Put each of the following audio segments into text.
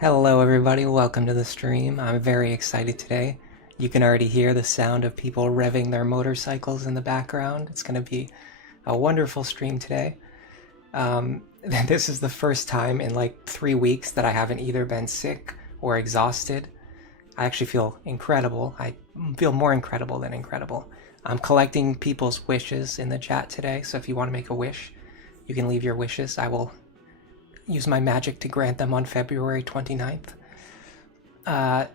Hello everybody, welcome to the stream. I'm very excited today. You can already hear the sound of people revving their motorcycles in the background. It's going to be a wonderful stream today. This is the first time in like 3 weeks that I haven't either been sick or exhausted. I actually feel incredible. I feel more incredible than incredible. I'm collecting people's wishes in the chat today, so if you want to make a wish, you can leave your wishes. I will use my magic to grant them on February 29th.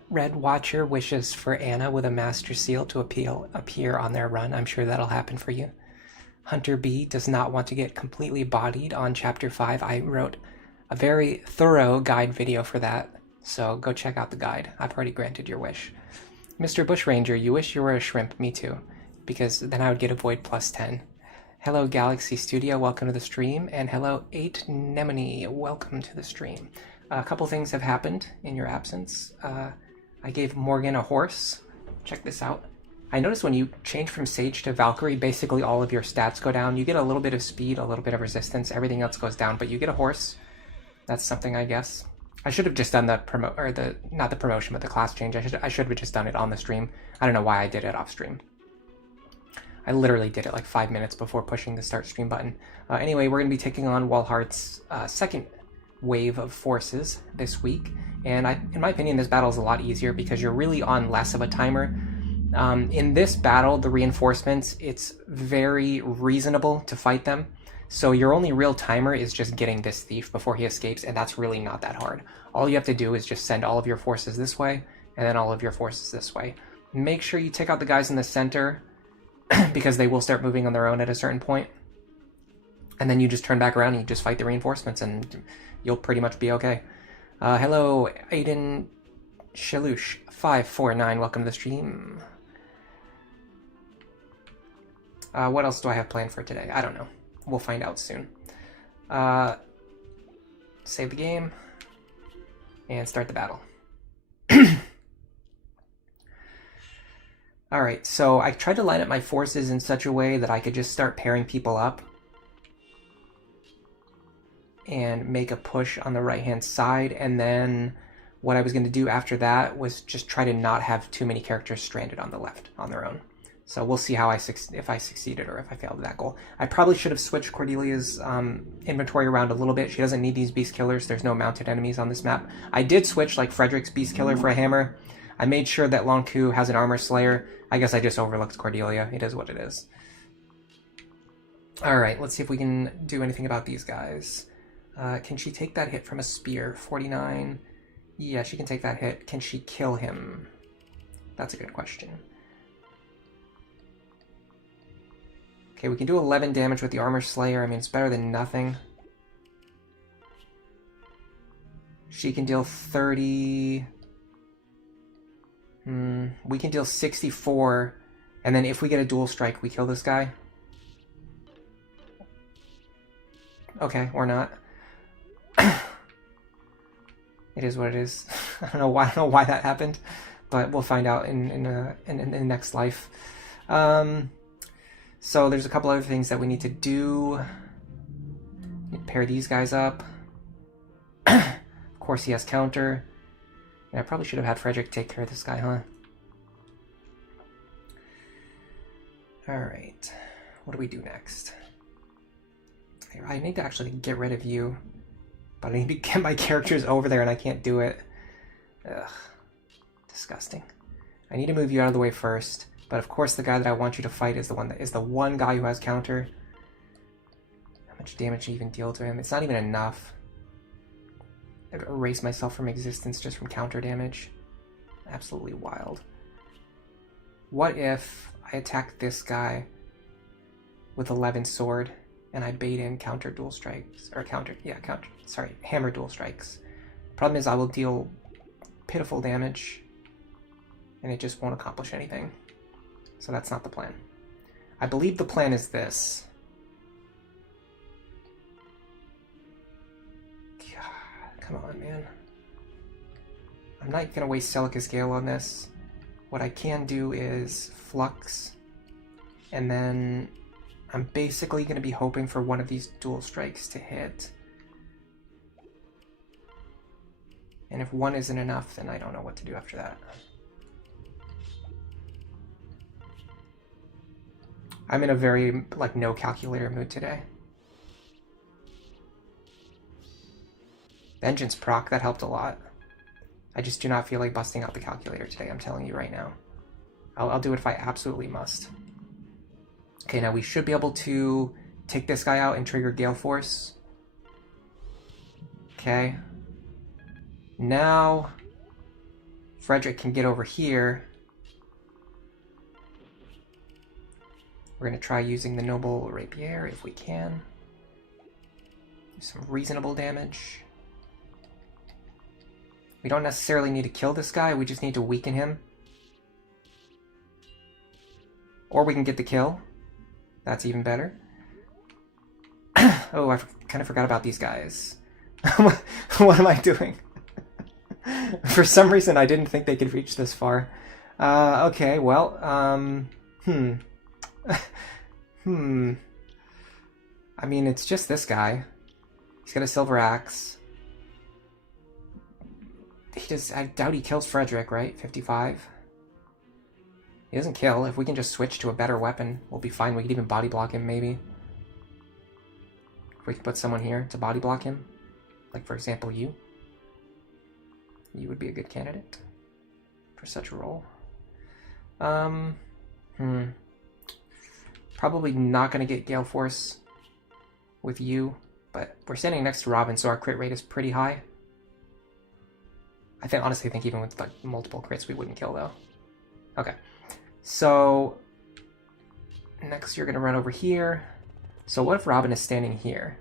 Red Watcher wishes for Anna with a Master Seal to appear on their run. I'm sure that'll happen for you. Hunter B does not want to get completely bodied on Chapter 5. I wrote a very thorough guide video for that, so go check out the guide. I've already granted your wish. Mr. Bushranger, you wish you were a shrimp. Me too, because then I would get a void plus 10. Hello Galaxy Studio, welcome to the stream, and hello 8Nemone, welcome to the stream. A couple things have happened in your absence. I gave Morgan a horse. Check this out. I noticed when you change from Sage to Valkyrie, basically all of your stats go down. You get a little bit of speed, a little bit of resistance, everything else goes down, but you get a horse. That's something, I guess. I should have just done the not the promotion, but the class change. I should have just done it on the stream. I don't know why I did it off stream. I literally did it like 5 minutes before pushing the start stream button. Anyway, we're going to be taking on Walhart's second wave of forces this week. And in my opinion, this battle is a lot easier because you're really on less of a timer. In this battle, the reinforcements, it's very reasonable to fight them. So your only real timer is just getting this thief before he escapes, and that's really not that hard. All you have to do is just send all of your forces this way, and then all of your forces this way. Make sure you take out the guys in the center, because they will start moving on their own at a certain point. And then you just turn back around and you just fight the reinforcements and you'll pretty much be okay. Hello, Aiden Shalush 549, welcome to the stream. What else do I have planned for today? I don't know. We'll find out soon. Save the game and start the battle. Alright, so I tried to line up my forces in such a way that I could just start pairing people up and make a push on the right-hand side, and then what I was going to do after that was just try to not have too many characters stranded on the left on their own. So we'll see how if I succeeded or if I failed that goal. I probably should have switched Cordelia's inventory around a little bit. She doesn't need these beast killers. There's no mounted enemies on this map. I did switch like Frederick's beast killer for a hammer. I made sure that Lonku has an armor slayer. I guess I just overlooked Cordelia. It is what it is. Alright, let's see if we can do anything about these guys. Can she take that hit from a spear? 49. Yeah, she can take that hit. Can she kill him? That's a good question. Okay, we can do 11 damage with the armor slayer. I mean, it's better than nothing. She can deal 30... we can deal 64, and then if we get a dual strike, we kill this guy. Okay, or not. It is what it is. I don't know why that happened, but we'll find out in the next life. So there's a couple other things that we need to do. Pair these guys up. Of course, he has counter. I probably should have had Frederick take care of this guy, huh? Alright. What do we do next? I need to actually get rid of you. But I need to get my characters over there and I can't do it. Ugh. Disgusting. I need to move you out of the way first. But of course the guy that I want you to fight is the one guy who has counter. How much damage do you even deal to him? It's not even enough. I've erased myself from existence just from counter damage. Absolutely wild. What if I attack this guy with 11 sword and I bait in counter dual strikes, or hammer dual strikes. Problem is I will deal pitiful damage and it just won't accomplish anything. So that's not the plan. I believe the plan is this. Come on, man. I'm not going to waste Celica's Gale on this. What I can do is Flux, and then I'm basically going to be hoping for one of these dual strikes to hit. And if 1 isn't enough, then I don't know what to do after that. I'm in a very, like, no calculator mood today. Vengeance proc, that helped a lot. I just do not feel like busting out the calculator today, I'm telling you right now. I'll do it if I absolutely must. Okay, now we should be able to take this guy out and trigger Gale Force. Okay. Now, Frederick can get over here. We're going to try using the Noble Rapier if we can. Do some reasonable damage. We don't necessarily need to kill this guy, we just need to weaken him. Or we can get the kill. That's even better. Oh, I kind of forgot about these guys. What am I doing? For some reason, I didn't think they could reach this far. Okay, well, I mean, it's just this guy. He's got a silver axe. I doubt he kills Frederick, right? 55. He doesn't kill. If we can just switch to a better weapon, we'll be fine. We could even body block him, maybe. If we could put someone here to body block him. Like, for example, you. You would be a good candidate for such a role. Probably not going to get Gale Force with you, but we're standing next to Robin, so our crit rate is pretty high. I honestly think even with like multiple crits, we wouldn't kill, though. Okay. So, next you're going to run over here. So what if Robin is standing here?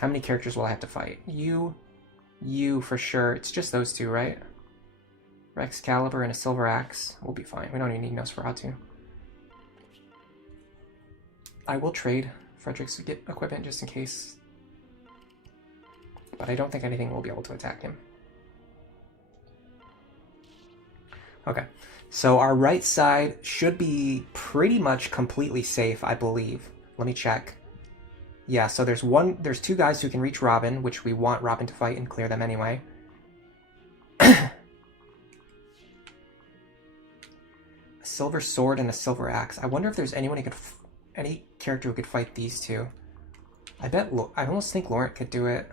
How many characters will I have to fight? You for sure. It's just those two, right? Excalibur and a Silver Axe. We'll be fine. We don't even need Nosferatu. I will trade Frederick's equipment just in case. But I don't think anything will be able to attack him. Okay. So our right side should be pretty much completely safe, I believe. Let me check. Yeah, so there's two guys who can reach Robin, which we want Robin to fight and clear them anyway. A silver sword and a silver axe. I wonder if there's anyone who could, any character who could fight these two. I almost think Laurent could do it.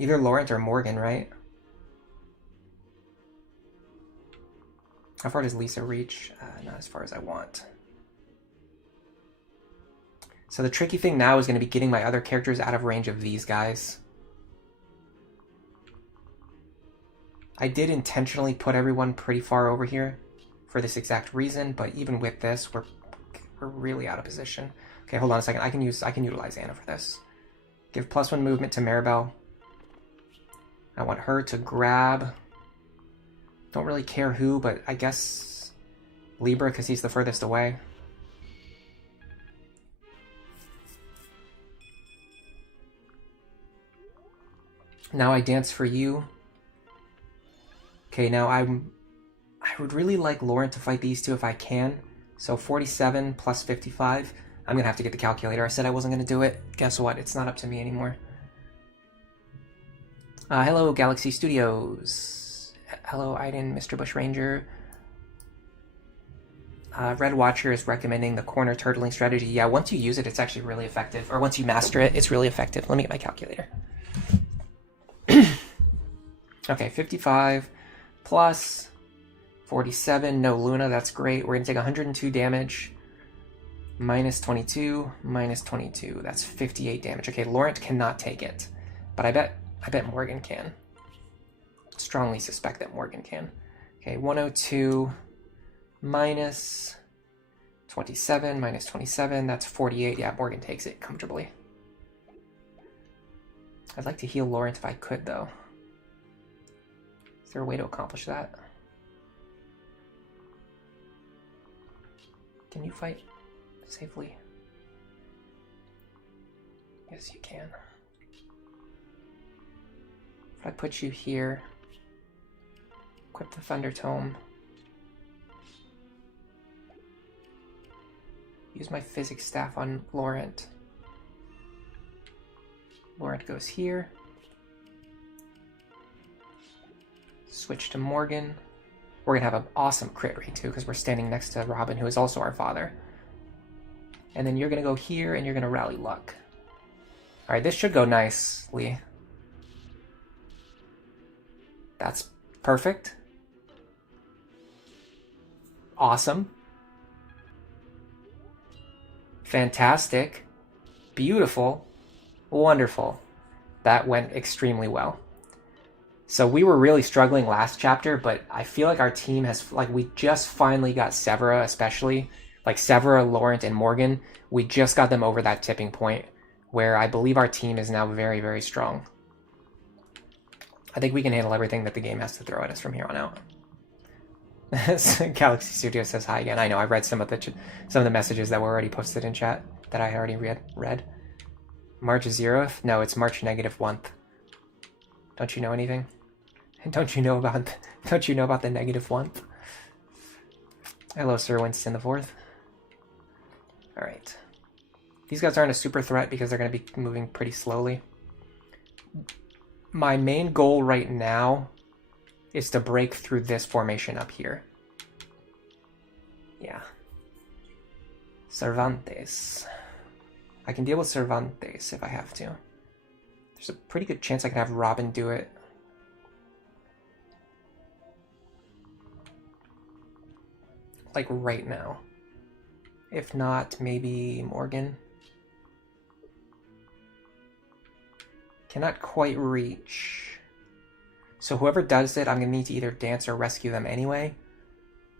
Either Laurent or Morgan, right? How far does Lisa reach? Not as far as I want. So the tricky thing now is going to be getting my other characters out of range of these guys. I did intentionally put everyone pretty far over here for this exact reason, but even with this, we're really out of position. Okay, hold on a second. I can utilize Anna for this. Give +1 movement to Maribel. I want her to grab. Don't really care who, but I guess Libra because he's the furthest away. Now I dance for you. Okay, now I would really like Laurent to fight these two if I can. So 47 plus 55. I'm gonna have to get the calculator. I said I wasn't gonna do it. Guess what? It's not up to me anymore. Hello, Galaxy Studios. Hello, Aiden, Mr. Bushranger. Red Watcher is recommending the corner turtling strategy. Yeah, once you use it, it's actually really effective. Or once you master it, it's really effective. Let me get my calculator. Okay, 55 plus 47. No Luna, that's great. We're going to take 102 damage. Minus 22, minus 22. That's 58 damage. Okay, Laurent cannot take it. But I bet Morgan can. Strongly suspect that Morgan can. Okay, 102 minus 27, minus 27. That's 48. Yeah, Morgan takes it comfortably. I'd like to heal Laurent if I could, though. Is there a way to accomplish that? Can you fight safely? Yes, you can. If I put you here, equip the Thunder Tome, use my Physics Staff on Laurent. Laurent goes here. Switch to Morgan. We're going to have an awesome crit rate too, because we're standing next to Robin, who is also our father. And then you're going to go here, and you're going to rally luck. Alright, this should go nicely. That's perfect. Awesome. Fantastic. Beautiful. Wonderful. That went extremely well. So we were really struggling last chapter, but I feel like our team has, like, we just finally got Severa, especially. Like Severa, Laurent, and Morgan. We just got them over that tipping point where I believe our team is now very, very strong. I think we can handle everything that the game has to throw at us from here on out. Galaxy Studio says hi again. I know, I read some of the messages that were already posted in chat that I already read. March 0th? No, it's March -1th. Don't you know anything? Don't you know about the -1th? Hello, Sir Winston the Fourth. Alright. These guys aren't a super threat because they're going to be moving pretty slowly. My main goal right now is to break through this formation up here. Yeah. Cervantes. I can deal with Cervantes if I have to. There's a pretty good chance I can have Robin do it. Like right now. If not, maybe Morgan. Cannot quite reach. So whoever does it, I'm going to need to either dance or rescue them anyway.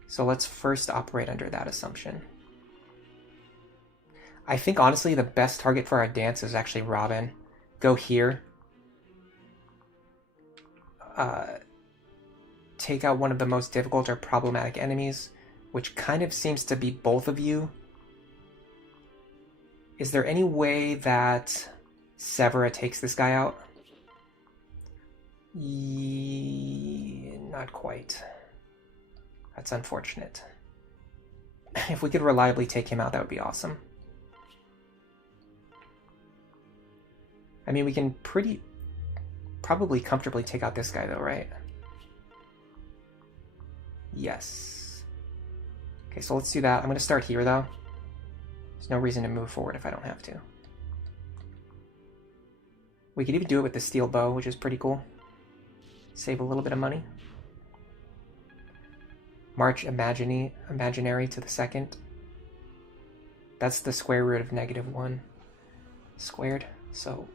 So let's first operate under that assumption. I think honestly the best target for our dance is actually Robin. Go here. Take out one of the most difficult or problematic enemies, which kind of seems to be both of you. Is there any way that Severa takes this guy out? Not quite. That's unfortunate. If we could reliably take him out, that would be awesome. I mean, we can probably comfortably take out this guy though, right? Yes. Okay, so let's do that. I'm going to start here though. There's no reason to move forward if I don't have to. We could even do it with the steel bow, which is pretty cool. Save a little bit of money. March imaginary to the second. That's the square root of -1 squared. So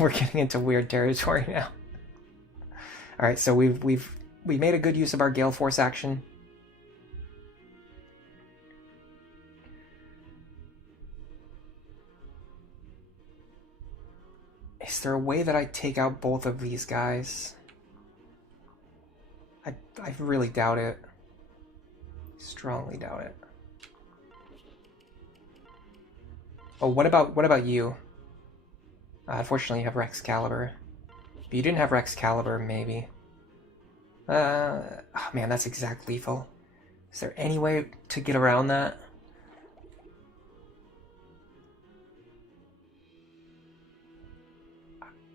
we're getting into weird territory now. All right, so we made a good use of our Gale Force action. Is there a way that I take out both of these guys? I really doubt it. Strongly doubt it. Oh, what about you? Unfortunately, you have Rexcalibur. If you didn't have Rexcalibur, maybe. Oh man, that's exact lethal. Is there any way to get around that?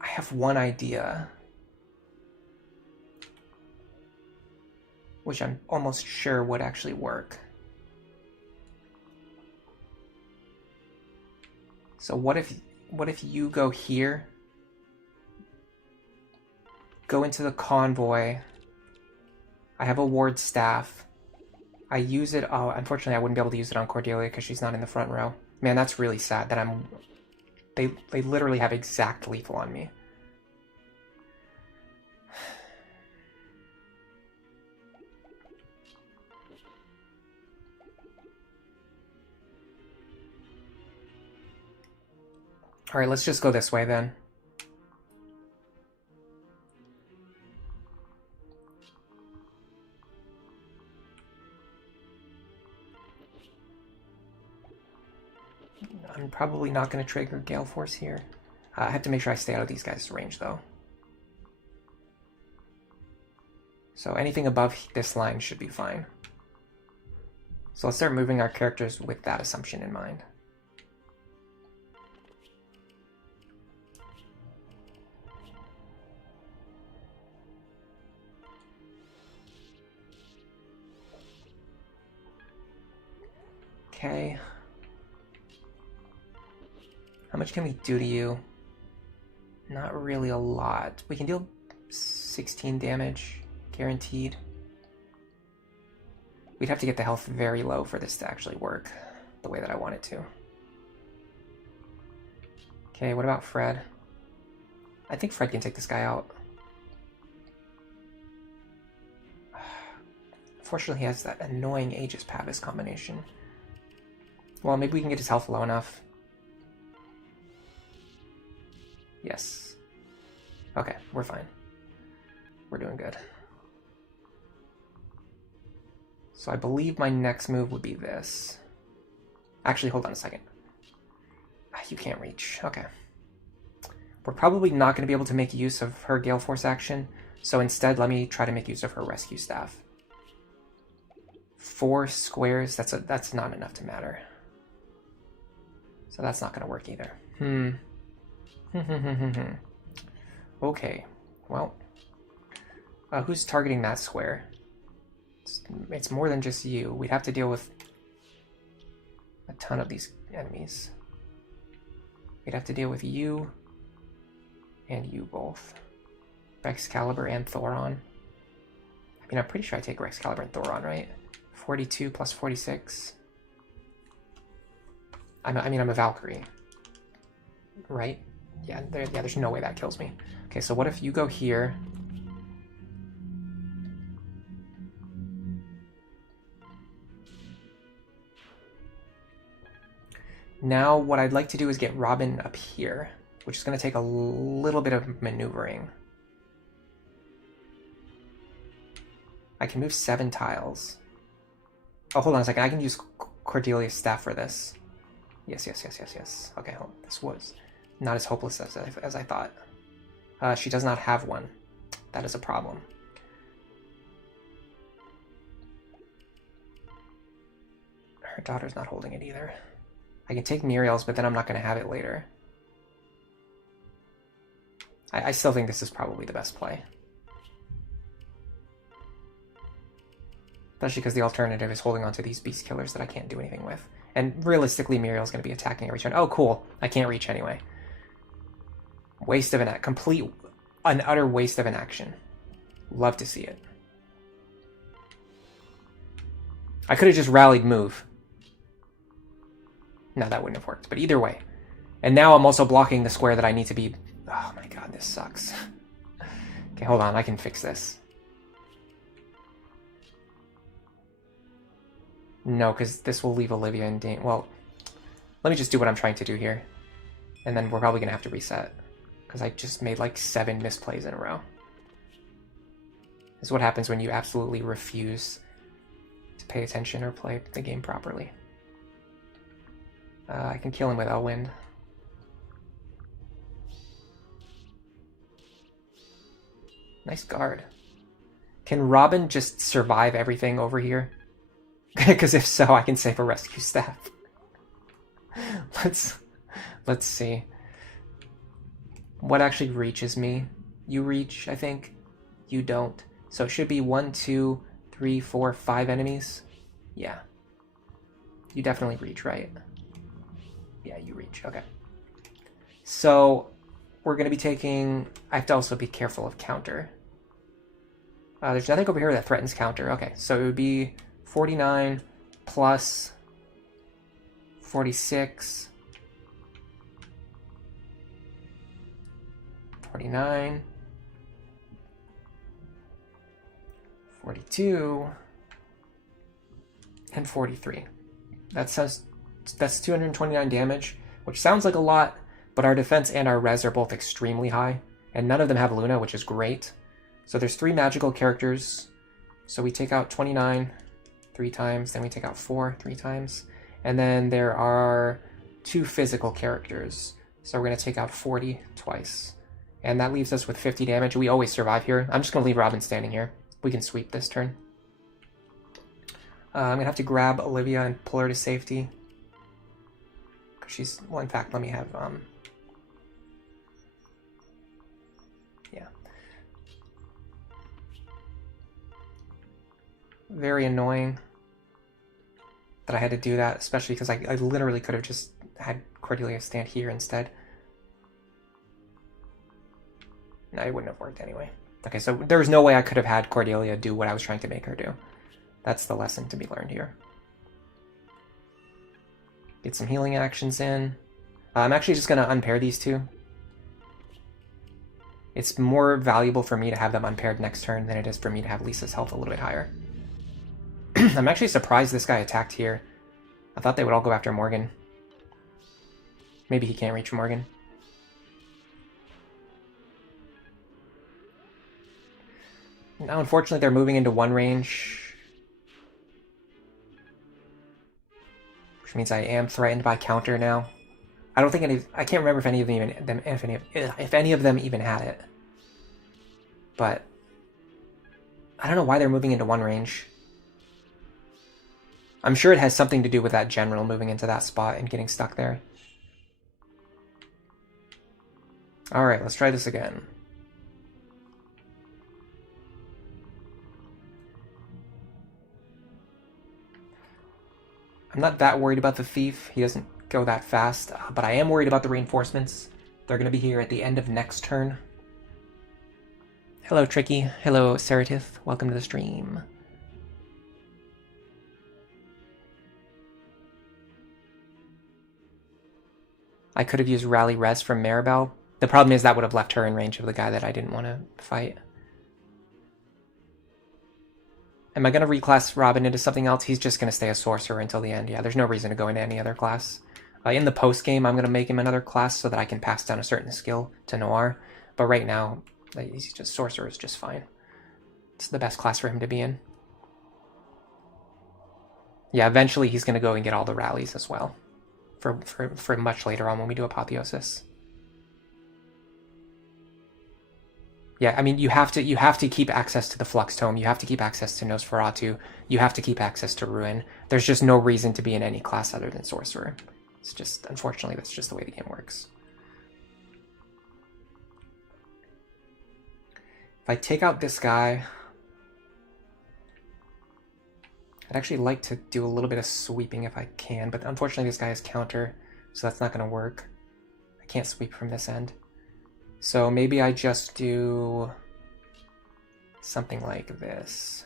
I have one idea, which I'm almost sure would actually work. So what if you go here, go into the convoy. I have a ward staff. I use it. Oh, unfortunately, I wouldn't be able to use it on Cordelia because she's not in the front row. Man, that's really sad that they literally have exact lethal on me. Alright, let's just go this way then. I'm probably not going to trigger Gale Force here. I have to make sure I stay out of these guys' range though. So anything above this line should be fine. So let's start moving our characters with that assumption in mind. Okay. How much can we do to you? Not really a lot. We can deal 16 damage, guaranteed. We'd have to get the health very low for this to actually work the way that I want it to. Okay, what about Fred? I think Fred can take this guy out. Unfortunately, he has that annoying Aegis Pavis combination. Well, maybe we can get his health low enough. Yes. Okay, we're fine. We're doing good. So I believe my next move would be this. Actually, hold on a second. You can't reach. Okay. We're probably not going to be able to make use of her Gale Force action, so instead let me try to make use of her Rescue Staff. 4 squares, that's not enough to matter. So that's not going to work either. Okay, well, who's targeting that square? It's more than just you. We'd have to deal with a ton of these enemies. We'd have to deal with you and you both. Excalibur and Thoron. I mean, I'm pretty sure I take Excalibur and Thoron, right? 42 plus 46. I mean, I'm a Valkyrie. Right? Yeah, there's no way that kills me. Okay, so what if you go here? Now, what I'd like to do is get Robin up here, which is going to take a little bit of maneuvering. I can move 7 tiles. Oh, hold on a second. I can use Cordelia's staff for this. Yes. Okay, hold on. This was not as hopeless as I thought. She does not have one. That is a problem. Her daughter's not holding it either. I can take Muriel's, but then I'm not going to have it later. I still think this is probably the best play. Especially because the alternative is holding onto these beast killers that I can't do anything with. And realistically, Muriel's going to be attacking every turn. Oh, cool. I can't reach anyway. Waste of an utter waste of an action. Love to see it. I could have just rallied move. No, that wouldn't have worked. But either way. And now I'm also blocking the square that I need to be... Oh my god, this sucks. Okay, hold on. I can fix this. No, because this will leave Olivia in danger. Well, let me just do what I'm trying to do here. And then we're probably going to have to reset. Because I just made like 7 misplays in a row. This is what happens when you absolutely refuse to pay attention or play the game properly. I can kill him with Elwind. Nice guard. Can Robin just survive everything over here? Because if so, I can save a rescue staff. Let's see. What actually reaches me? You reach, I think. You don't. So it should be 1, 2, 3, 4, 5 enemies. Yeah. You definitely reach, right? Yeah, you reach. Okay. So we're going to be taking... I have to also be careful of counter. There's nothing over here that threatens counter. Okay, so it would be 49 plus 46. 49. 42. And 43. That's 229 damage, which sounds like a lot, but our defense and our res are both extremely high, and none of them have Luna, which is great. So there's 3 magical characters. So we take out 29 3 times, then we take out 4 3 times, and then there are 2 physical characters. So we're going to take out 40 twice. And that leaves us with 50 damage. We always survive here. I'm just going to leave Robin standing here. We can sweep this turn. I'm going to have to grab Olivia and pull her to safety. She's... Well, in fact, let me have... Yeah. Very annoying. that I had to do that, especially because I literally could have just had Cordelia stand here instead. No, it wouldn't have worked anyway. Okay, so there was no way I could have had Cordelia do what I was trying to make her do. That's the lesson to be learned here. Get some healing actions in. I'm actually just going to unpair these two. It's more valuable for me to have them unpaired next turn than it is for me to have Lisa's health a little bit higher. I'm actually surprised this guy attacked here. I thought they would all go after Morgan. Maybe he can't reach Morgan. Now, unfortunately, they're moving into one range, which means I am threatened by counter now. I don't think I can't remember if any of them even had it. But I don't know why they're moving into one range. I'm sure it has something to do with that general moving into that spot and getting stuck there. Alright, let's try this again. I'm not that worried about the thief. He doesn't go that fast, but I am worried about the reinforcements. They're going to be here at the end of next turn. Hello, Tricky. Hello, Ceratith. Welcome to the stream. I could have used Rally Res from Maribel. The problem is that would have left her in range of the guy that I didn't want to fight. Am I going to reclass Robin into something else? He's just going to stay a sorcerer until the end. Yeah, there's no reason to go into any other class. In the post-game, I'm going to make him another class so that I can pass down a certain skill to Noir. But right now, he's just sorcerer is just fine. It's the best class for him to be in. Yeah, eventually he's going to go and get all the rallies as well. For much later on when we do Apotheosis. Yeah, I mean, you have to keep access to the Flux Tome. You have to keep access to Nosferatu. You have to keep access to Ruin. There's just no reason to be in any class other than Sorcerer. It's just, unfortunately, that's just the way the game works. If I take out this guy, I'd actually like to do a little bit of sweeping if I can, but unfortunately this guy has counter, so that's not going to work. I can't sweep from this end. So maybe I just do something like this.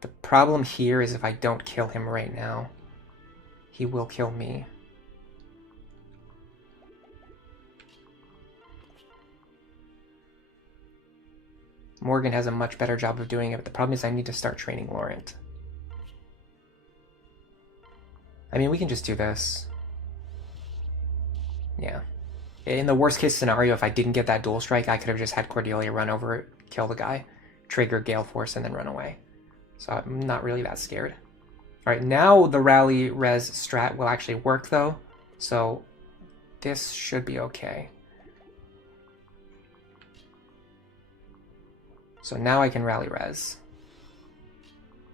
The problem here is if I don't kill him right now, he will kill me. Morgan has a much better job of doing it, but the problem is I need to start training Laurent. I mean, we can just do this. Yeah. In the worst case scenario, if I didn't get that dual strike, I could have just had Cordelia run over it, kill the guy, trigger Gale Force, and then run away. So I'm not really that scared. Alright, now the Rally Res strat will actually work, though. So this should be okay. So now I can Rally Res.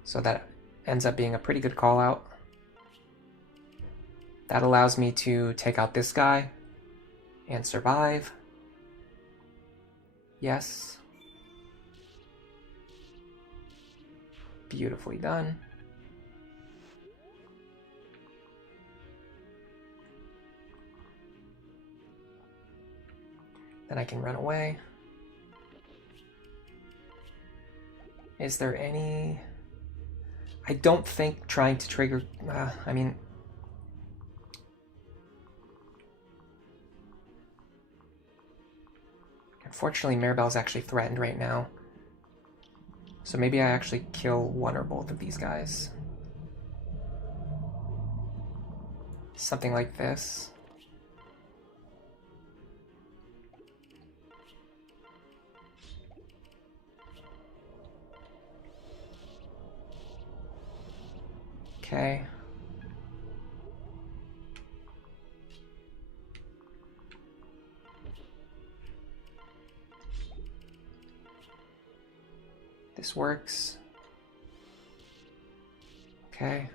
So that ends up being a pretty good call out. That allows me to take out this guy and survive. Yes. Beautifully done. Then I can run away. Is there any... I don't think trying to trigger... I mean... Unfortunately, Maribel's actually threatened right now. So maybe I actually kill one or both of these guys. Something like this. Okay. This works. Okay.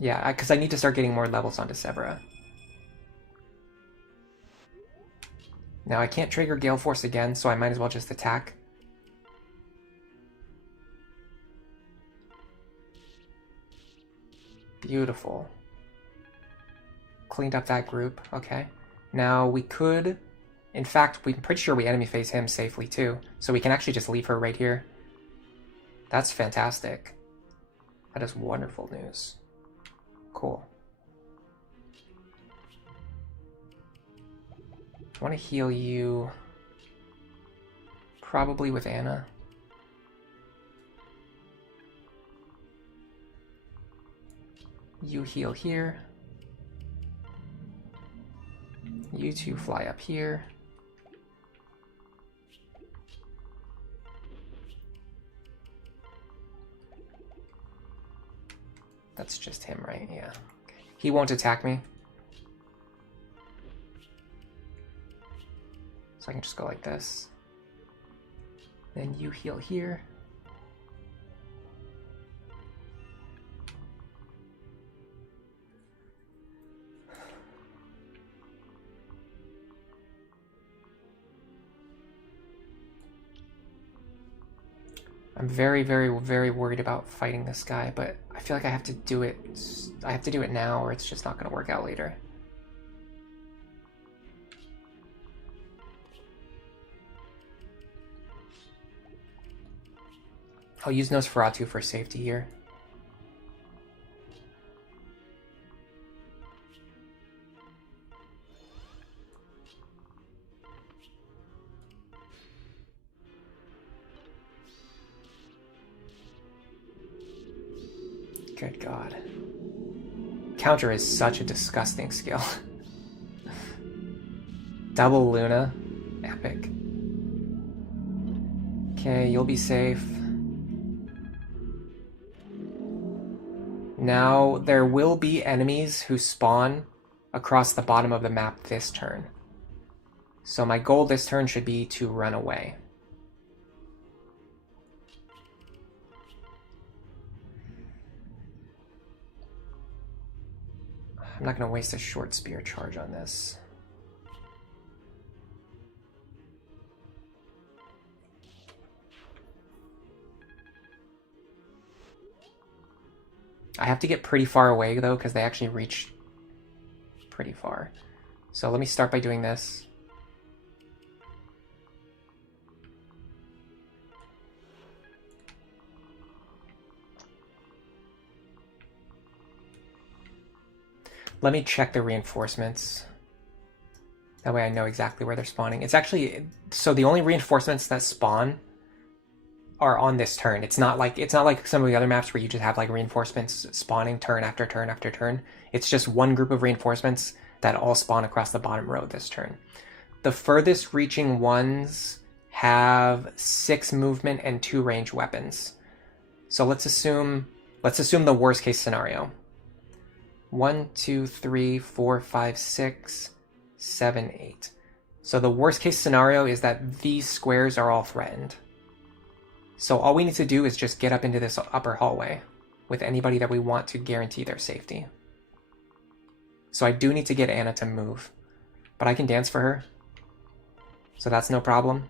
Yeah, because I need to start getting more levels onto Severa. Now I can't trigger Gale Force again, so I might as well just attack. Beautiful. Cleaned up that group, okay. Now we could, in fact, we're pretty sure we enemy phase him safely too, so we can actually just leave her right here. That's fantastic. That is wonderful news. Cool. I want to heal you probably with Anna. You heal here. You two fly up here. That's just him, right? Yeah. He won't attack me. So I can just go like this. Then you heal here. I'm very, very, very worried about fighting this guy, but I feel like I have to do it. I have to do it now, or it's just not going to work out later. I'll use Nosferatu for safety here. Good God. Counter is such a disgusting skill. Double Luna. Epic. Okay, you'll be safe. Now, there will be enemies who spawn across the bottom of the map this turn. So my goal this turn should be to run away. I'm not going to waste a short spear charge on this. I have to get pretty far away, though, because they actually reach pretty far. So let me start by doing this. Let me check the reinforcements. That way I know exactly where they're spawning. It's actually, so the only reinforcements that spawn are on this turn. It's not like some of the other maps where you just have like reinforcements spawning turn after turn after turn. It's just one group of reinforcements that all spawn across the bottom row this turn. The furthest reaching ones have 6 movement and 2 range weapons. So let's assume the worst case scenario. 1, 2, 3, 4, 5, 6, 7, 8. So the worst case scenario is that these squares are all threatened. So all we need to do is just get up into this upper hallway with anybody that we want to guarantee their safety. So I do need to get Anna to move, but I can dance for her. So that's no problem.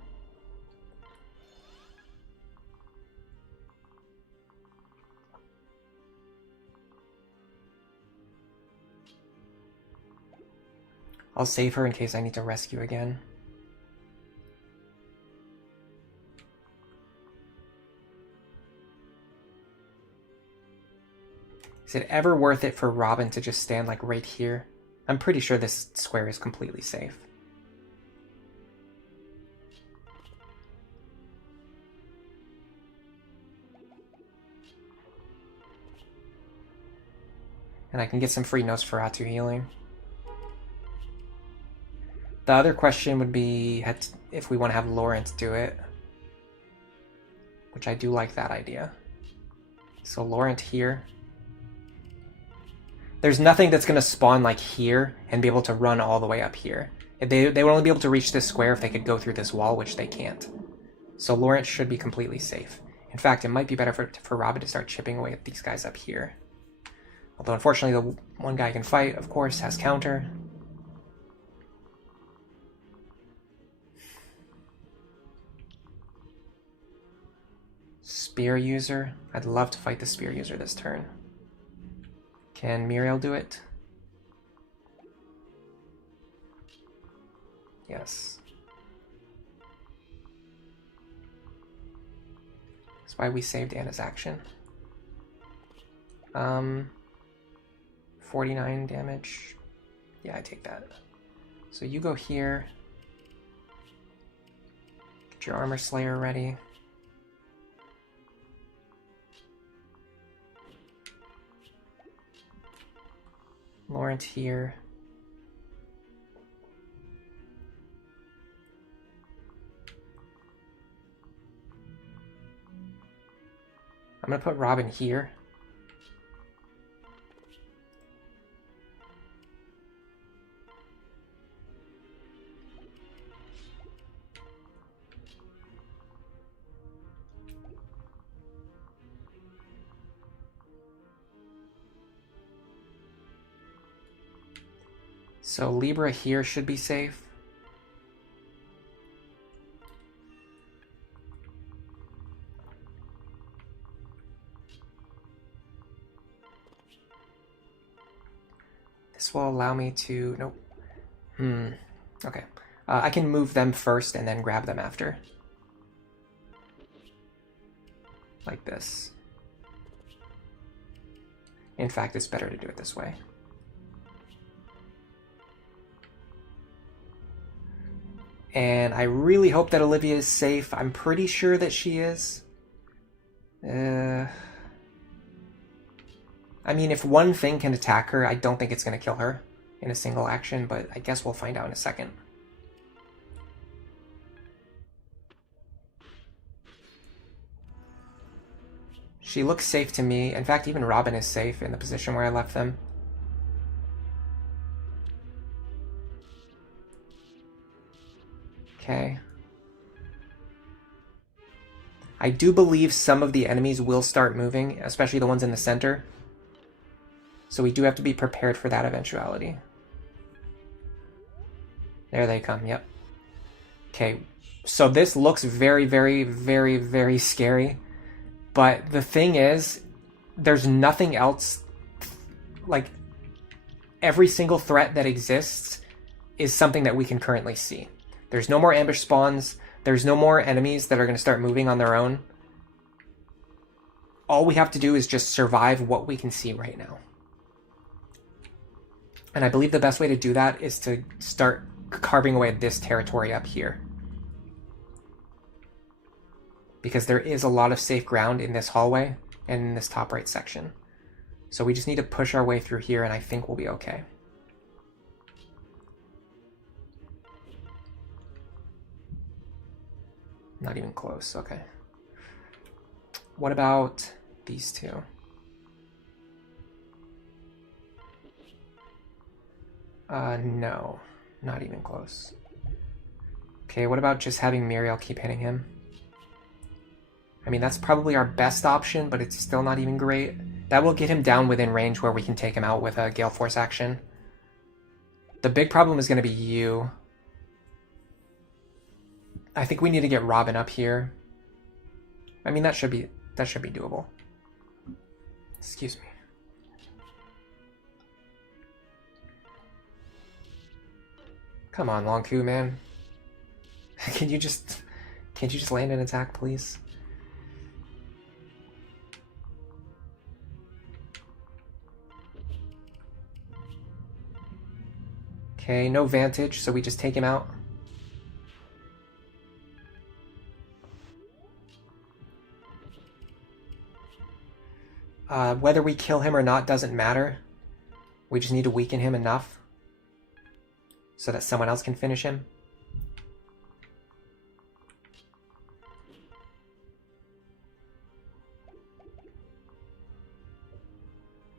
I'll save her in case I need to rescue again. Is it ever worth it for Robin to just stand like right here? I'm pretty sure this square is completely safe. And I can get some free Nosferatu healing. The other question would be if we want to have Laurent do it. Which I do like that idea. So Laurent here. There's nothing that's going to spawn like here and be able to run all the way up here. They would only be able to reach this square if they could go through this wall, which they can't. So Laurent should be completely safe. In fact, it might be better for Robin to start chipping away at these guys up here. Although unfortunately the one guy I can fight, of course, has counter. Spear user. I'd love to fight the spear user this turn. Can Muriel do it? Yes. That's why we saved Anna's action. 49 damage. Yeah, I take that. So you go here. Get your Armor Slayer ready. Laurent here. I'm gonna put Robin here. So Libra here should be safe. This will allow me to... Nope. Okay. I can move them first and then grab them after. Like this. In fact, it's better to do it this way. And I really hope that Olivia is safe. I'm pretty sure that she is. I mean, if one thing can attack her, I don't think it's going to kill her in a single action, but I guess we'll find out in a second. She looks safe to me. In fact, even Robin is safe in the position where I left them. Okay. I do believe some of the enemies will start moving, especially the ones in the center. So we do have to be prepared for that eventuality. There they come, yep. Okay, so this looks very, very, very, very scary. But the thing is, there's nothing else, like, every single threat that exists is something that we can currently see. There's no more ambush spawns. There's no more enemies that are going to start moving on their own. All we have to do is just survive what we can see right now. And I believe the best way to do that is to start carving away at this territory up here. Because there is a lot of safe ground in this hallway and in this top right section. So we just need to push our way through here and I think we'll be okay. Not even close, okay. What about these two? No, not even close. Okay, what about just having Muriel keep hitting him? I mean, that's probably our best option, but it's still not even great. That will get him down within range where we can take him out with a Gale Force action. The big problem is going to be you. I think we need to get Robin up here. I mean, that should be doable. Excuse me. Come on, Longku, man. Can't you just land an attack, please? Okay, no Vantage, so we just take him out. Whether we kill him or not doesn't matter. We just need to weaken him enough so that someone else can finish him.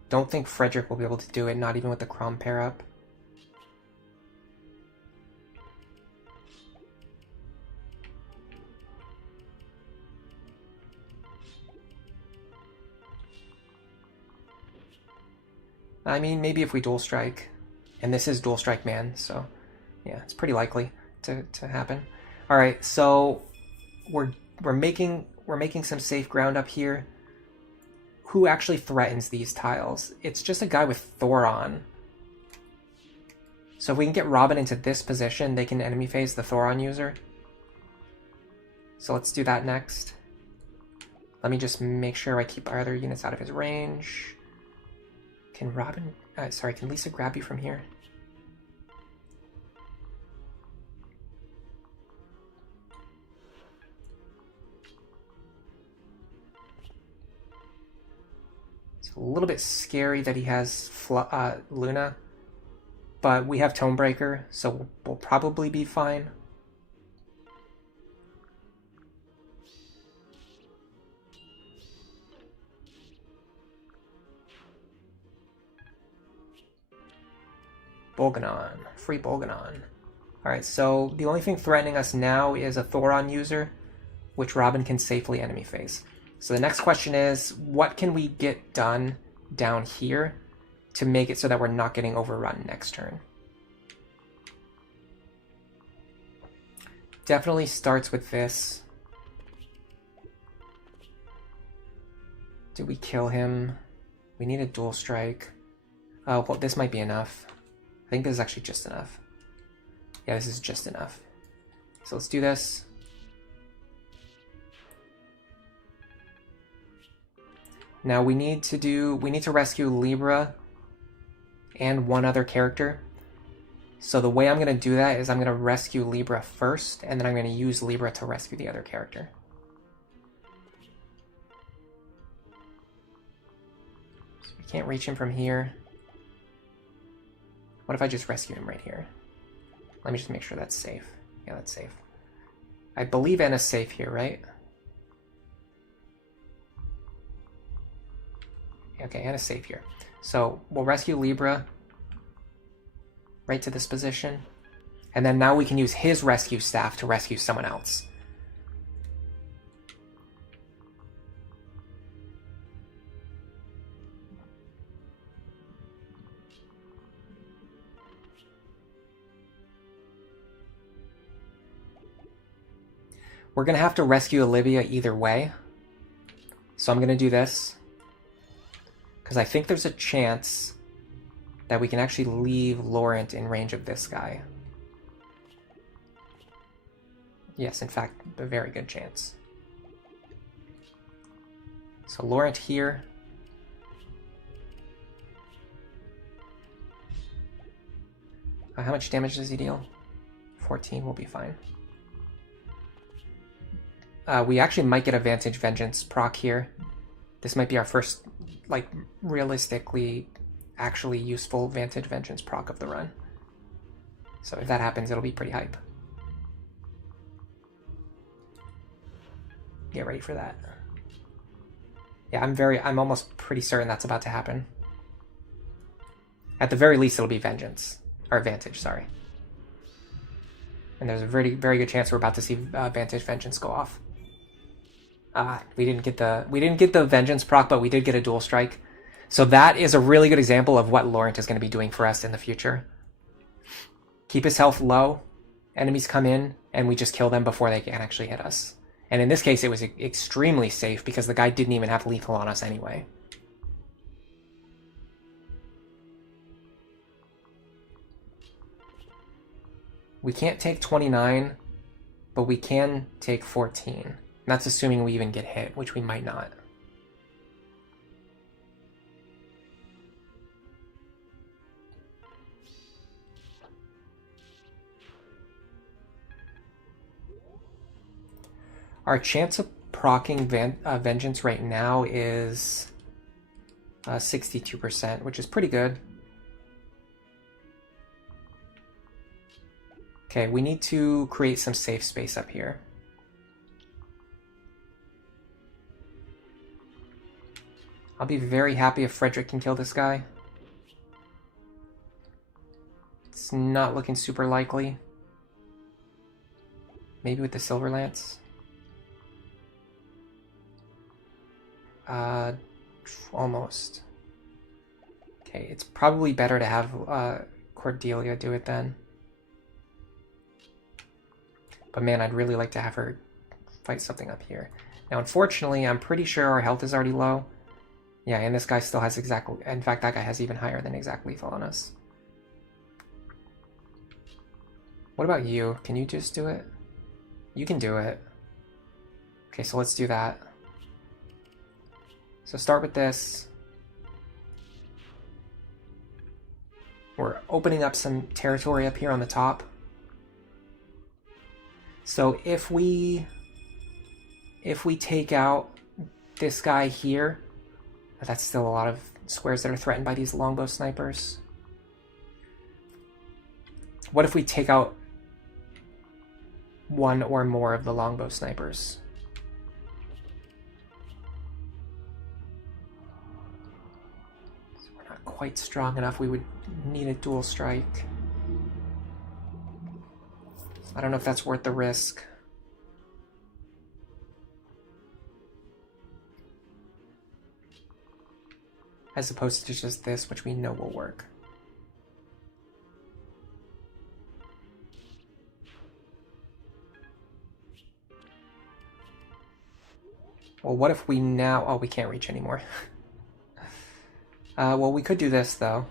Don't think Frederick will be able to do it, not even with the Crom pair up. I mean, maybe if we dual strike, and this is dual strike man, so yeah, it's pretty likely to happen. All right, so we're making some safe ground up here. Who actually threatens these tiles? It's just a guy with Thoron. So if we can get Robin into this position, they can enemy phase the Thoron user. So let's do that next. Let me just make sure I keep our other units out of his range. Can Robin... sorry, can Lisa grab you from here? It's a little bit scary that he has Luna. But we have Tonebreaker, so we'll probably be fine. Bolganon. Free Bolganon. Alright, so the only thing threatening us now is a Thoron user, which Robin can safely enemy phase. So the next question is, what can we get done down here to make it so that we're not getting overrun next turn? Definitely starts with this. Do we kill him? We need a dual strike. Oh, well, this might be enough. I think this is actually just enough. Yeah, this is just enough. So let's do this. Now we need to rescue Libra and one other character. So the way I'm going to do that is I'm going to rescue Libra first, and then I'm going to use Libra to rescue the other character. So we can't reach him from here. What if I just rescue him right here? Let me just make sure that's safe. Yeah, that's safe. I believe Anna's safe here, right? Okay, Anna's safe here. So we'll rescue Libra right to this position. And then now we can use his rescue staff to rescue someone else. We're going to have to rescue Olivia either way. So I'm going to do this. Because I think there's a chance that we can actually leave Laurent in range of this guy. Yes, in fact, a very good chance. So Laurent here. How much damage does he deal? 14 will be fine. We actually might get a Vantage Vengeance proc here. This might be our first, like, realistically, actually useful Vantage Vengeance proc of the run. So if that happens, it'll be pretty hype. Get ready for that. Yeah, I'm almost pretty certain that's about to happen. At the very least, it'll be Vengeance. Or Vantage, sorry. And there's a very, very good chance we're about to see Vantage Vengeance go off. We didn't get the Vengeance proc, but we did get a dual strike. So that is a really good example of what Laurent is going to be doing for us in the future. Keep his health low, enemies come in, and we just kill them before they can actually hit us. And in this case, it was extremely safe because the guy didn't even have lethal on us anyway. We can't take 29, but we can take 14. And that's assuming we even get hit, which we might not. Our chance of proccing Vengeance right now is 62%, which is pretty good. Okay, we need to create some safe space up here. I'll be very happy if Frederick can kill this guy. It's not looking super likely. Maybe with the Silver Lance. Almost. Okay, it's probably better to have Cordelia do it then. But man, I'd really like to have her fight something up here. Now, unfortunately, I'm pretty sure our health is already low. Yeah, and this guy still has exact... In fact, that guy has even higher than exact lethal on us. What about you? Can you just do it? You can do it. Okay, so let's do that. So start with this. We're opening up some territory up here on the top. So if we take out this guy here, that's still a lot of squares that are threatened by these longbow snipers. What if we take out one or more of the longbow snipers? So we're not quite strong enough. We would need a dual strike. I don't know if that's worth the risk. As opposed to just this, which we know will work. Well, what if we now... Oh, we can't reach anymore. Well, we could do this, though.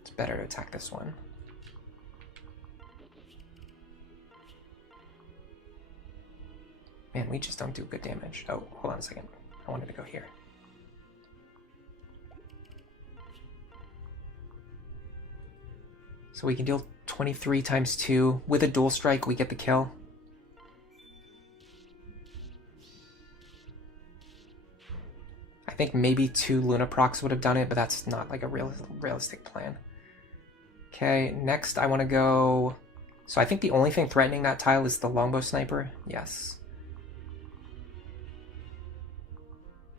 It's better to attack this one. Man, we just don't do good damage. Oh, hold on a second. I wanted to go here. So we can deal 23 times 2. With a dual strike, we get the kill. I think maybe 2 Luna procs would have done it, but that's not like a realistic plan. Okay, next I want to go... So I think the only thing threatening that tile is the longbow sniper. Yes.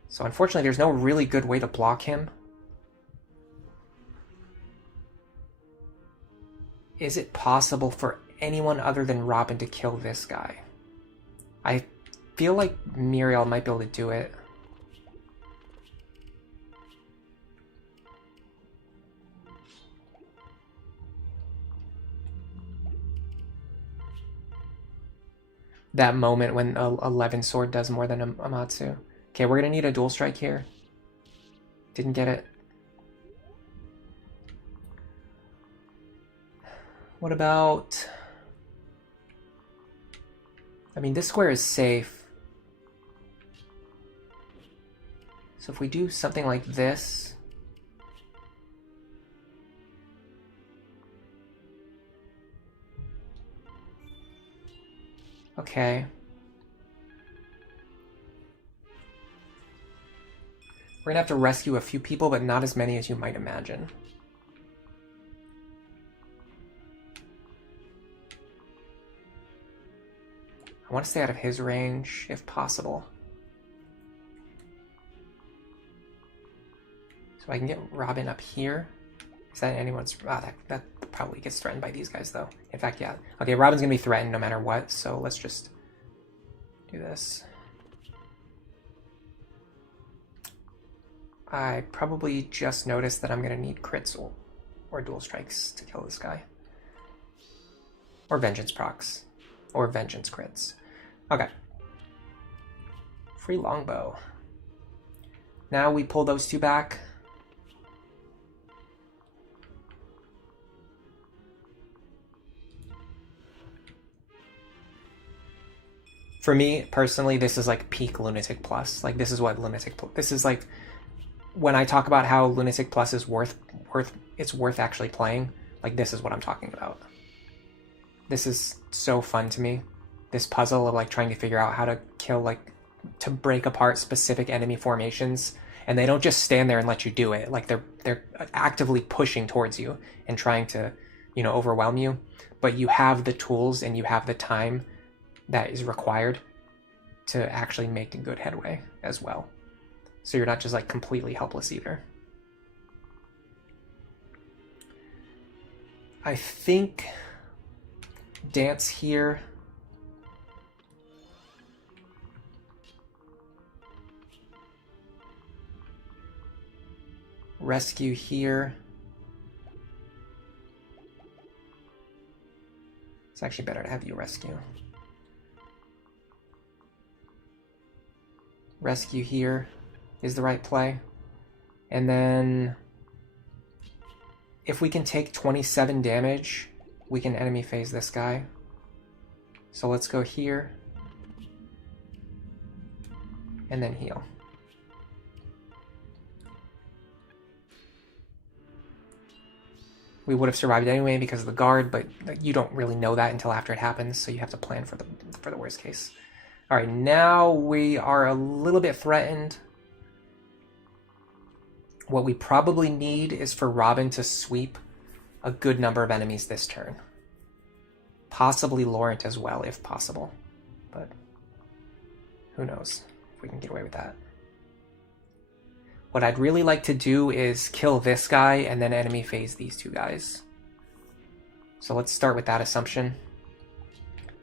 So unfortunately, there's no really good way to block him. Is it possible for anyone other than Robin to kill this guy? I feel like Muriel might be able to do it. That moment when a 11 sword does more than a Amatsu. Okay, we're gonna need a dual strike here. Didn't get it. What about... I mean, this square is safe. So if we do something like this... Okay. We're gonna have to rescue a few people, but not as many as you might imagine. I want to stay out of his range, if possible. So I can get Robin up here. Is that anyone's... that probably gets threatened by these guys, though. In fact, yeah. Okay, Robin's going to be threatened no matter what, so let's just do this. I probably just noticed that I'm going to need crits or dual strikes to kill this guy. Or vengeance procs. Or vengeance crits. Okay. Free longbow. Now we pull those two back. For me, personally, this is like peak Lunatic Plus. Like, this is what Lunatic Plus... This is like... When I talk about how Lunatic Plus is worth actually playing, like, this is what I'm talking about. This is so fun to me. This puzzle of, like, trying to figure out how to kill, like, to break apart specific enemy formations. And they don't just stand there and let you do it. Like, they're actively pushing towards you and trying to, you know, overwhelm you. But you have the tools and you have the time that is required to actually make a good headway as well. So you're not just, like, completely helpless either. I think Dance here. Rescue here. It's actually better to have you rescue. Rescue here is the right play. And then if we can take 27 damage, we can enemy phase this guy. So let's go here. And then heal. We would have survived anyway because of the guard, but you don't really know that until after it happens, so you have to plan for the worst case. All right, now we are a little bit threatened. What we probably need is for Robin to sweep a good number of enemies this turn. Possibly Laurent as well, if possible. But who knows if we can get away with that. What I'd really like to do is kill this guy and then enemy phase these two guys. So let's start with that assumption.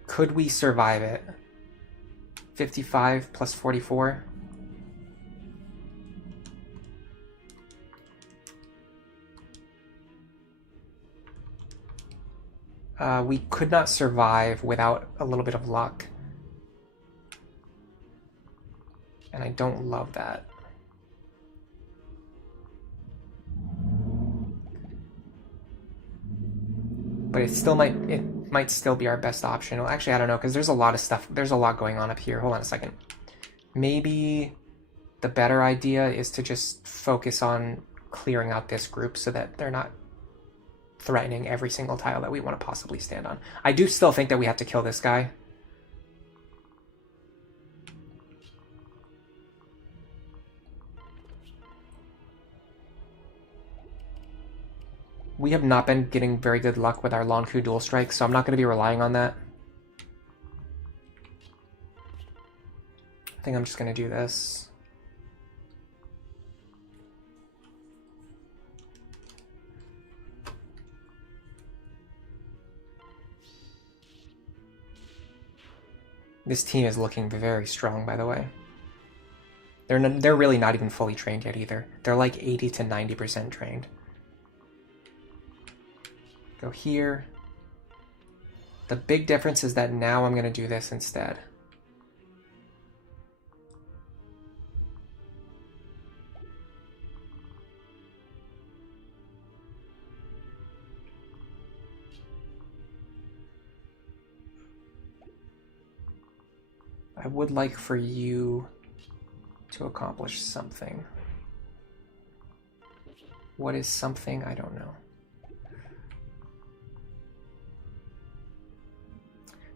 Could we survive it? 55 plus 44. We could not survive without a little bit of luck. And I don't love that. But it might still be our best option. Well, actually, I don't know, because there's a lot of stuff. There's a lot going on up here. Hold on a second. Maybe the better idea is to just focus on clearing out this group so that they're not threatening every single tile that we want to possibly stand on. I do still think that we have to kill this guy. We have not been getting very good luck with our Lonku dual strike, so I'm not going to be relying on that. I think I'm just going to do this. This team is looking very strong, by the way. They're really not even fully trained yet either. They're like 80 to 90% trained. Go here. The big difference is that now I'm going to do this instead. I would like for you to accomplish something. What is something? I don't know.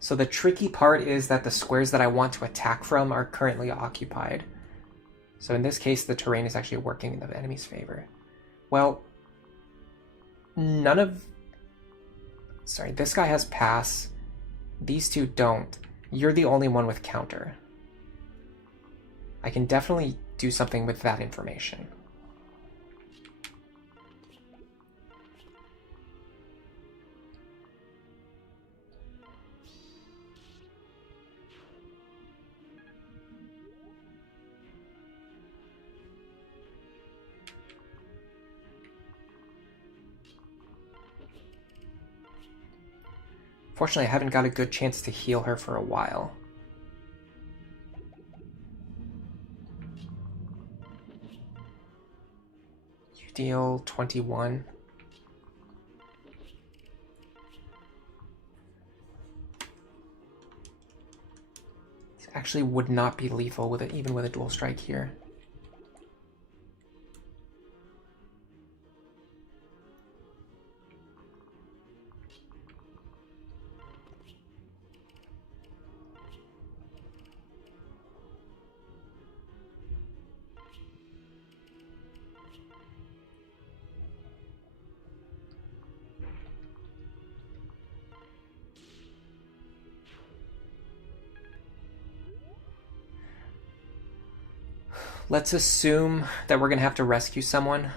So the tricky part is that the squares that I want to attack from are currently occupied. So in this case, the terrain is actually working in the enemy's favor. Well, sorry, this guy has pass. These two don't. You're the only one with counter. I can definitely do something with that information. Fortunately, I haven't got a good chance to heal her for a while. You deal 21. This actually would not be lethal with it, even with a dual strike here. Let's assume that we're going to have to rescue someone.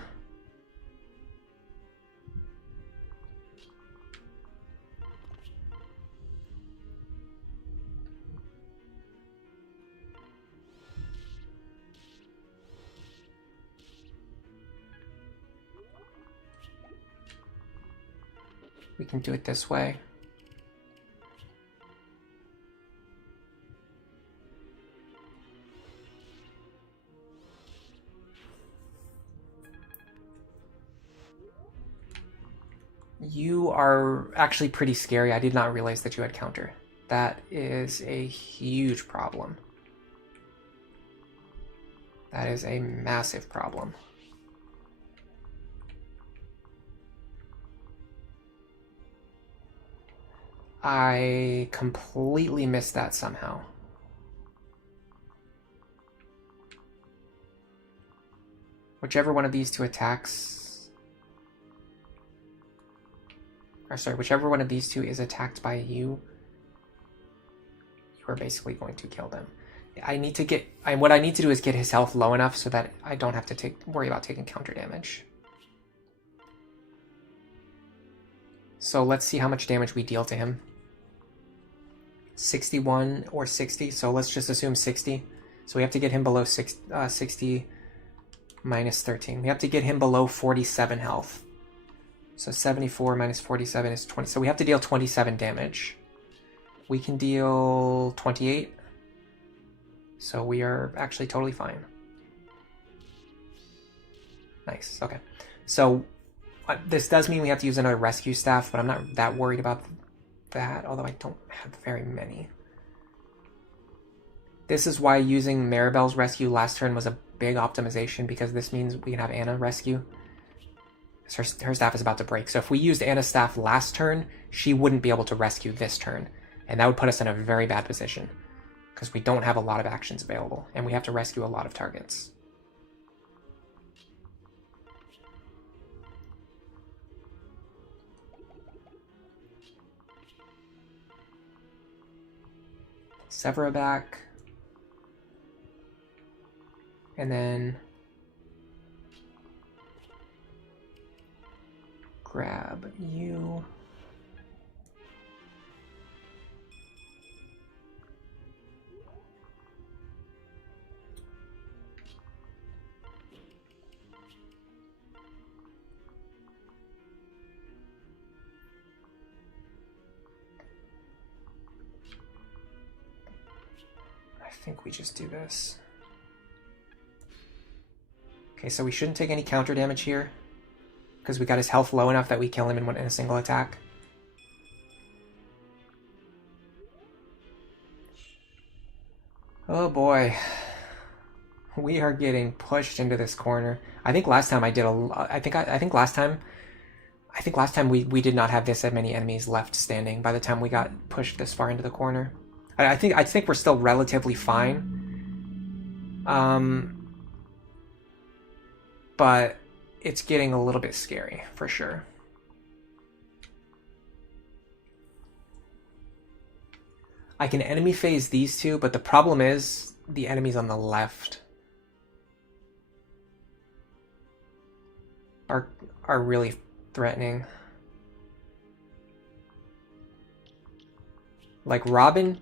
We can do it this way. You are actually pretty scary. I did not realize that you had counter. That is a huge problem. That is a massive problem. I completely missed that somehow. Whichever one of these two attacks... Or sorry, whichever one of these two is attacked by you, you are basically going to kill them. I need to get... what I need to do is get his health low enough so that I don't have to worry about taking counter damage. So let's see how much damage we deal to him. 61 or 60, so let's just assume 60. So we have to get him below 60 minus 13. We have to get him below 47 health. So 74 minus 47 is 20. So we have to deal 27 damage. We can deal 28. So we are actually totally fine. Nice, okay. So this does mean we have to use another rescue staff, but I'm not that worried about that, although I don't have very many. This is why using Maribel's rescue last turn was a big optimization, because this means we can have Anna rescue. Her staff is about to break. So if we used Anna's staff last turn, she wouldn't be able to rescue this turn. And that would put us in a very bad position, because we don't have a lot of actions available, and we have to rescue a lot of targets. Severa back. And then grab you. I think we just do this. Okay, so we shouldn't take any counter damage here, because we got his health low enough that we kill him in a single attack. Oh boy. We are getting pushed into this corner. I think last time I did I think last time we did not have this many enemies left standing by the time we got pushed this far into the corner. I think we're still relatively fine. But it's getting a little bit scary, for sure. I can enemy phase these two, but the problem is the enemies on the left are really threatening. Like, Robin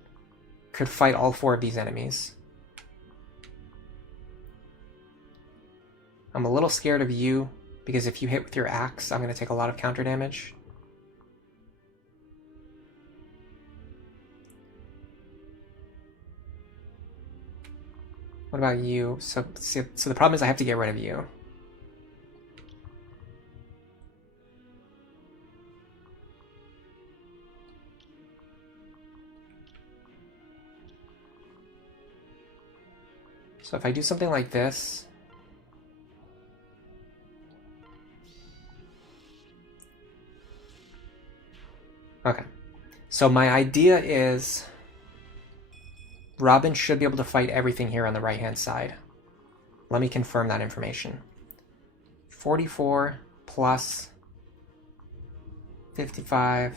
could fight all four of these enemies. I'm a little scared of you, because if you hit with your axe, I'm going to take a lot of counter damage. What about you? So the problem is I have to get rid of you. So if I do something like this... Okay. So my idea is Robin should be able to fight everything here on the right-hand side. Let me confirm that information. 44 plus 55,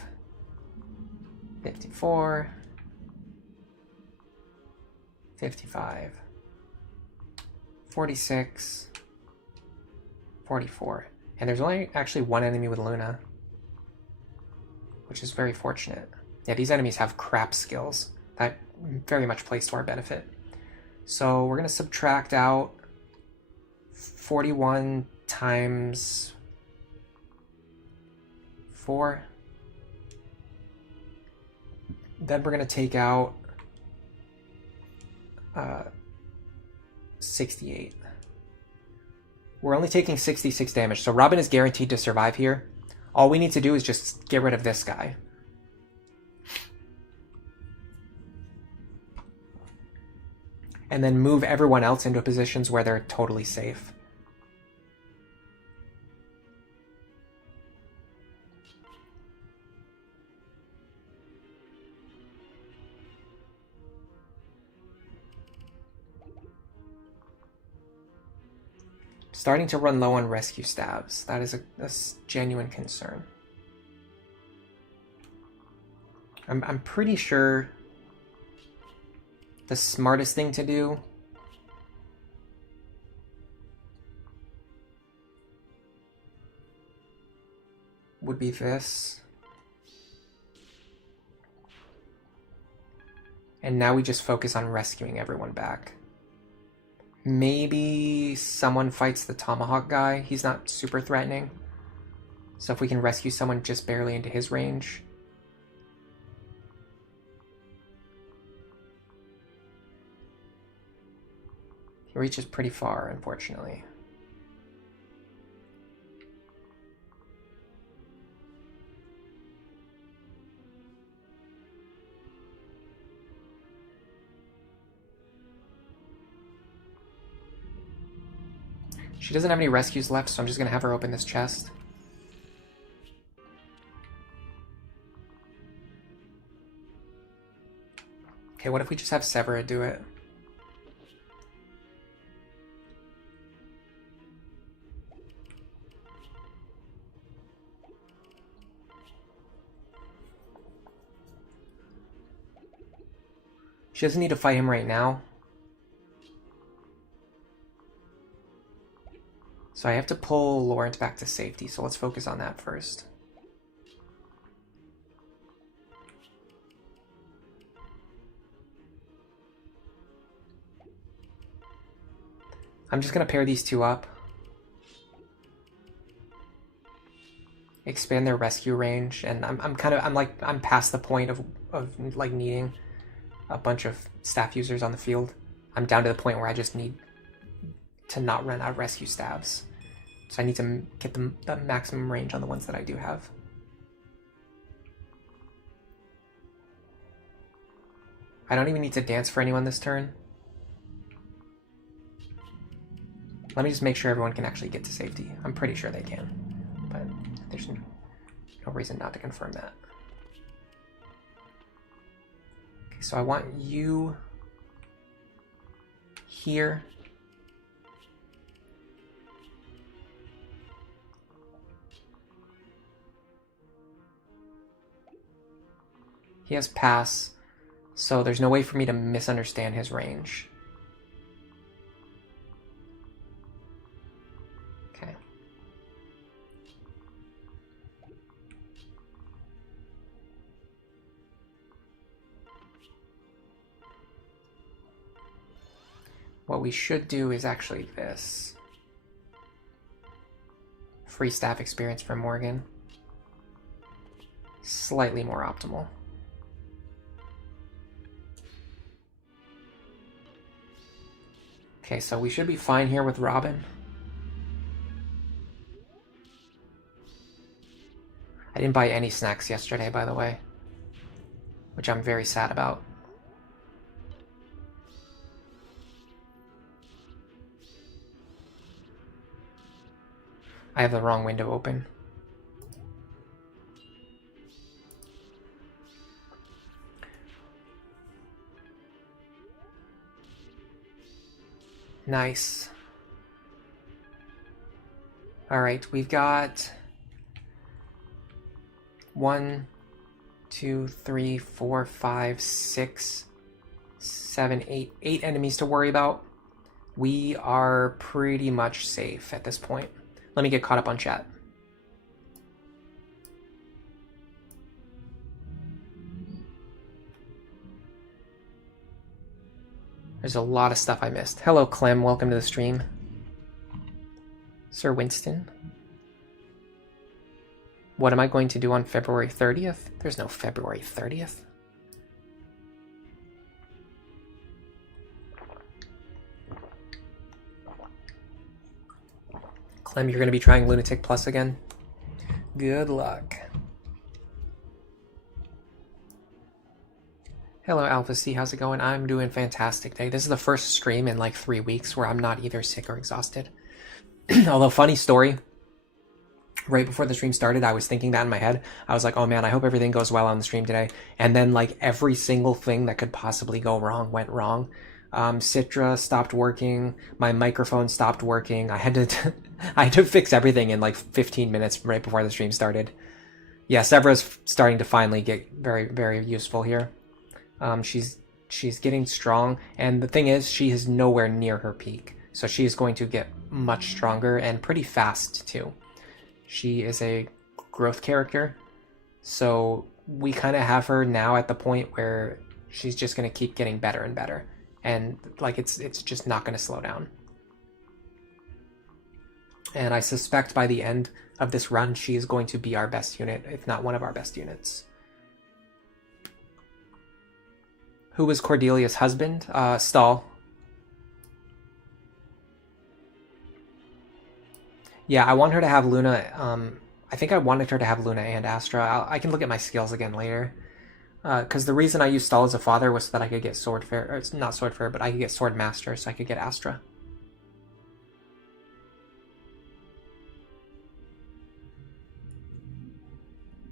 54, 55, 46, 44. And there's only actually one enemy with Luna, which is very fortunate. Yeah, these enemies have crap skills. That very much plays to our benefit. So we're going to subtract out 41 times 4. Then we're going to take out 68. We're only taking 66 damage, so Robin is guaranteed to survive here. All we need to do is just get rid of this guy. And then move everyone else into positions where they're totally safe. Starting to run low on rescue stabs. That is a genuine concern. I'm pretty sure the smartest thing to do would be this. And now we just focus on rescuing everyone back. Maybe someone fights the Tomahawk guy. He's not super threatening. So if we can rescue someone just barely into his range. He reaches pretty far, unfortunately. She doesn't have any rescues left, so I'm just going to have her open this chest. Okay, what if we just have Severa do it? She doesn't need to fight him right now. So I have to pull Lawrence back to safety, so let's focus on that first. I'm just going to pair these two up. Expand their rescue range, and I'm past the point of like needing a bunch of staff users on the field. I'm down to the point where I just need to not run out of rescue stabs. So I need to get the maximum range on the ones that I do have. I don't even need to dance for anyone this turn. Let me just make sure everyone can actually get to safety. I'm pretty sure they can, but there's no reason not to confirm that. Okay, so I want you here. He has pass, so there's no way for me to misunderstand his range. Okay. What we should do is actually this. Free staff experience for Morgan. Slightly more optimal. Okay, so we should be fine here with Robin. I didn't buy any snacks yesterday, by the way, which I'm very sad about. I have the wrong window open. Nice. All right, we've got 1, 2, 3, 4, 5, 6, 7, 8. 8 enemies to worry about. We are pretty much safe at this point. Let me get caught up on chat. There's a lot of stuff I missed. Hello, Clem. Welcome to the stream. Sir Winston. What am I going to do on February 30th? There's no February 30th. You're going to be trying Lunatic Plus again? Good luck. Hello Alpha C, how's it going? I'm doing fantastic today. This is the first stream in like 3 weeks where I'm not either sick or exhausted. Although, funny story, right before the stream started, I was thinking that in my head. I was like, oh man, I hope everything goes well on the stream today. And then like every single thing that could possibly go wrong went wrong. Citra stopped working, my microphone stopped working. I had to fix everything in like 15 minutes right before the stream started. Yeah, Severa's starting to finally get very, very useful here. She's getting strong, and the thing is, she is nowhere near her peak. So she is going to get much stronger and pretty fast too. She is a growth character, so we kind of have her now at the point where she's just going to keep getting better and better. And like it's just not going to slow down. And I suspect by the end of this run, she is going to be our best unit, if not one of our best units. Who was Cordelia's husband? Stahl. Yeah, I want her to have Luna. I think I wanted her to have Luna and Astra. I can look at my skills again later. Because the reason I used Stahl as a father was so that I could get Swordfarer. Or it's not Swordfarer, but I could get Swordmaster, so I could get Astra.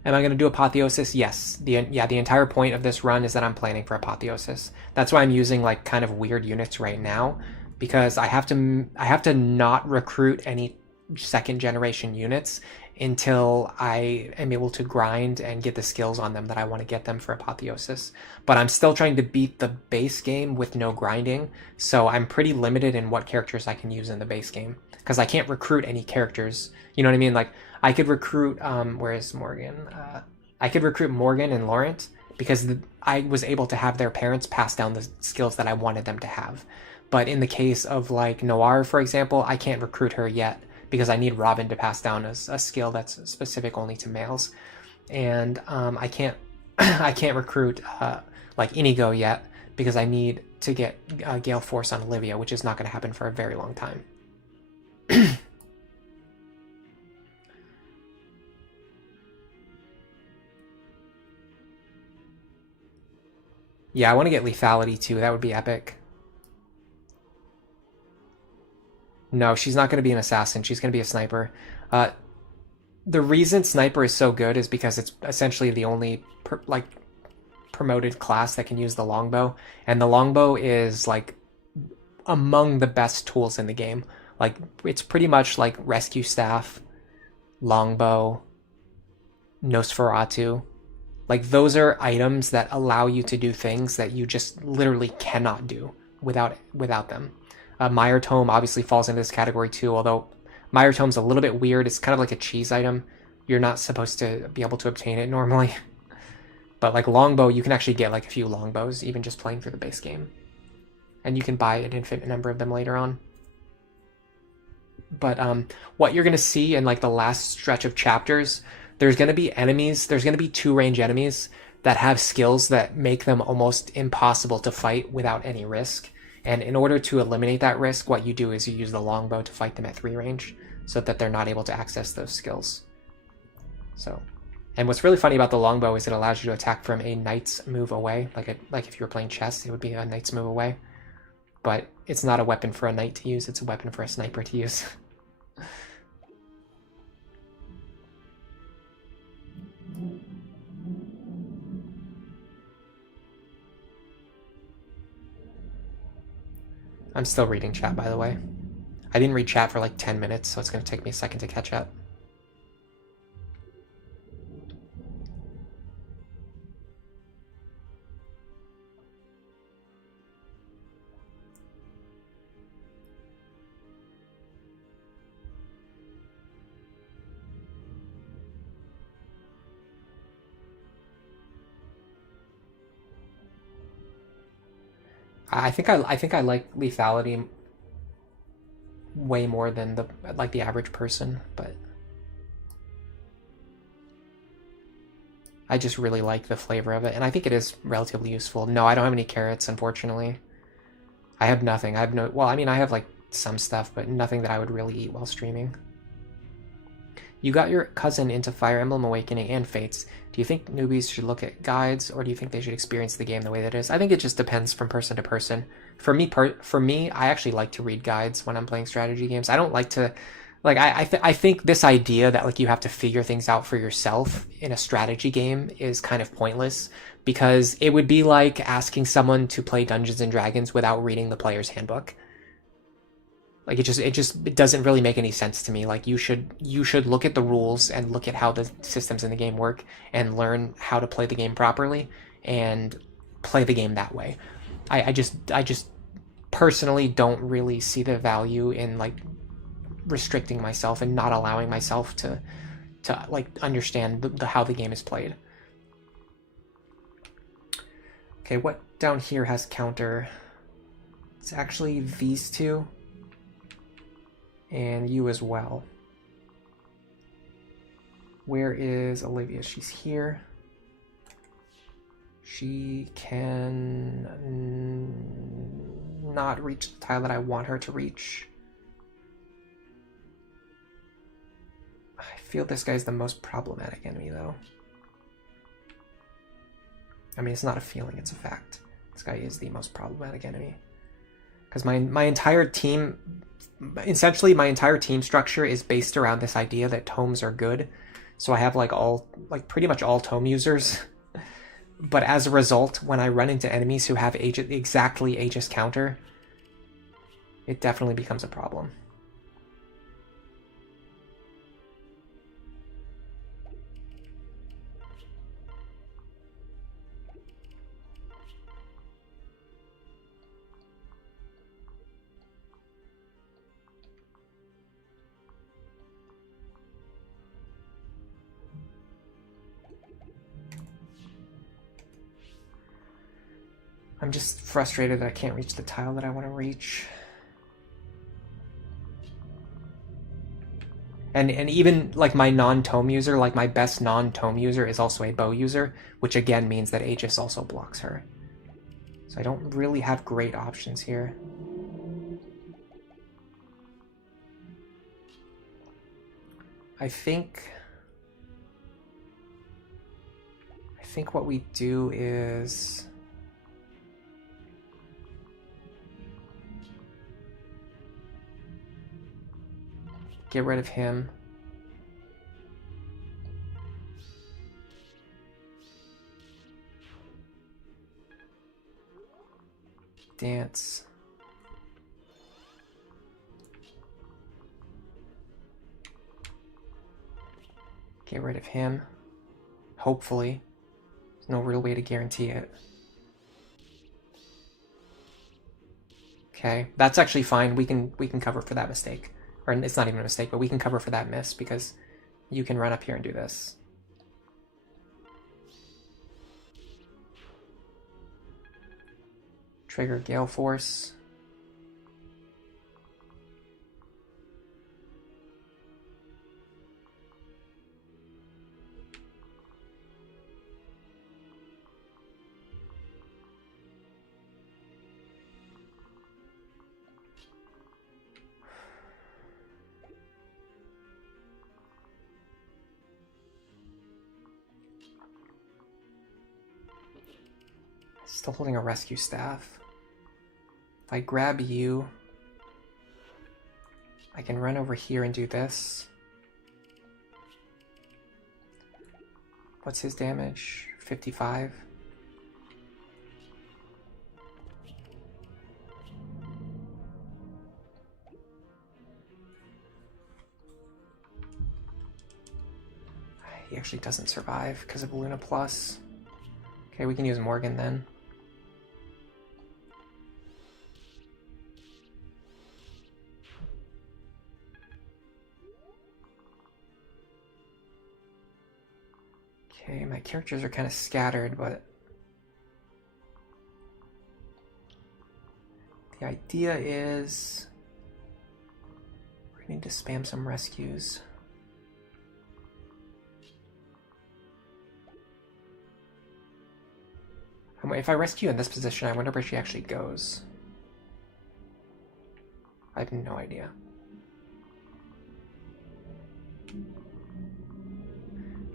Am I going to do Apotheosis? Yes. The entire point of this run is that I'm planning for Apotheosis. That's why I'm using like kind of weird units right now, because I have to not recruit any second generation units until I am able to grind and get the skills on them that I want to get them for Apotheosis. But I'm still trying to beat the base game with no grinding, so I'm pretty limited in what characters I can use in the base game, because I can't recruit any characters. You know what I mean? Like, I could recruit, where is Morgan? I could recruit Morgan and Laurent because I was able to have their parents pass down the skills that I wanted them to have. But in the case of like Noir, for example, I can't recruit her yet because I need Robin to pass down a skill that's specific only to males. And I can't I can't recruit like Inigo yet because I need to get Gale Force on Olivia, which is not going to happen for a very long time. Yeah, I want to get lethality too. That would be epic. No, she's not going to be an assassin. She's going to be a sniper. The reason sniper is so good is because it's essentially the only promoted class that can use the longbow, and the longbow is like among the best tools in the game. Like, it's pretty much like rescue staff, longbow, Nosferatu. Like, those are items that allow you to do things that you just literally cannot do without them. Meyer Tome obviously falls into this category too, although Meyer Tome's a little bit weird. It's kind of like a cheese item. You're not supposed to be able to obtain it normally. But like longbow, you can actually get like a few longbows even just playing through the base game. And you can buy an infinite number of them later on. But what you're going to see in like the last stretch of chapters, there's going to be enemies, there's going to be 2-range enemies that have skills that make them almost impossible to fight without any risk. And in order to eliminate that risk, what you do is you use the longbow to fight them at 3 range so that they're not able to access those skills. So, and what's really funny about the longbow is it allows you to attack from a knight's move away. Like if you were playing chess, it would be a knight's move away. But it's not a weapon for a knight to use, it's a weapon for a sniper to use. I'm still reading chat, by the way. I didn't read chat for like 10 minutes, so it's going to take me a second to catch up. I think I like lethality way more than the average person, but I just really like the flavor of it, and I think it is relatively useful. No, I don't have any carrots, unfortunately. I have nothing. I have no... Well, I mean, I have like some stuff, but nothing that I would really eat while streaming. You got your cousin into Fire Emblem Awakening and Fates. Do you think newbies should look at guides, or do you think they should experience the game the way that it is? I think it just depends from person to person. For me, I actually like to read guides when I'm playing strategy games. I don't like to, like, I think this idea that like you have to figure things out for yourself in a strategy game is kind of pointless, because it would be like asking someone to play Dungeons and Dragons without reading the player's handbook. Like it doesn't really make any sense to me. Like you should look at the rules and look at how the systems in the game work and learn how to play the game properly and play the game that way. I just personally don't really see the value in like restricting myself and not allowing myself to like understand how the game is played. Okay, what down here has counter? It's actually these two. And you as well. Where is Olivia? She's here. She can not reach the tile that I want her to reach. I feel this guy's the most problematic enemy, though. I mean, it's not a feeling, it's a fact. This guy is the most problematic enemy. Because my entire team... Essentially, my entire team structure is based around this idea that tomes are good. So I have like pretty much all tome users. But as a result, when I run into enemies who have exactly Aegis counter, it definitely becomes a problem. I'm just frustrated that I can't reach the tile that I want to reach. And even like my non-tome user, like my best non-tome user is also a bow user, which again means that Aegis also blocks her. So I don't really have great options here. I think what we do is... get rid of him. Dance. Get rid of him. Hopefully. There's no real way to guarantee it. Okay, that's actually fine. We can cover for that mistake. Or it's not even a mistake, but we can cover for that miss because you can run up here and do this. Trigger Gale Force. Still holding a rescue staff. If I grab you, I can run over here and do this. What's his damage? 55. He actually doesn't survive because of Luna Plus. Okay, we can use Morgan then. Okay, my characters are kind of scattered, but the idea is we need to spam some rescues. If I rescue in this position, I wonder where she actually goes. I have no idea.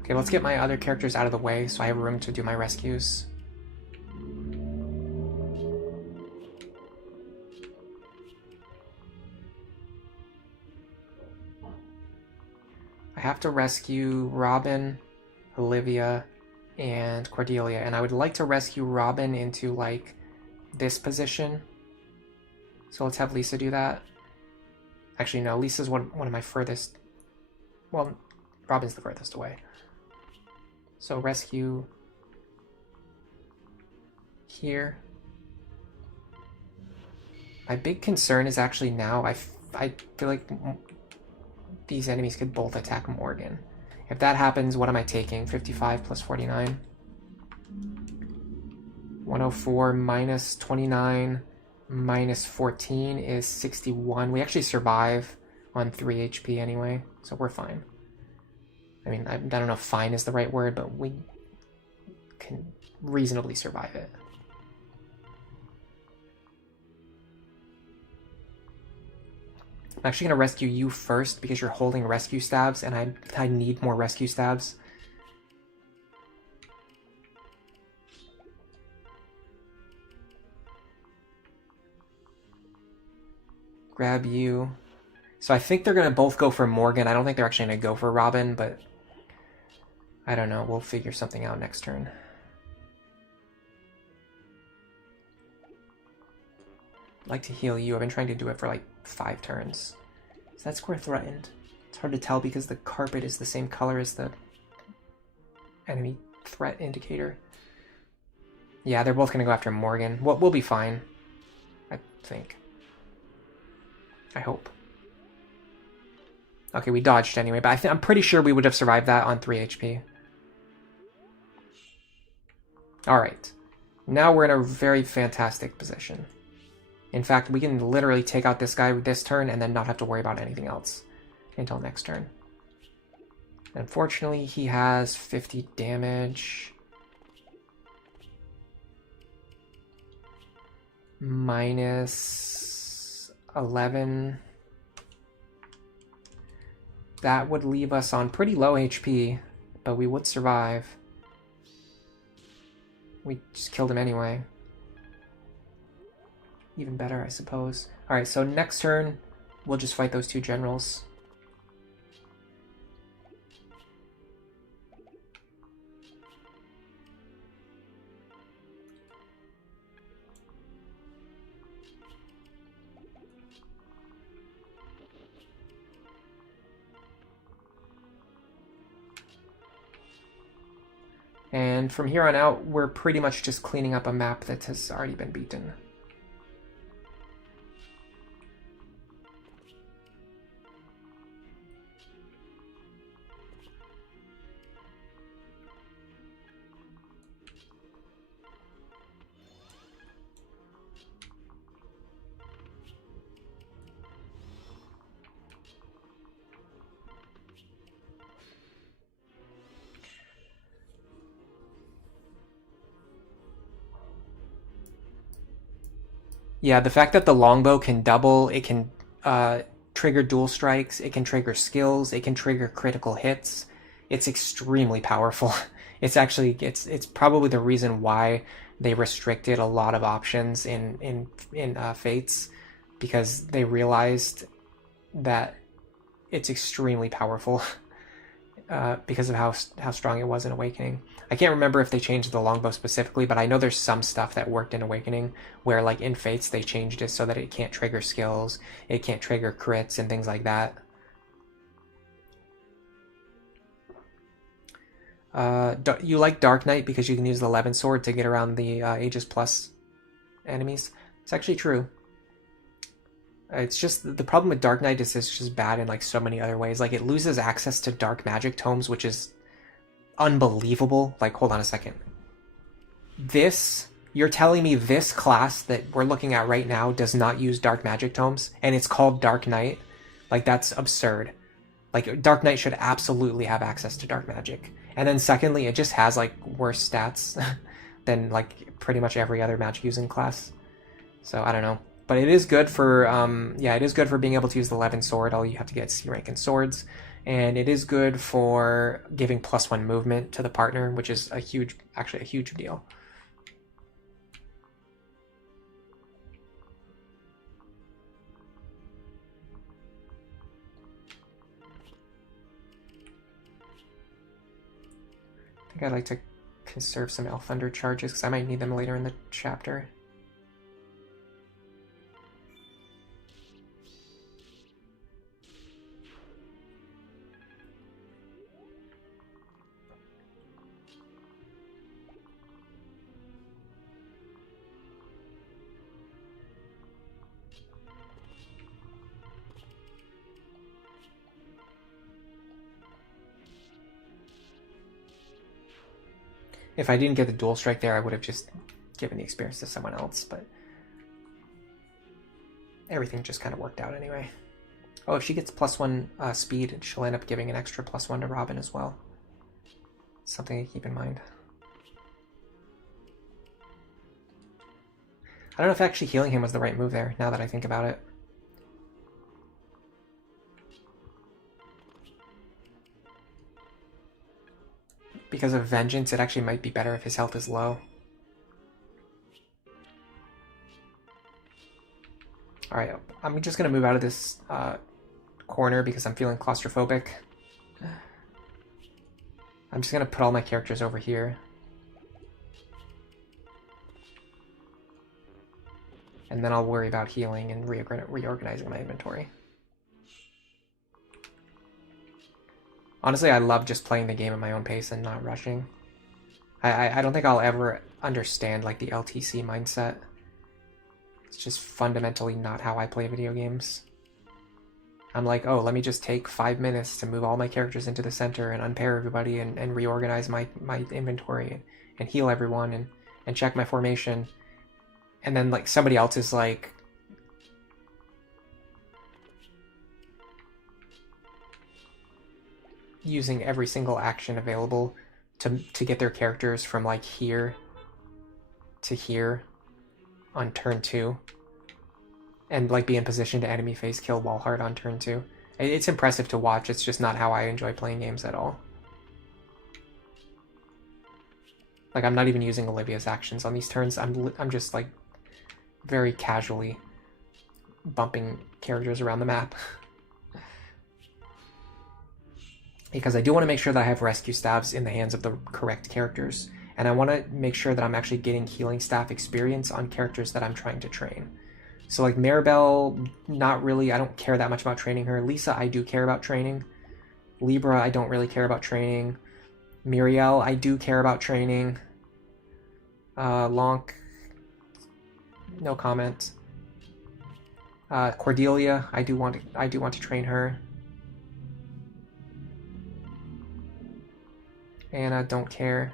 Okay, let's get my other characters out of the way so I have room to do my rescues. I have to rescue Robin, Olivia, and Cordelia, and I would like to rescue Robin into, like, this position. So let's have Lisa do that. Actually, no, Lisa's one of my furthest... Well, Robin's the furthest away. So rescue here. My big concern is actually now I feel like these enemies could both attack Morgan. If that happens, what am I taking? 55 plus 49. 104 minus 29 minus 14 is 61. We actually survive on 3 HP anyway, so we're fine. I mean, I don't know if fine is the right word, but we can reasonably survive it. I'm actually going to rescue you first because you're holding rescue stabs, and I need more rescue stabs. Grab you. So I think they're going to both go for Morgan. I don't think they're actually going to go for Robin, but I don't know. We'll figure something out next turn. I'd like to heal you. I've been trying to do it for like 5 turns. Is that square threatened? It's hard to tell because the carpet is the same color as the enemy threat indicator. Yeah, they're both going to go after Morgan. We'll be fine, I think. I hope. Okay, we dodged anyway, but I'm pretty sure we would have survived that on 3 HP. Alright. Now we're in a very fantastic position. In fact, we can literally take out this guy this turn and then not have to worry about anything else until next turn. Unfortunately, he has 50 damage. Minus 11. That would leave us on pretty low HP, but we would survive. We just killed him anyway. Even better, I suppose. Alright, so next turn, we'll just fight those 2 generals. And from here on out, we're pretty much just cleaning up a map that has already been beaten. Yeah, the fact that the longbow can double, it can trigger dual strikes, it can trigger skills, it can trigger critical hits. It's extremely powerful. It's actually it's probably the reason why they restricted a lot of options in Fates, because they realized that it's extremely powerful because of how strong it was in Awakening. I can't remember if they changed the longbow specifically, but I know there's some stuff that worked in Awakening where, like, in Fates, they changed it so that it can't trigger skills, it can't trigger crits, and things like that. You like Dark Knight because you can use the 11 sword to get around the Aegis Plus enemies. It's actually true. It's just, the problem with Dark Knight is it's just bad in, like, so many other ways. Like, it loses access to dark magic tomes, which is unbelievable. Like, hold on a second. You're telling me this class that we're looking at right now does not use dark magic tomes, and it's called Dark Knight? Like, that's absurd. Like, Dark Knight should absolutely have access to dark magic. And then secondly, it just has, like, worse stats than, like, pretty much every other magic using class. So, I don't know. But it is good for, yeah, it is good for being able to use the 11 sword. All you have to get C rank in swords. and it is good for giving +1 movement to the partner, which is actually a huge deal. I think I'd like to conserve some Elf Thunder charges because I might need them later in the chapter. If I didn't get the dual strike there, I would have just given the experience to someone else, but everything just kind of worked out anyway. Oh, if she gets +1 speed, she'll end up giving an extra +1 to Robin as well. Something to keep in mind. I don't know if actually healing him was the right move there, now that I think about it. Because of Vengeance, it actually might be better if his health is low. Alright, I'm just going to move out of this corner because I'm feeling claustrophobic. I'm just going to put all my characters over here. And then I'll worry about healing and reorganizing my inventory. Honestly, I love just playing the game at my own pace and not rushing. I don't think I'll ever understand like the LTC mindset. It's just fundamentally not how I play video games. I'm like, oh, let me just take 5 minutes to move all my characters into the center and unpair everybody and reorganize my inventory and heal everyone and check my formation. And then like somebody else is like, using every single action available to get their characters from like here to here on turn 2 and like be in position to enemy face kill Walhart on turn 2. It's impressive to watch. It's just not how I enjoy playing games at all. Like I'm not even using Olivia's actions on these turns. I'm just like very casually bumping characters around the map. Because I do want to make sure that I have rescue staffs in the hands of the correct characters. And I want to make sure that I'm actually getting healing staff experience on characters that I'm trying to train. So like Maribel, not really. I don't care that much about training her. Lisa, I do care about training. Libra, I don't really care about training. Muriel, I do care about training. Lonk, no comment. Cordelia, I do want to train her. Anna, don't care.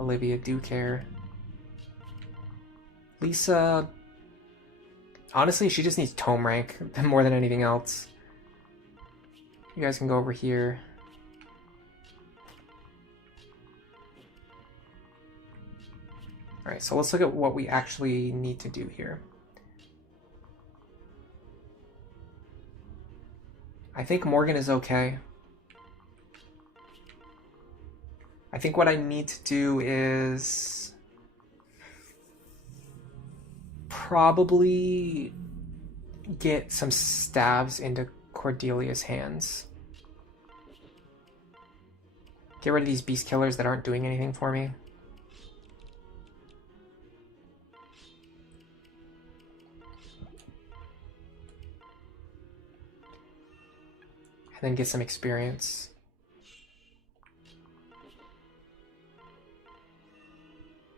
Olivia, do care. Lisa, honestly, she just needs tome rank more than anything else. You guys can go over here. Alright, so let's look at what we actually need to do here. I think Morgan is okay. I think what I need to do is probably get some stabs into Cordelia's hands. Get rid of these beast killers that aren't doing anything for me. And then get some experience.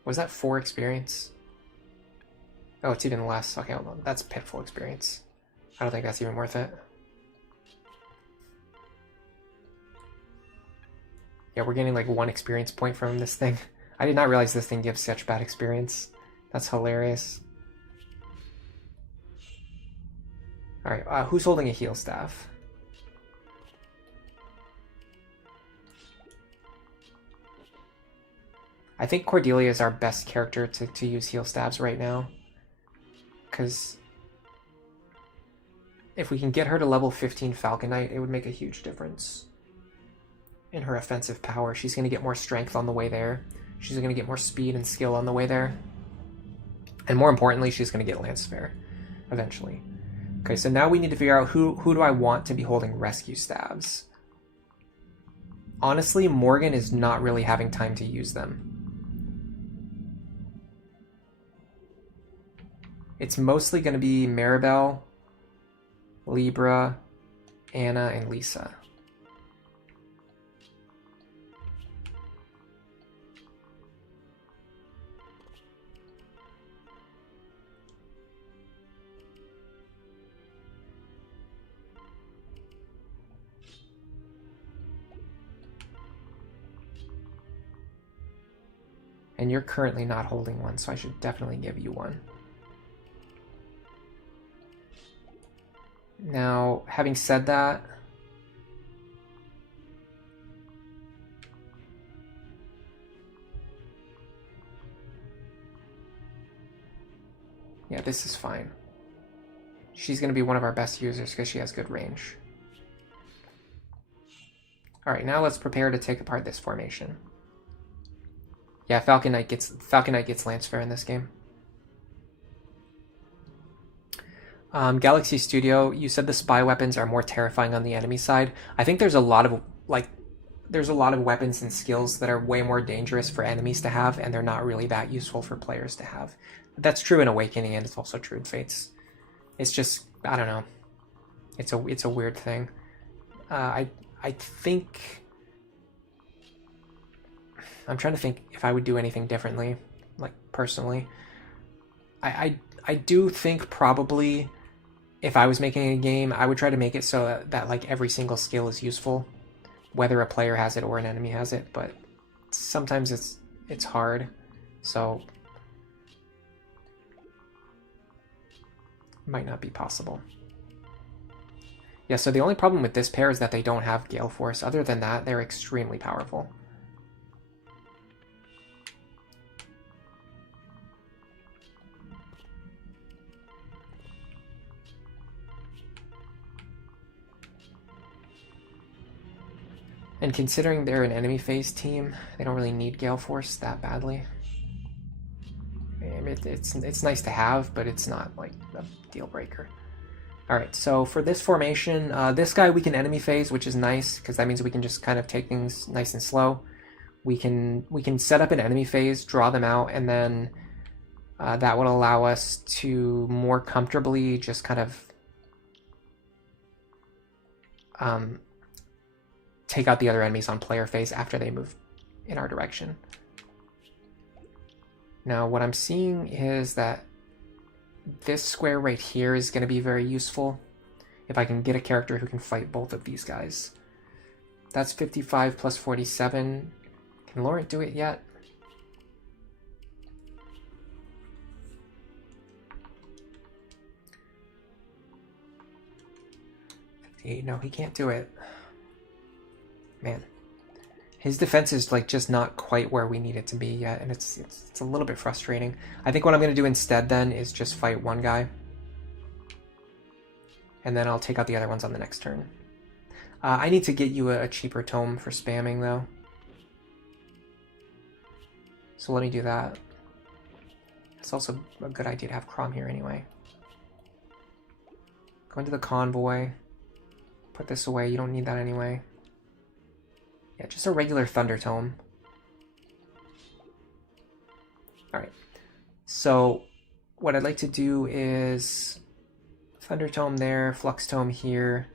Was that 4 experience? Oh, it's even less. Okay, hold on. That's pitiful experience. I don't think that's even worth it. Yeah, we're getting like 1 experience point from this thing. I did not realize this thing gives such bad experience. That's hilarious. Alright, who's holding a heal staff? I think Cordelia is our best character to use heal stabs right now. Because if we can get her to level 15 Falcon Knight, it would make a huge difference in her offensive power. She's going to get more strength on the way there. She's going to get more speed and skill on the way there. And more importantly, she's going to get Lance Fair eventually. Okay, so now we need to figure out who do I want to be holding rescue stabs. Honestly, Morgan is not really having time to use them. It's mostly going to be Maribel, Libra, Anna, and Lisa. And you're currently not holding one, so I should definitely give you one. Now, having said that, yeah, this is fine. She's going to be one of our best users because she has good range. Alright, now let's prepare to take apart this formation. Yeah, Falcon Knight gets Lance Fair in this game. Galaxy Studio, you said the spy weapons are more terrifying on the enemy side. I think there's a lot of weapons and skills that are way more dangerous for enemies to have, and they're not really that useful for players to have. That's true in Awakening, and it's also true in Fates. It's just, I don't know. It's a weird thing. I think I'm trying to think if I would do anything differently, like personally. I do think probably if I was making a game, I would try to make it so that like every single skill is useful, whether a player has it or an enemy has it, but sometimes it's hard, so might not be possible. Yeah, so the only problem with this pair is that they don't have Gale Force. Other than that, they're extremely powerful. And considering they're an enemy phase team, they don't really need Gale Force that badly. It's nice to have, but it's not like a deal breaker. Alright, so for this formation, this guy we can enemy phase, which is nice, because that means we can just kind of take things nice and slow. We can set up an enemy phase, draw them out, and then that would allow us to more comfortably just kind of take out the other enemies on player phase after they move in our direction. Now, what I'm seeing is that this square right here is going to be very useful if I can get a character who can fight both of these guys. That's 55 plus 47. Can Laurent do it yet? No, he can't do it. Man. His defense is like just not quite where we need it to be yet, and it's a little bit frustrating. I think what I'm going to do instead then is just fight one guy. And then I'll take out the other ones on the next turn. I need to get you a cheaper tome for spamming though. So let me do that. It's also a good idea to have Crom here anyway. Go into the convoy. Put this away, you don't need that anyway. Yeah, just a regular Thunder Tome. Alright. So, what I'd like to do is Thunder Tome there, Flux Tome here.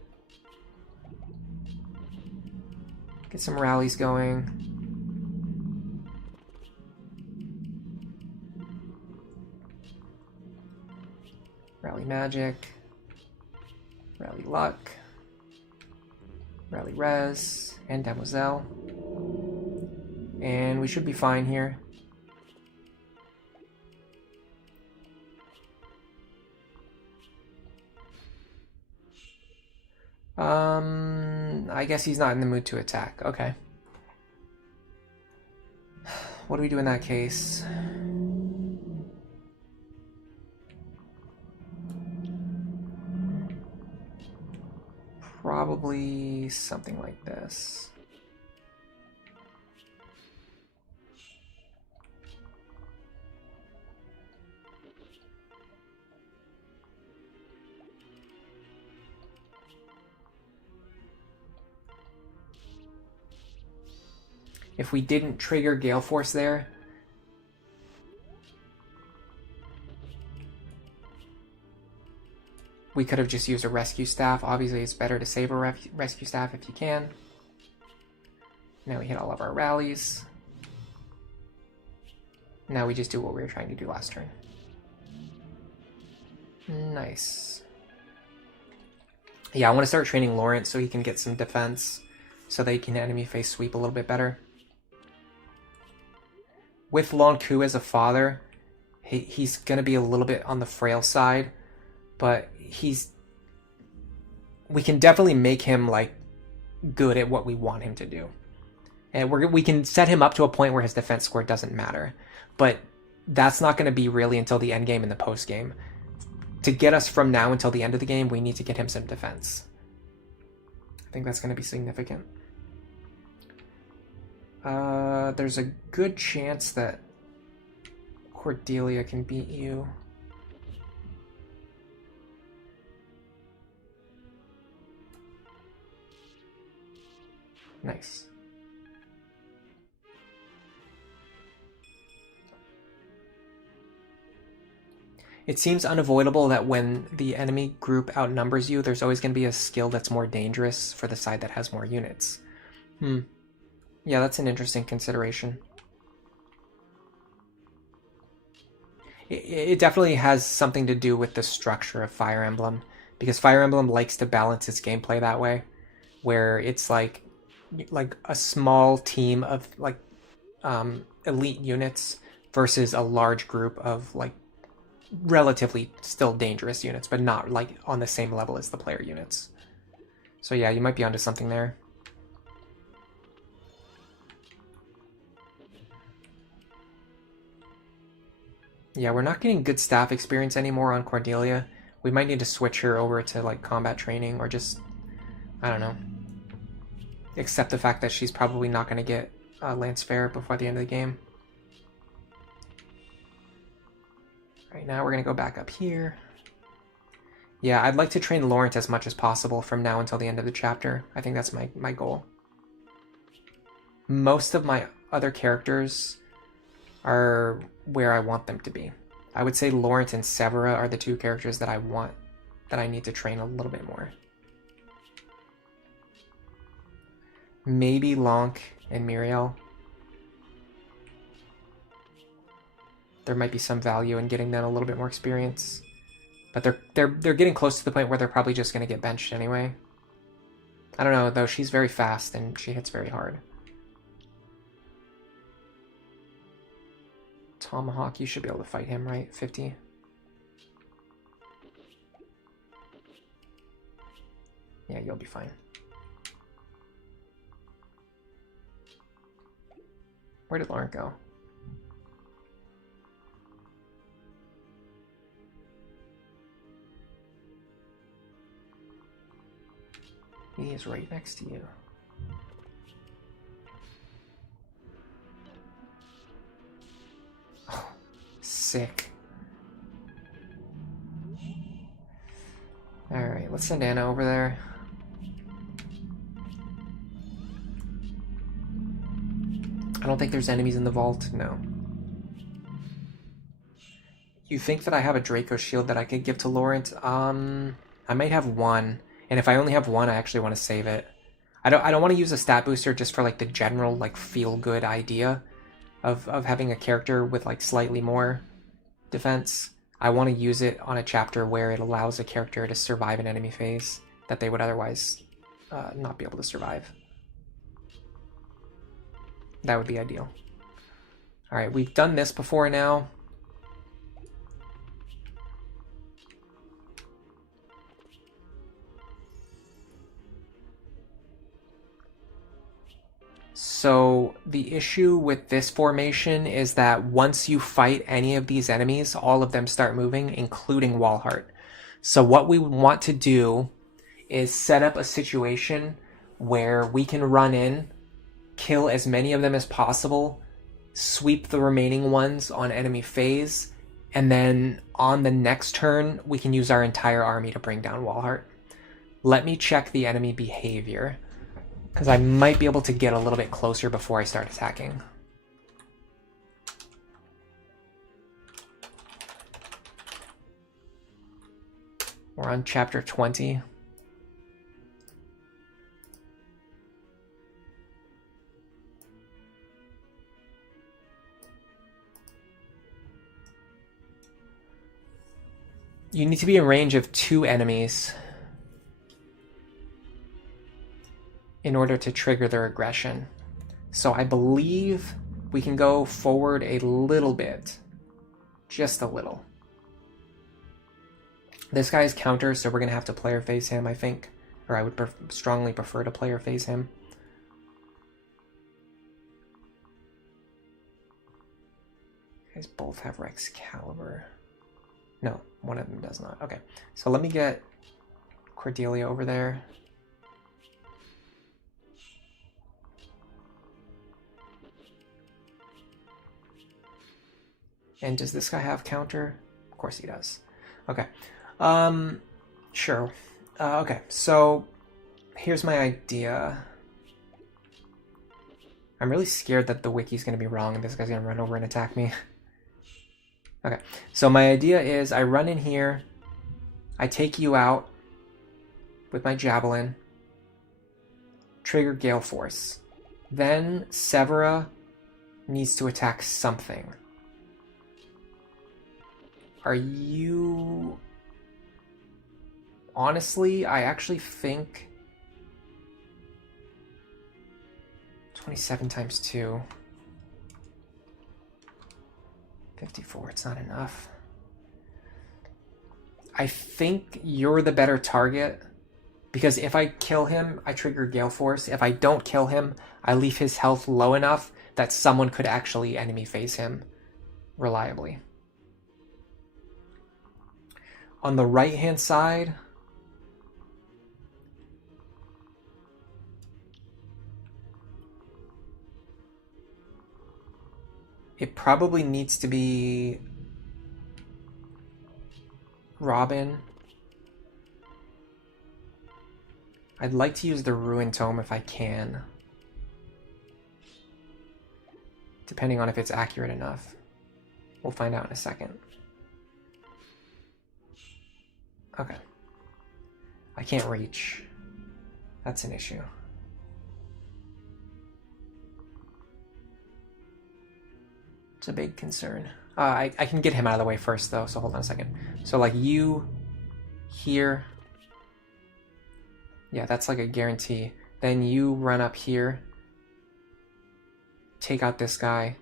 Get some rallies going. Rally Magic. Rally Luck. Rally Res, and Demoiselle. And we should be fine here. I guess he's not in the mood to attack. Okay. What do we do in that case? Probably something like this. If we didn't trigger Gale Force there, we could have just used a rescue staff. Obviously, it's better to save a rescue staff if you can. Now we hit all of our rallies. Now we just do what we were trying to do last turn. Nice. Yeah, I want to start training Lawrence so he can get some defense, so that he can enemy face sweep a little bit better. With Lonku as a father, he's going to be a little bit on the frail side, but we can definitely make him like good at what we want him to do. And we can set him up to a point where his defense score doesn't matter. But that's not going to be really until the end game and the post game. To get us from now until the end of the game, we need to get him some defense. I think that's going to be significant. There's a good chance that Cordelia can beat you. Nice. It seems unavoidable that when the enemy group outnumbers you, there's always going to be a skill that's more dangerous for the side that has more units. Yeah, that's an interesting consideration. It definitely has something to do with the structure of Fire Emblem, because Fire Emblem likes to balance its gameplay that way, where it's like a small team of like elite units versus a large group of like relatively still dangerous units, but not like on the same level as the player units. So yeah, you might be onto something there. Yeah, we're not getting good staff experience anymore on Cordelia. We might need to switch her over to like combat training, or just, I don't know, accept the fact that she's probably not going to get Lance Fair before the end of the game. Right now we're going to go back up here. Yeah, I'd like to train Laurent as much as possible from now until the end of the chapter. I think that's my goal. Most of my other characters are where I want them to be. I would say Laurent and Severa are the two characters that I need to train a little bit more. Maybe Lonk and Muriel. There might be some value in getting them a little bit more experience, but they're getting close to the point where they're probably just going to get benched anyway. I don't know though. She's very fast and she hits very hard. Tomahawk, you should be able to fight him, right? 50. Yeah, you'll be fine. Where did Lauren go? He is right next to you. Oh, sick. Alright, let's send Anna over there. I don't think there's enemies in the vault, no. You think that I have a Draco shield that I could give to Laurent? I might have one. And if I only have one, I actually want to save it. I don't want to use a stat booster just for like the general like feel good idea of having a character with like slightly more defense. I want to use it on a chapter where it allows a character to survive an enemy phase that they would otherwise not be able to survive. That would be ideal. Alright, we've done this before now. So the issue with this formation is that once you fight any of these enemies, all of them start moving, including Walhart. So what we want to do is set up a situation where we can run in, kill as many of them as possible, sweep the remaining ones on enemy phase, and then on the next turn, we can use our entire army to bring down Walhart. Let me check the enemy behavior, because I might be able to get a little bit closer before I start attacking. We're on chapter 20. You need to be in range of 2 enemies in order to trigger their aggression. So I believe we can go forward a little bit. Just a little. This guy's counter, so we're going to have to player phase him, I think. Or I would strongly prefer to player phase him. You guys both have Rex Caliber. No, one of them does not. Okay, so let me get Cordelia over there. And does this guy have counter? Of course he does. Okay. Sure. Okay, so here's my idea. I'm really scared that the wiki's going to be wrong and this guy's going to run over and attack me. Okay, so my idea is I run in here, I take you out with my javelin, trigger Gale Force. Then Severa needs to attack something. Are you... Honestly, I actually think 27 times 2. 54, it's not enough. I think you're the better target, because if I kill him, I trigger Gale Force. If I don't kill him, I leave his health low enough that someone could actually enemy phase him reliably. On the right-hand side, it probably needs to be Robin. I'd like to use the Ruin Tome if I can, depending on if it's accurate enough. We'll find out in a second. Okay. I can't reach. That's an issue. It's a big concern. I can get him out of the way first, though, so hold on a second. So, like, you here. Yeah, that's like a guarantee. Then you run up here. Take out this guy.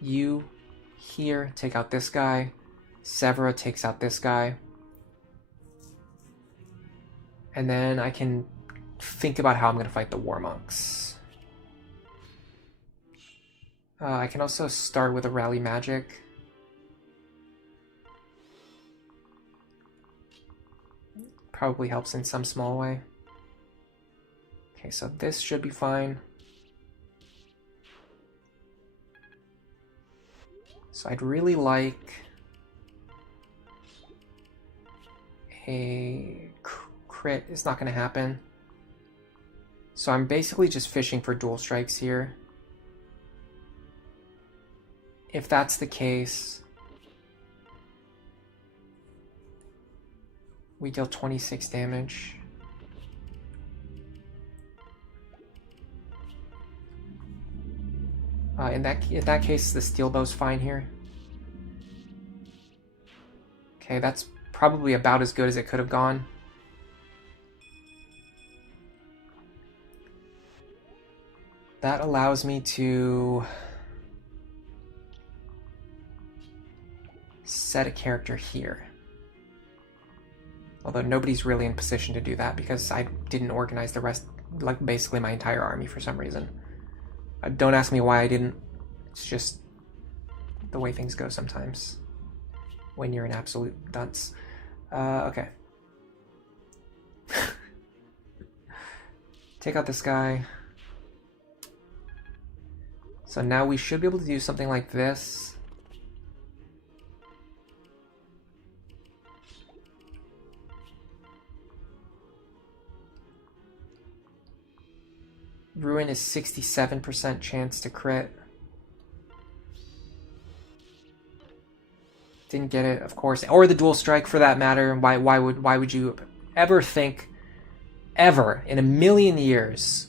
You here, take out this guy. Severa takes out this guy. And then I can think about how I'm going to fight the War Monks. I can also start with a Rally Magic. Probably helps in some small way. Okay, so this should be fine. So I'd really like a crit. It's not going to happen. So I'm basically just fishing for dual strikes here. If that's the case, we deal 26 damage. In that case, the steel bow's fine here. Okay, that's probably about as good as it could have gone. That allows me to set a character here. Although nobody's really in position to do that because I didn't organize the rest, like basically my entire army for some reason. Don't ask me why I didn't. It's just the way things go sometimes when you're an absolute dunce. Okay. Take out this guy. So now we should be able to do something like this. Ruin is 67% chance to crit. Didn't get it, of course. Or the dual strike for that matter. Why would you ever think, ever, in a million years,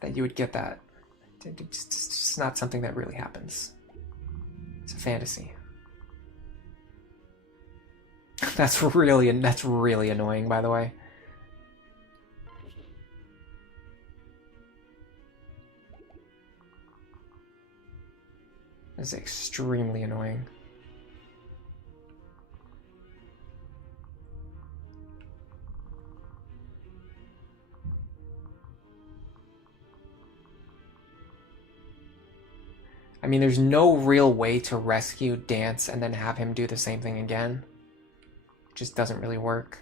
that you would get that? It's just not something that really happens. It's a fantasy. That's really annoying, by the way. That's extremely annoying. I mean, there's no real way to rescue Dance and then have him do the same thing again. It just doesn't really work.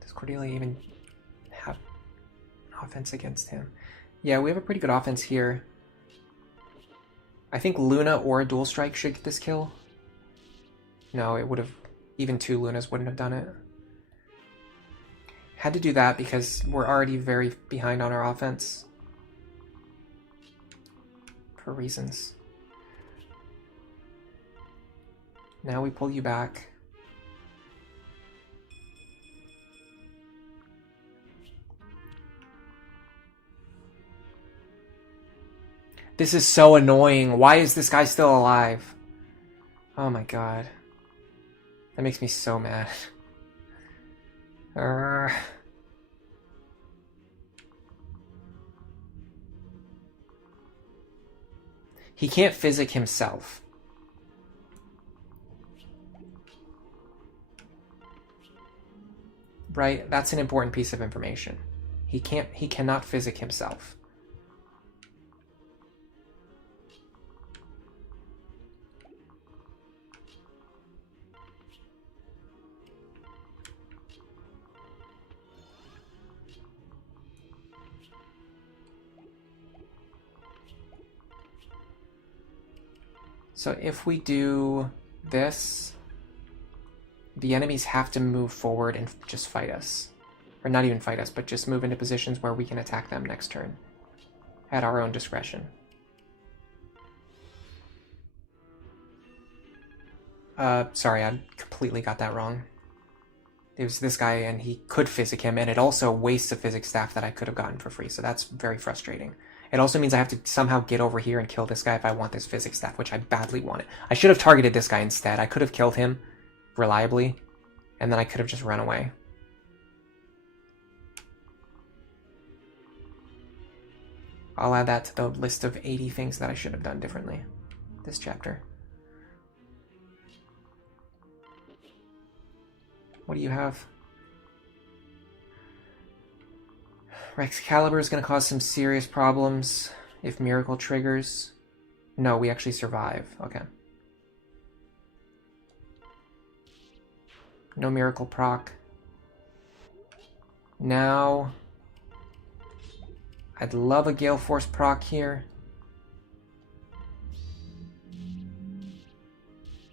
Does Cordelia even have offense against him? Yeah, we have a pretty good offense here. I think Luna or a dual strike should get this kill. No, it would have... Even 2 Lunas wouldn't have done it. Had to do that because we're already very behind on our offense. For reasons. Now we pull you back. This is so annoying. Why is this guy still alive? Oh my god. That makes me so mad. He can't physic himself. Right? That's an important piece of information. He cannot physic himself. So if we do this, the enemies have to move forward and just fight us. Or not even fight us, but just move into positions where we can attack them next turn. At our own discretion. Sorry, I completely got that wrong. It was this guy and he could physic him, and it also wastes a physic staff that I could have gotten for free, so that's very frustrating. It also means I have to somehow get over here and kill this guy if I want this physics staff, which I badly want it. I should have targeted this guy instead. I could have killed him reliably, and then I could have just run away. I'll add that to the list of 80 things that I should have done differently this chapter. What do you have? Excalibur is going to cause some serious problems if Miracle triggers. No, we actually survive. Okay. No Miracle proc. Now, I'd love a Gale Force proc here.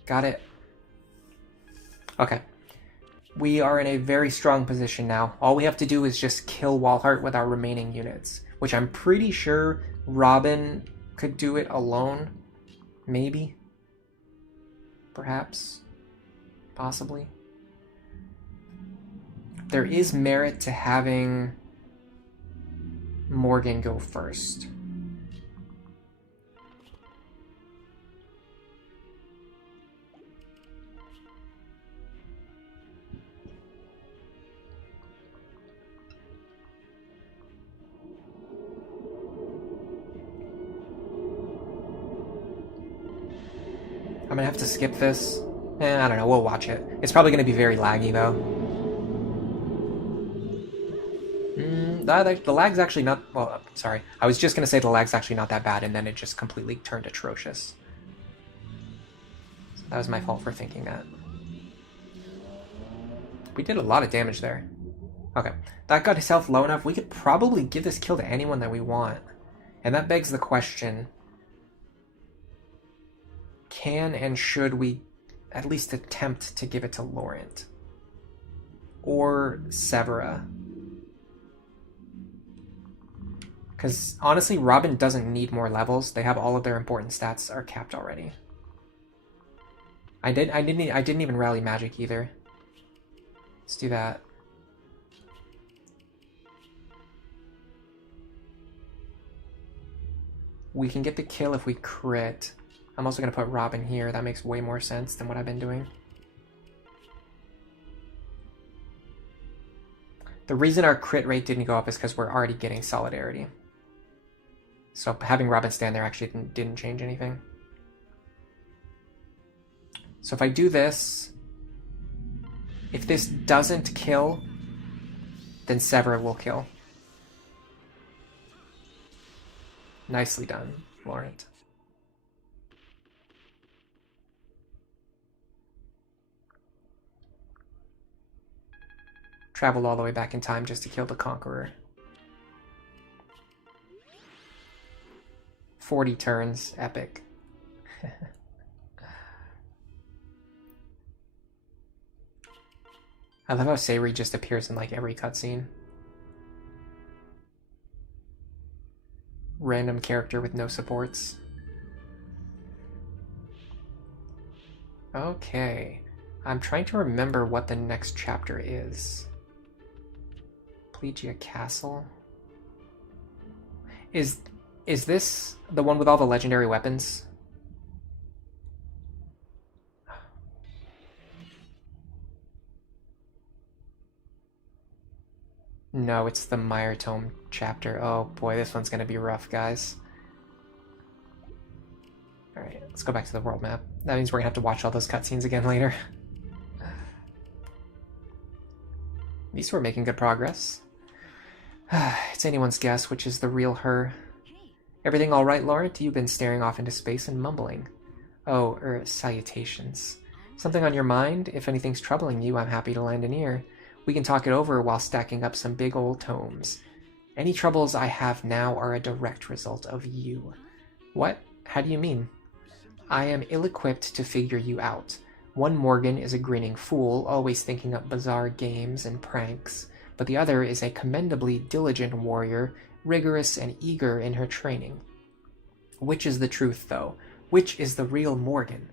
Got it. Okay. We are in a very strong position now. All we have to do is just kill Walhart with our remaining units, which I'm pretty sure Robin could do it alone. Maybe. Perhaps. Possibly. There is merit to having Morgan go first. I'm gonna have to skip this. I don't know, we'll watch it. It's probably gonna be very laggy though. The lag's actually not... Well, sorry. I was just gonna say the lag's actually not that bad, and then it just completely turned atrocious. So that was my fault for thinking that. We did a lot of damage there. Okay. That got his health low enough. We could probably give this kill to anyone that we want. And that begs the question... Can and should we at least attempt to give it to Laurent? Or Severa? Because honestly, Robin doesn't need more levels. They have all of their important stats are capped already. I didn't even rally magic either. Let's do that. We can get the kill if we crit. I'm also going to put Robin here. That makes way more sense than what I've been doing. The reason our crit rate didn't go up is because we're already getting Solidarity. So having Robin stand there actually didn't change anything. So if I do this, if this doesn't kill, then Severa will kill. Nicely done, Laurent. Traveled all the way back in time just to kill the Conqueror. 40 turns, epic. I love how Sayri just appears in like every cutscene. Random character with no supports. Okay. I'm trying to remember what the next chapter is. Plegia Castle? Is this the one with all the legendary weapons? No, it's the Meyer Tome chapter. Oh boy, this one's gonna be rough, guys. Alright, let's go back to the world map. That means we're gonna have to watch all those cutscenes again later. At least we're making good progress. It's anyone's guess which is the real her. Everything all right, Laurent? You've been staring off into space and mumbling. Oh, salutations. Something on your mind? If anything's troubling you, I'm happy to lend an ear. We can talk it over while stacking up some big old tomes. Any troubles I have now are a direct result of you. What? How do you mean? I am ill-equipped to figure you out. One Morgan is a grinning fool, always thinking up bizarre games and pranks, but the other is a commendably diligent warrior, rigorous and eager in her training. Which is the truth, though? Which is the real Morgan?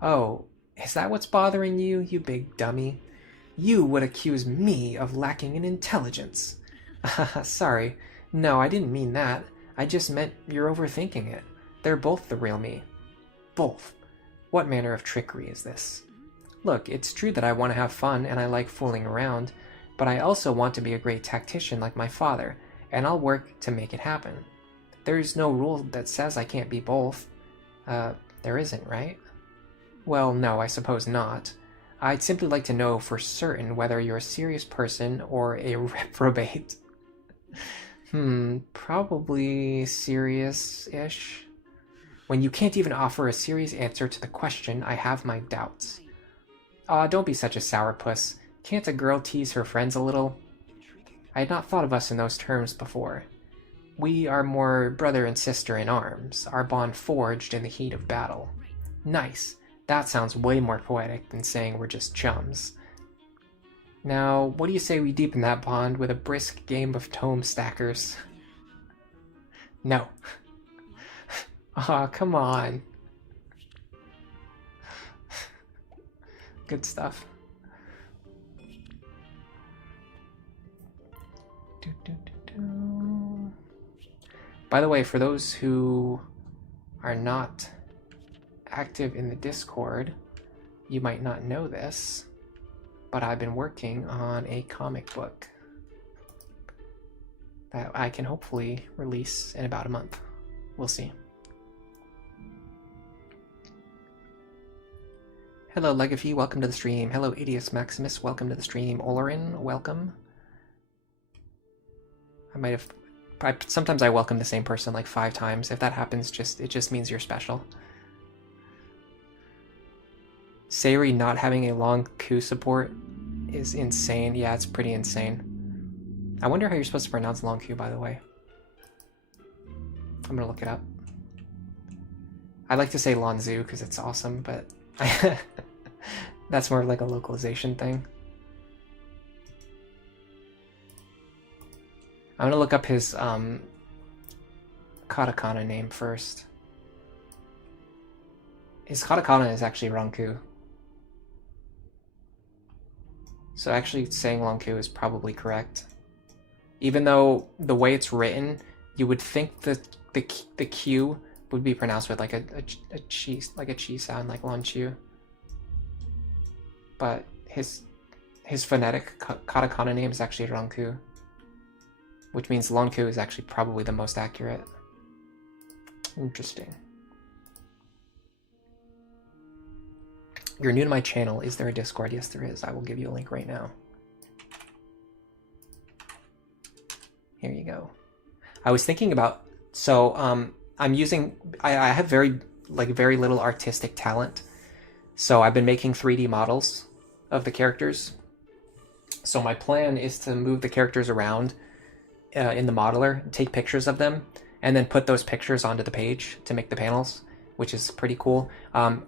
Oh, is that what's bothering you, you big dummy? You would accuse me of lacking in intelligence. Sorry. No, I didn't mean that. I just meant you're overthinking it. They're both the real me. Both. What manner of trickery is this? Look, it's true that I want to have fun and I like fooling around, but I also want to be a great tactician like my father, and I'll work to make it happen. There's no rule that says I can't be both. There isn't, right? Well, no, I suppose not. I'd simply like to know for certain whether you're a serious person or a reprobate. Probably serious-ish. When you can't even offer a serious answer to the question, I have my doubts. Aw, don't be such a sourpuss. Can't a girl tease her friends a little? I had not thought of us in those terms before. We are more brother and sister in arms, our bond forged in the heat of battle. Nice. That sounds way more poetic than saying we're just chums. Now, what do you say we deepen that bond with a brisk game of tome stackers? No. Aw, come on. Good stuff. By the way, for those who are not active in the Discord, you might not know this, but I've been working on a comic book that I can hopefully release in about a month. We'll see. Hello, Legacy, welcome to the stream. Hello, Idius Maximus, welcome to the stream. Olorin, welcome. Sometimes I welcome the same person like 5 times. If that happens, it just means you're special. Sayori not having a long Q support is insane. Yeah, it's pretty insane. I wonder how you're supposed to pronounce long Q, by the way. I'm gonna look it up. I like to say Lonzu because it's awesome, but that's more of like a localization thing. I'm gonna look up his katakana name first. His katakana is actually Ranku. So actually saying Lonku is probably correct. Even though the way it's written, you would think that the Q would be pronounced with like a chi sound, like Lonchu. But his phonetic katakana name is actually Ranku, which means Lonku is actually probably the most accurate. Interesting. You're new to my channel. Is there a Discord? Yes, there is. I will give you a link right now. Here you go. I was thinking about, so I'm using, I have very little artistic talent. So I've been making 3D models of the characters. So my plan is to move the characters around in the modeler, take pictures of them, and then put those pictures onto the page to make the panels, which is pretty cool.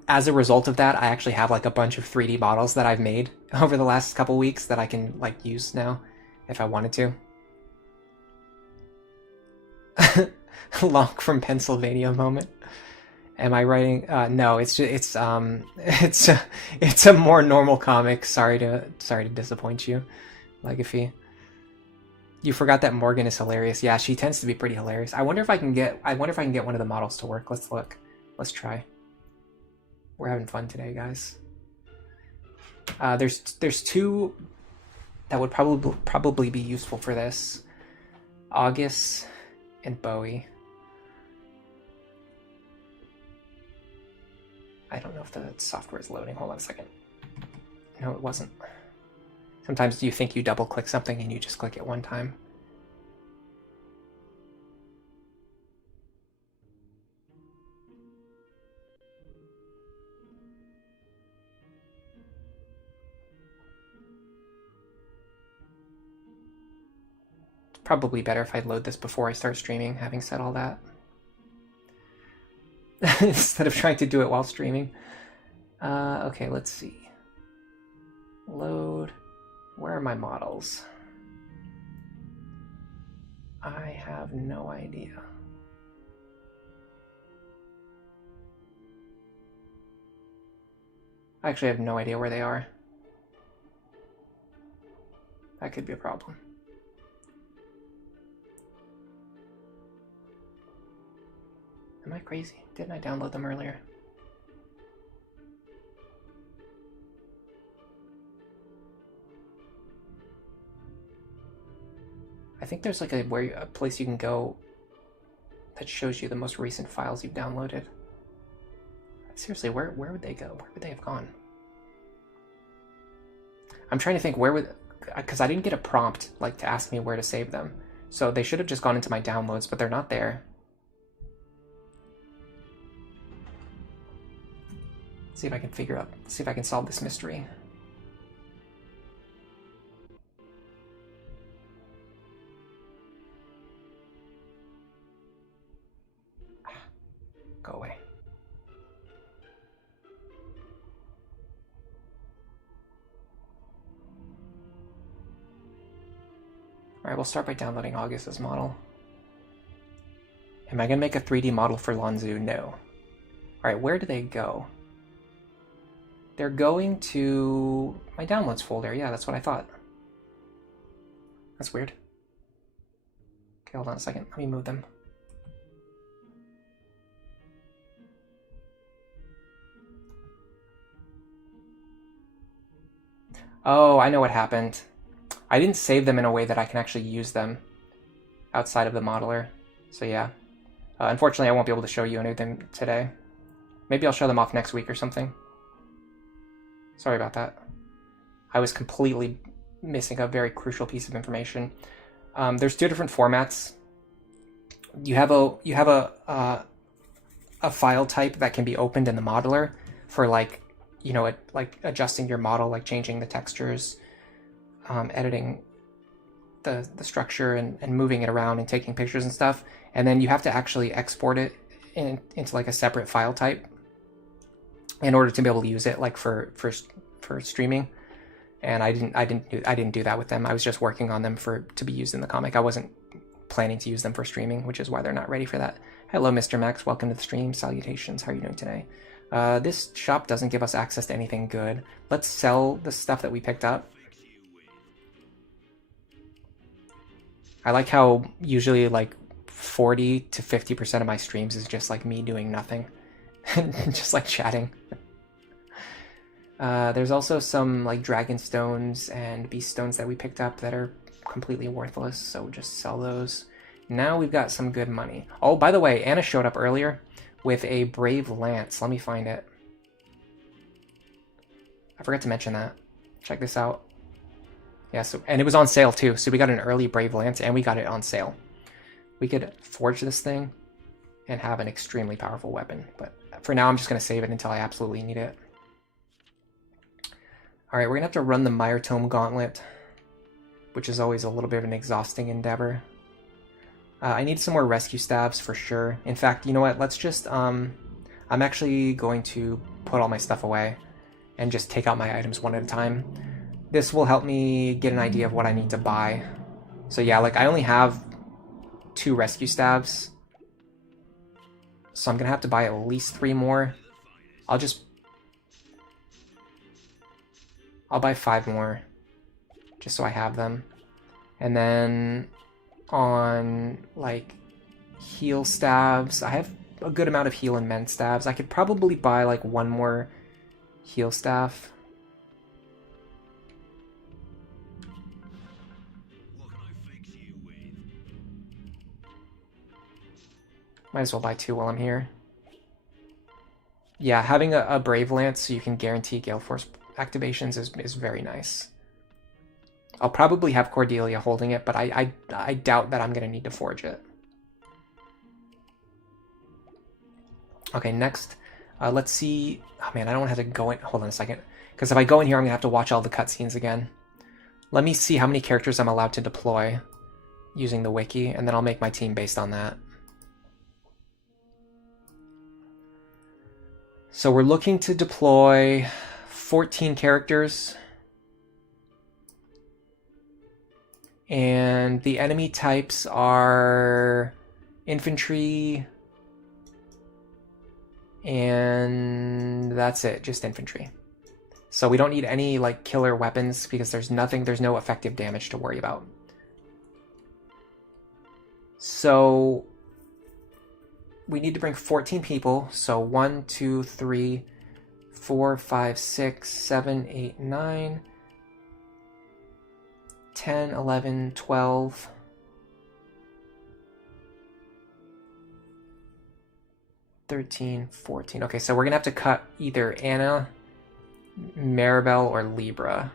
As a result of that, I actually have like a bunch of 3D models that I've made over the last couple weeks that I can like use now if I wanted to. Lonk from Pennsylvania moment. Am I writing? No, it's a more normal comic. Sorry to disappoint you, Legacy. You forgot that Morgan is hilarious. Yeah, she tends to be pretty hilarious. I wonder if I can get one of the models to work. Let's look. Let's try. We're having fun today, guys. There's 2 that would probably be useful for this. August and Bowie. I don't know if the software is loading. Hold on a second. No, it wasn't. Sometimes you think you double click something and you just click it one time. It's probably better if I load this before I start streaming, having said all that. Instead of trying to do it while streaming. Okay, let's see. Load. Where are my models? I have no idea. I actually have no idea where they are. That could be a problem. Am I crazy? Didn't I download them earlier? I think there's like a place you can go that shows you the most recent files you've downloaded. Seriously, where would they go? Where would they have gone? I'm trying to think because I didn't get a prompt like to ask me where to save them. So they should have just gone into my downloads, but they're not there. Let's see if I can see if I can solve this mystery. Go away. Alright, we'll start by downloading August's model. Am I going to make a 3D model for Lonzu? No. Alright, where do they go? They're going to my downloads folder. Yeah, that's what I thought. That's weird. Okay, hold on a second. Let me move them. Oh, I know what happened. I didn't save them in a way that I can actually use them outside of the modeler. So yeah. Unfortunately, I won't be able to show you any of them today. Maybe I'll show them off next week or something. Sorry about that. I was completely missing a very crucial piece of information. There's 2 different formats. You have a file type that can be opened in the modeler for like, you know, like adjusting your model, like changing the textures, editing the structure and moving it around and taking pictures and stuff. And then you have to actually export it into like a separate file type in order to be able to use it like for streaming. And I didn't do that with them. I was just working on them to be used in the comic. I wasn't planning to use them for streaming, which is why they're not ready for that. Hello, Mr. Max. Welcome to the stream. Salutations. How are you doing today? This shop doesn't give us access to anything good. Let's sell the stuff that we picked up. I like how usually like 40 to 50% of my streams is just like me doing nothing. Just like chatting. There's also some like dragon stones and beast stones that we picked up that are completely worthless, so we'll just sell those. Now we've got some good money. Oh, by the way, Anna showed up earlier with a brave lance. Let me find it. I forgot to mention that. Check this out. Yeah, so, and it was on sale too, so we got an early brave lance and we got it on sale. We could forge this thing and have an extremely powerful weapon, but for now I'm just going to save it until I absolutely need it. Alright, we're going to have to run the Mire Tome Gauntlet, which is always a little bit of an exhausting endeavor. I need some more rescue staves for sure. In fact, you know what? Let's just... I'm actually going to put all my stuff away and just take out my items one at a time. This will help me get an idea of what I need to buy. So yeah, like I only have 2 rescue staves. So I'm going to have to buy at least 3 more. I'll buy 5 more, just so I have them. And then on, like, heal staves, I have a good amount of heal and mend staves. I could probably buy, like, 1 more heal staff. Might as well buy 2 while I'm here. Yeah, having a Brave Lance so you can guarantee Gale Force activations is very nice. I'll probably have Cordelia holding it, but I doubt that I'm going to need to forge it. Okay, next, let's see. Oh man, I don't have to go in. Hold on a second. Because if I go in here, I'm going to have to watch all the cutscenes again. Let me see how many characters I'm allowed to deploy using the wiki, and then I'll make my team based on that. So we're looking to deploy 14 characters. And the enemy types are infantry, and that's it, just infantry. So we don't need any like killer weapons because there's no effective damage to worry about. So we need to bring 14 people. So 1, 2, 3, 4, 5, 6, 7, 8, 9, 10, 11, 12. 13, 14. Okay, so we're gonna have to cut either Anna, Maribel, or Libra.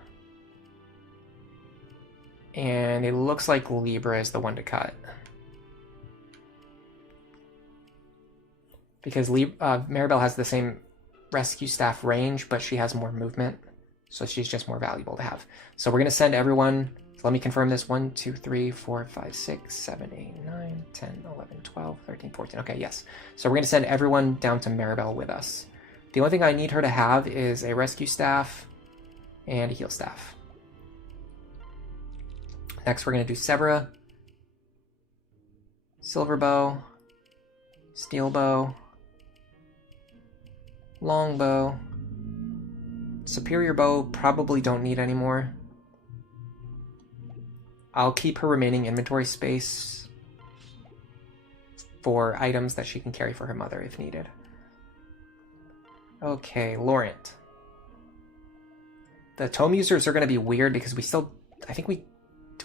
And it looks like Libra is the one to cut. Because Maribel has the same rescue staff range, but she has more movement. So she's just more valuable to have. So we're going to send everyone. So let me confirm this. 1, 2, 3, 4, 5, 6, 7, 8, 9, 10, 11, 12, 13, 14. Okay, yes. So we're going to send everyone down to Maribel with us. The only thing I need her to have is a rescue staff and a heal staff. Next, we're going to do Severa, Silver Bow, Steel Bow, Longbow. Superior Bow, probably don't need anymore. I'll keep her remaining inventory space for items that she can carry for her mother if needed. Okay, Laurent. The tome users are going to be weird because we still... do we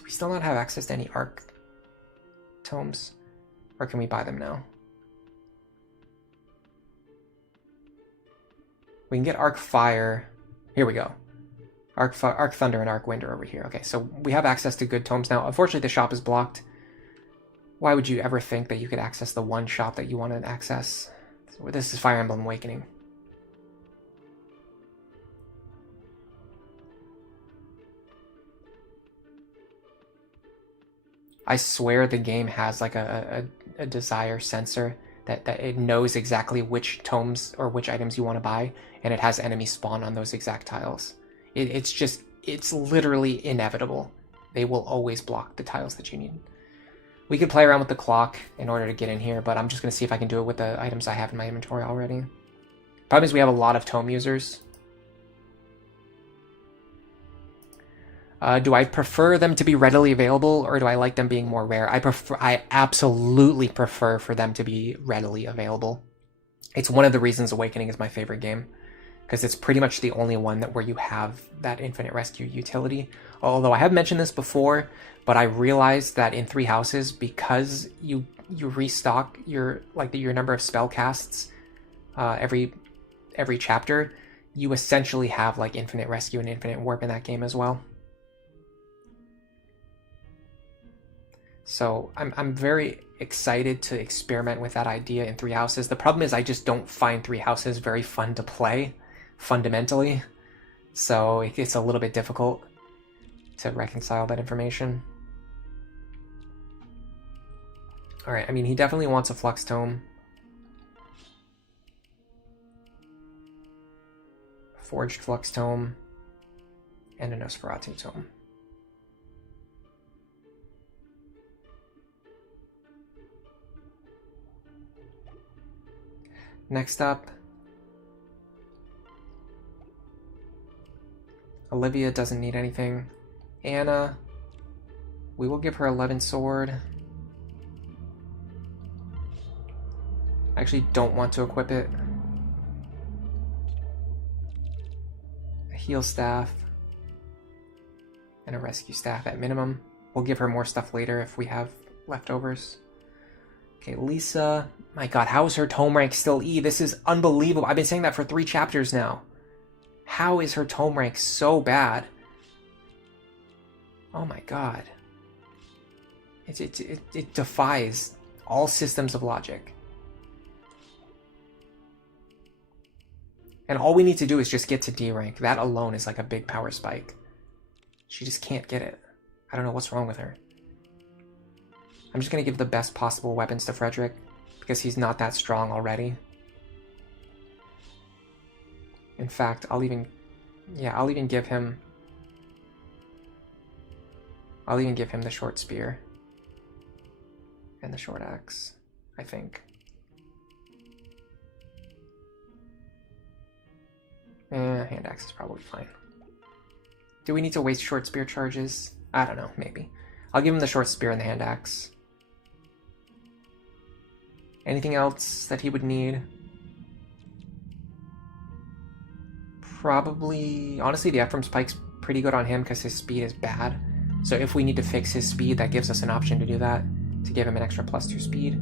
still not have access to any Arc tomes? Or can we buy them now? We can get Arc Fire, Here we go. Arc Thunder and Arc Wind are over here. Okay, so we have access to good tomes now. Unfortunately, the shop is blocked. Why would you ever think that you could access the one shop that you want to access? So this is Fire Emblem Awakening. I swear the game has like a desire sensor that it knows exactly which tomes or which items you want to buy, and it has enemies spawn on those exact tiles. It's literally inevitable. They will always block the tiles that you need. We could play around with the clock in order to get in here, but I'm just going to see if I can do it with the items I have in my inventory already. Problem is we have a lot of tome users. Do I prefer them to be readily available, or do I like them being more rare? I absolutely prefer for them to be readily available. It's one of the reasons Awakening is my favorite game, because it's pretty much the only one where you have that infinite rescue utility. Although I have mentioned this before, but I realized that in Three Houses, because you restock your number of spell casts every chapter, you essentially have like infinite rescue and infinite warp in that game as well. So I'm very excited to experiment with that idea in Three Houses. The problem is I just don't find Three Houses very fun to play, fundamentally. So it's a little bit difficult to reconcile that information. Alright, I mean, he definitely wants a Flux Tome. Forged Flux Tome. And a Nosferatu Tome. Next up, Olivia doesn't need anything. Anna, we will give her 11 sword. I actually don't want to equip it. A heal staff and a rescue staff at minimum. We'll give her more stuff later if we have leftovers. Okay, Lisa. My god, how is her tome rank still E? This is unbelievable. I've been saying that for 3 chapters now. How is her tome rank so bad? Oh my god. It defies all systems of logic. And all we need to do is just get to D rank. That alone is like a big power spike. She just can't get it. I don't know what's wrong with her. I'm just going to give the best possible weapons to Frederick, because he's not that strong already. In fact, I'll even give him the short spear and the short axe, I think. Hand axe is probably fine. Do we need to waste short spear charges? I don't know, maybe. I'll give him the short spear and the hand axe. Anything else that he would need? Probably... Honestly, the Ephraim Spike's pretty good on him because his speed is bad. So if we need to fix his speed, that gives us an option to do that. To give him an extra +2 speed.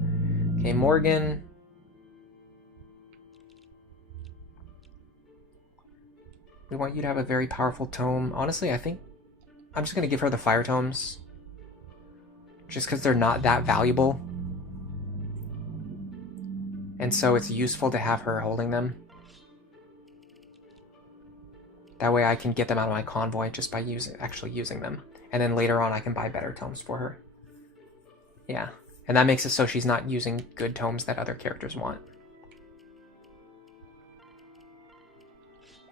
Okay, Morgan. We want you to have a very powerful tome. Honestly, I think I'm just going to give her the fire tomes. Just because they're not that valuable. And so it's useful to have her holding them. That way I can get them out of my convoy just by actually using them. And then later on I can buy better tomes for her. Yeah. And that makes it so she's not using good tomes that other characters want.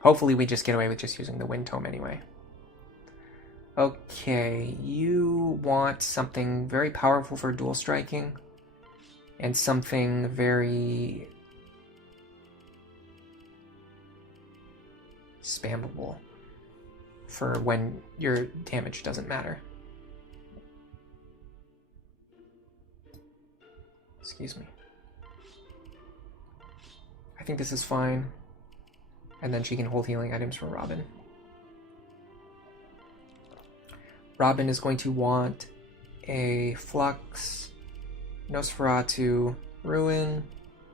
Hopefully we just get away with just using the wind tome anyway. Okay, you want something very powerful for dual striking. And something very spammable for when your damage doesn't matter. Excuse me. I think this is fine. And then she can hold healing items for Robin. Robin is going to want a Flux, Nosferatu, Ruin,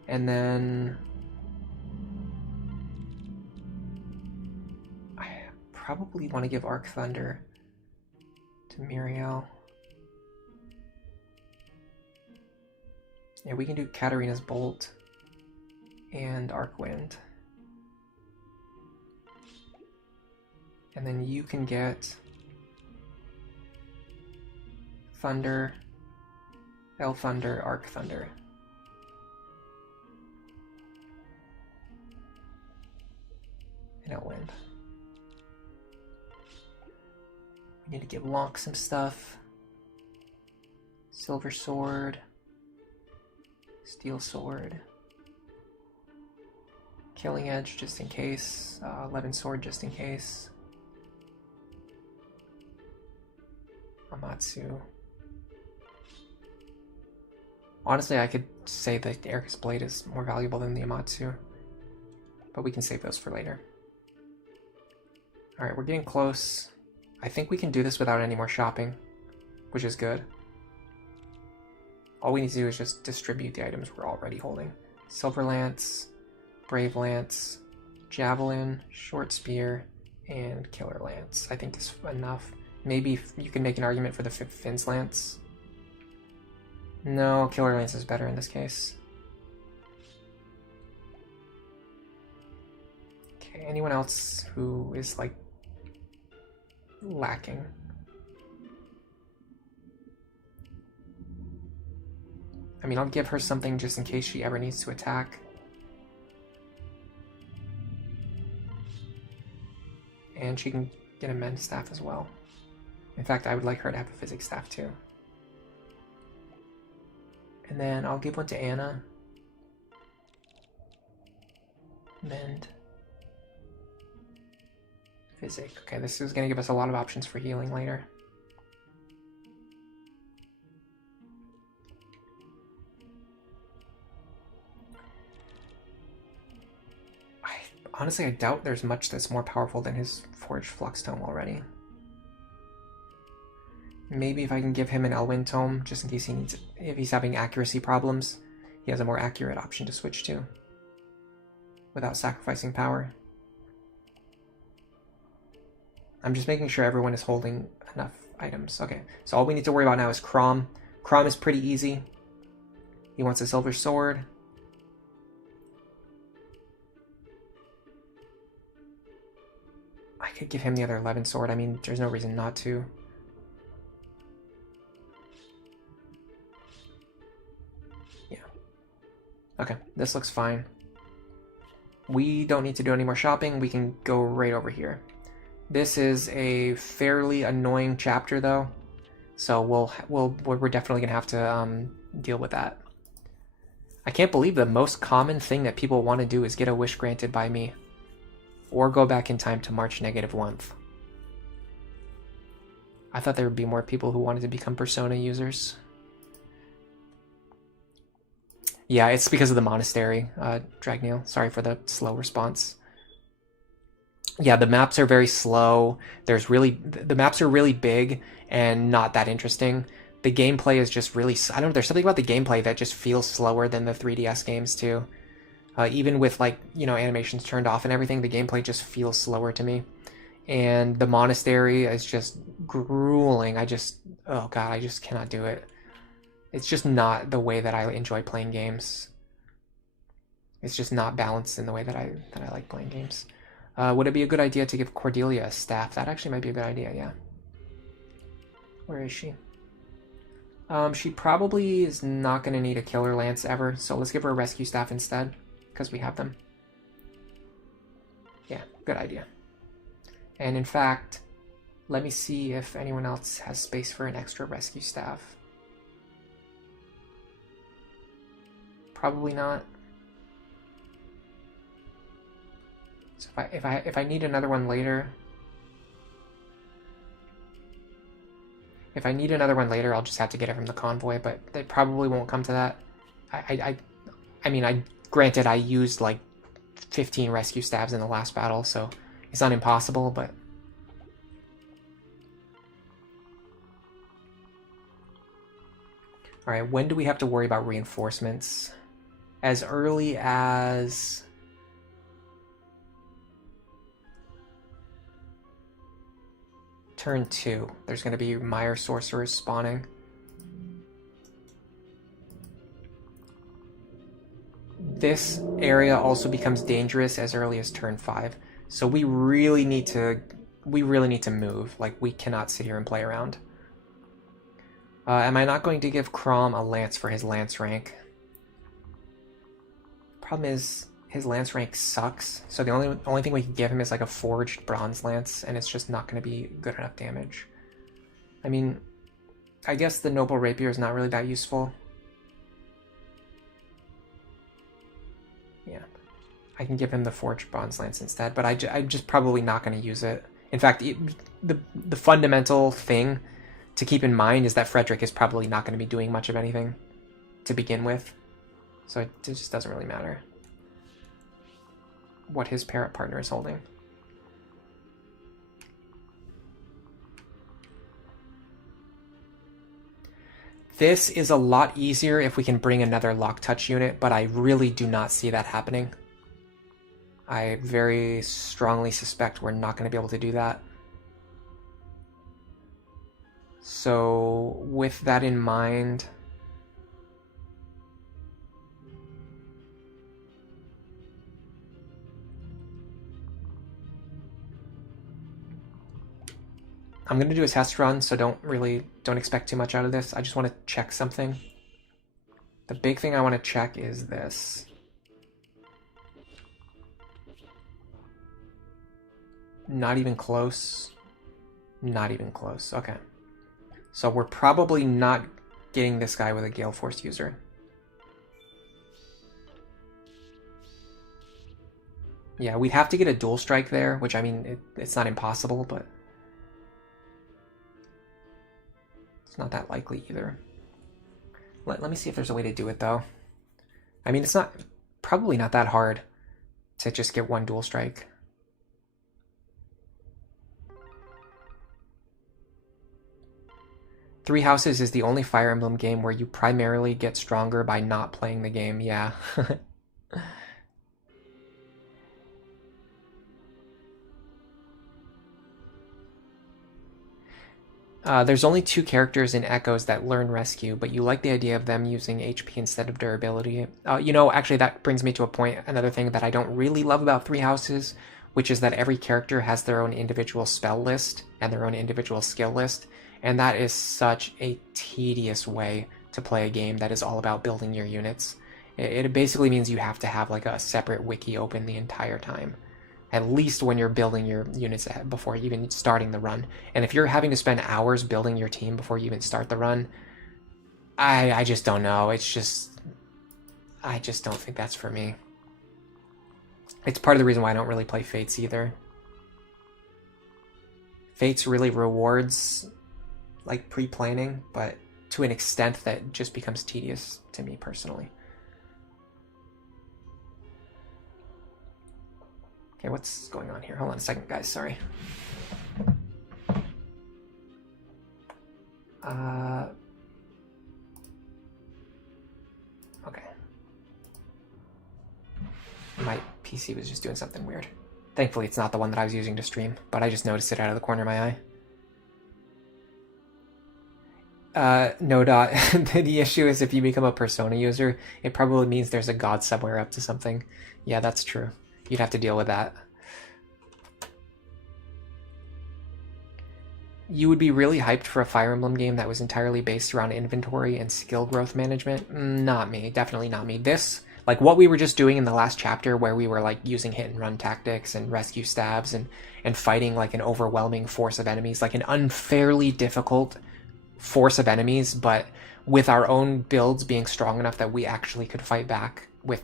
and then I probably want to give Arc Thunder to Muriel. Yeah, we can do Katarina's Bolt and Arc Wind. And then you can get Thunder, L Thunder, Arc Thunder. And L Wind. We need to give Locke some stuff. Silver Sword. Steel Sword. Killing Edge just in case. 11 Sword just in case. Amatsu. Honestly, I could say that the Eric's Blade is more valuable than the Amatsu. But we can save those for later. Alright, we're getting close. I think we can do this without any more shopping, which is good. All we need to do is just distribute the items we're already holding. Silver Lance, Brave Lance, Javelin, Short Spear, and Killer Lance. I think is enough. Maybe you can make an argument for the Finn's Lance. No, Killer Lance is better in this case. Okay, anyone else who is like lacking? I mean, I'll give her something just in case she ever needs to attack. And she can get a Mend Staff as well. In fact, I would like her to have a Physics Staff too. And then I'll give one to Anna. Mend. Physic. Okay, this is going to give us a lot of options for healing later. Honestly, I doubt there's much that's more powerful than his Forged Flux Tome already. Maybe if I can give him an Elwind Tome, just in case he needs it. If he's having accuracy problems, he has a more accurate option to switch to. Without sacrificing power. I'm just making sure everyone is holding enough items. Okay, so all we need to worry about now is Chrom. Chrom is pretty easy. He wants a Silver Sword. I could give him the other 11 sword. I mean, there's no reason not to. Yeah. Okay, this looks fine. We don't need to do any more shopping. We can go right over here. This is a fairly annoying chapter, though, so we're definitely gonna have to deal with that. I can't believe the most common thing that people want to do is get a wish granted by me. Or go back in time to March -1. I thought there would be more people who wanted to become Persona users. Yeah, it's because of the monastery, Dragneil. Sorry for the slow response. Yeah, the maps are very slow. The maps are really big and not that interesting. The gameplay is just really, I don't know, there's something about the gameplay that just feels slower than the 3DS games too. Even with, like, you know, animations turned off and everything, the gameplay just feels slower to me. And the monastery is just grueling. Oh god, I just cannot do it. It's just not the way that I enjoy playing games. It's just not balanced in the way that I like playing games. Would it be a good idea to give Cordelia a staff? That actually might be a good idea, yeah. Where is she? She probably is not going to need a Killer Lance ever, so let's give her a Rescue Staff instead. Because we have them. Yeah, good idea. And in fact, let me see if anyone else has space for an extra Rescue Staff. Probably not. So if I need another one later, I'll just have to get it from the convoy. But they probably won't come to that. I mean, granted, I used like 15 rescue stabs in the last battle, so it's not impossible, but... Alright, when do we have to worry about reinforcements? As early as... turn 2, there's going to be Mire Sorcerers spawning. This area also becomes dangerous as early as turn 5, so we really need to move. Like, we cannot sit here and play around. Am I not going to give Crom a lance for his lance rank? Problem is, his lance rank sucks, so the only thing we can give him is like a forged bronze lance, and it's just not going to be good enough damage. I mean, I guess the noble rapier is not really that useful. Yeah, I can give him the forged bronze lance instead, but I'm just probably not going to use it. In fact, the fundamental thing to keep in mind is that Frederick is probably not going to be doing much of anything to begin with, so it just doesn't really matter what his parrot partner is holding. This is a lot easier if we can bring another lock touch unit, but I really do not see that happening. I very strongly suspect we're not going to be able to do that. So with that in mind, I'm going to do a test run, so don't expect too much out of this. I just want to check something. The big thing I want to check is this. Not even close. Not even close. Okay. So we're probably not getting this guy with a Gale Force user. Yeah, we'd have to get a dual strike there, which, I mean, it's not impossible, but it's not that likely either. Let me see if there's a way to do it, though. I mean, it's probably not that hard to just get one dual strike. Three Houses is the only Fire Emblem game where you primarily get stronger by not playing the game, yeah. There's only 2 characters in Echoes that learn Rescue, but you like the idea of them using HP instead of durability. You know, actually that brings me to a point, another thing that I don't really love about Three Houses, which is that every character has their own individual spell list and their own individual skill list, and that is such a tedious way to play a game that is all about building your units. It basically means you have to have like a separate wiki open the entire time. At least when you're building your units before even starting the run. And if you're having to spend hours building your team before you even start the run, I just don't know. It's just, I just don't think that's for me. It's part of the reason why I don't really play Fates either. Fates really rewards like pre-planning, but to an extent that just becomes tedious to me personally. Okay, what's going on here? Hold on a second, guys. Sorry. Okay. My PC was just doing something weird. Thankfully, it's not the one that I was using to stream, but I just noticed it out of the corner of my eye. No dot. The issue is if you become a Persona user, it probably means there's a god somewhere up to something. Yeah, that's true. You'd have to deal with that. You would be really hyped for a Fire Emblem game that was entirely based around inventory and skill growth management? Not me. Definitely not me. This, like what we were just doing in the last chapter where we were like using hit and run tactics and rescue stabs and fighting like an overwhelming force of enemies, like an unfairly difficult force of enemies, but with our own builds being strong enough that we actually could fight back with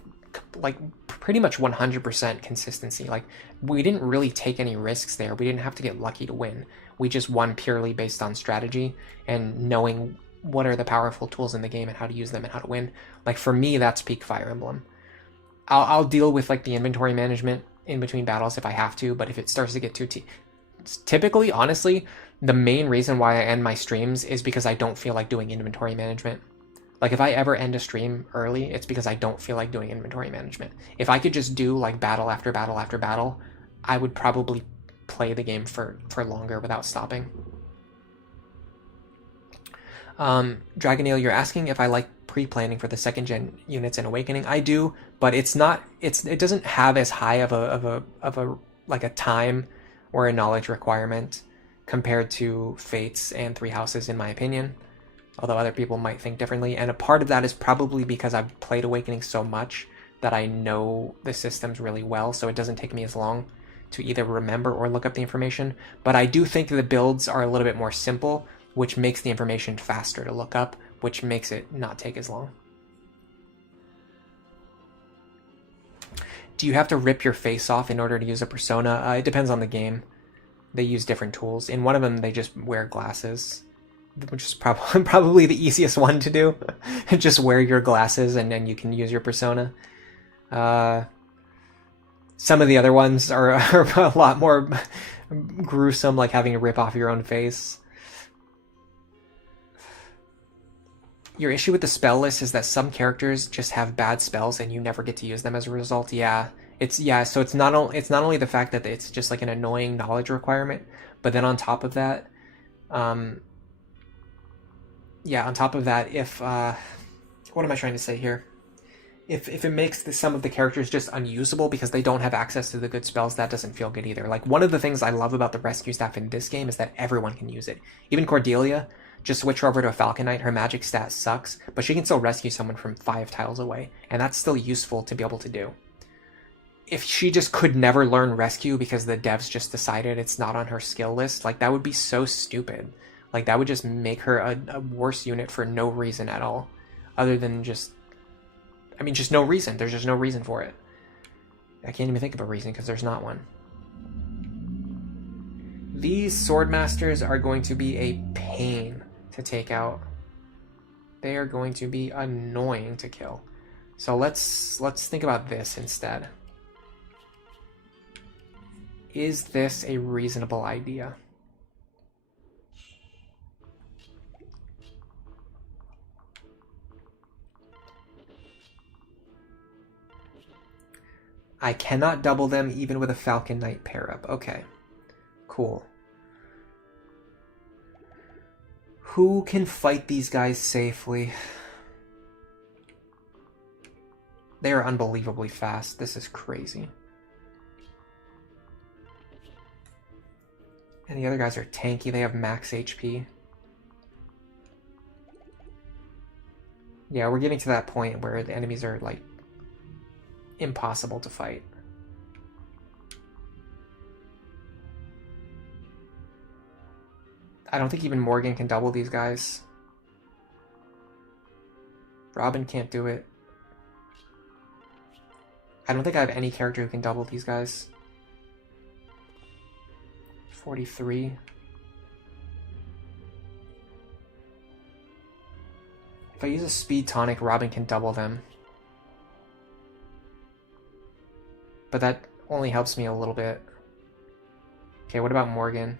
like pretty much 100% consistency. Like we didn't really take any risks there. We didn't have to get lucky to win. We just won purely based on strategy and knowing what are the powerful tools in the game and how to use them and how to win. Like for me, that's peak Fire Emblem. I'll deal with like the inventory management in between battles if I have to, but if it starts to get too typically, honestly, the main reason why I end my streams is because I don't feel like doing inventory management. Like if I ever end a stream early, it's because I don't feel like doing inventory management. If I could just do like battle after battle after battle, I would probably play the game for longer without stopping. Dragoneel, you're asking if I like pre-planning for the second gen units in Awakening. I do, but it's not. It doesn't have as high of a like a time or a knowledge requirement compared to Fates and Three Houses, in my opinion. Although other people might think differently, and a part of that is probably because I've played Awakening so much that I know the systems really well, so it doesn't take me as long to either remember or look up the information. But I do think the builds are a little bit more simple, which makes the information faster to look up, which makes it not take as long. Do you have to rip your face off in order to use a persona? It depends on the game. They use different tools. In one of them, they just wear glasses, which is probably the easiest one to do. Just wear your glasses and then you can use your persona. Some of the other ones are a lot more gruesome, like having to rip off your own face. Your issue with the spell list is that some characters just have bad spells and you never get to use them as a result. Yeah, so it's not only the fact that it's just like an annoying knowledge requirement, but then on top of that, if what am I trying to say here? If it makes some of the characters just unusable because they don't have access to the good spells, that doesn't feel good either. Like, one of the things I love about the rescue staff in this game is that everyone can use it. Even Cordelia, just switch her over to a Falcon Knight, her magic stat sucks, but she can still rescue someone from 5 tiles away, and that's still useful to be able to do. If she just could never learn rescue because the devs just decided it's not on her skill list, like, that would be so stupid. Like, that would just make her a worse unit for no reason at all, other than just no reason. There's just no reason for it. I can't even think of a reason because there's not one. These Swordmasters are going to be a pain to take out. They are going to be annoying to kill. So let's think about this instead. Is this a reasonable idea? I cannot double them even with a Falcon Knight pair-up. Okay, cool. Who can fight these guys safely? They are unbelievably fast. This is crazy. And the other guys are tanky. They have max HP. Yeah, we're getting to that point where the enemies are, like, impossible to fight. I don't think even Morgan can double these guys. Robin can't do it. I don't think I have any character who can double these guys. 43. If I use a speed tonic, Robin can double them. But that only helps me a little bit. Okay, what about Morgan?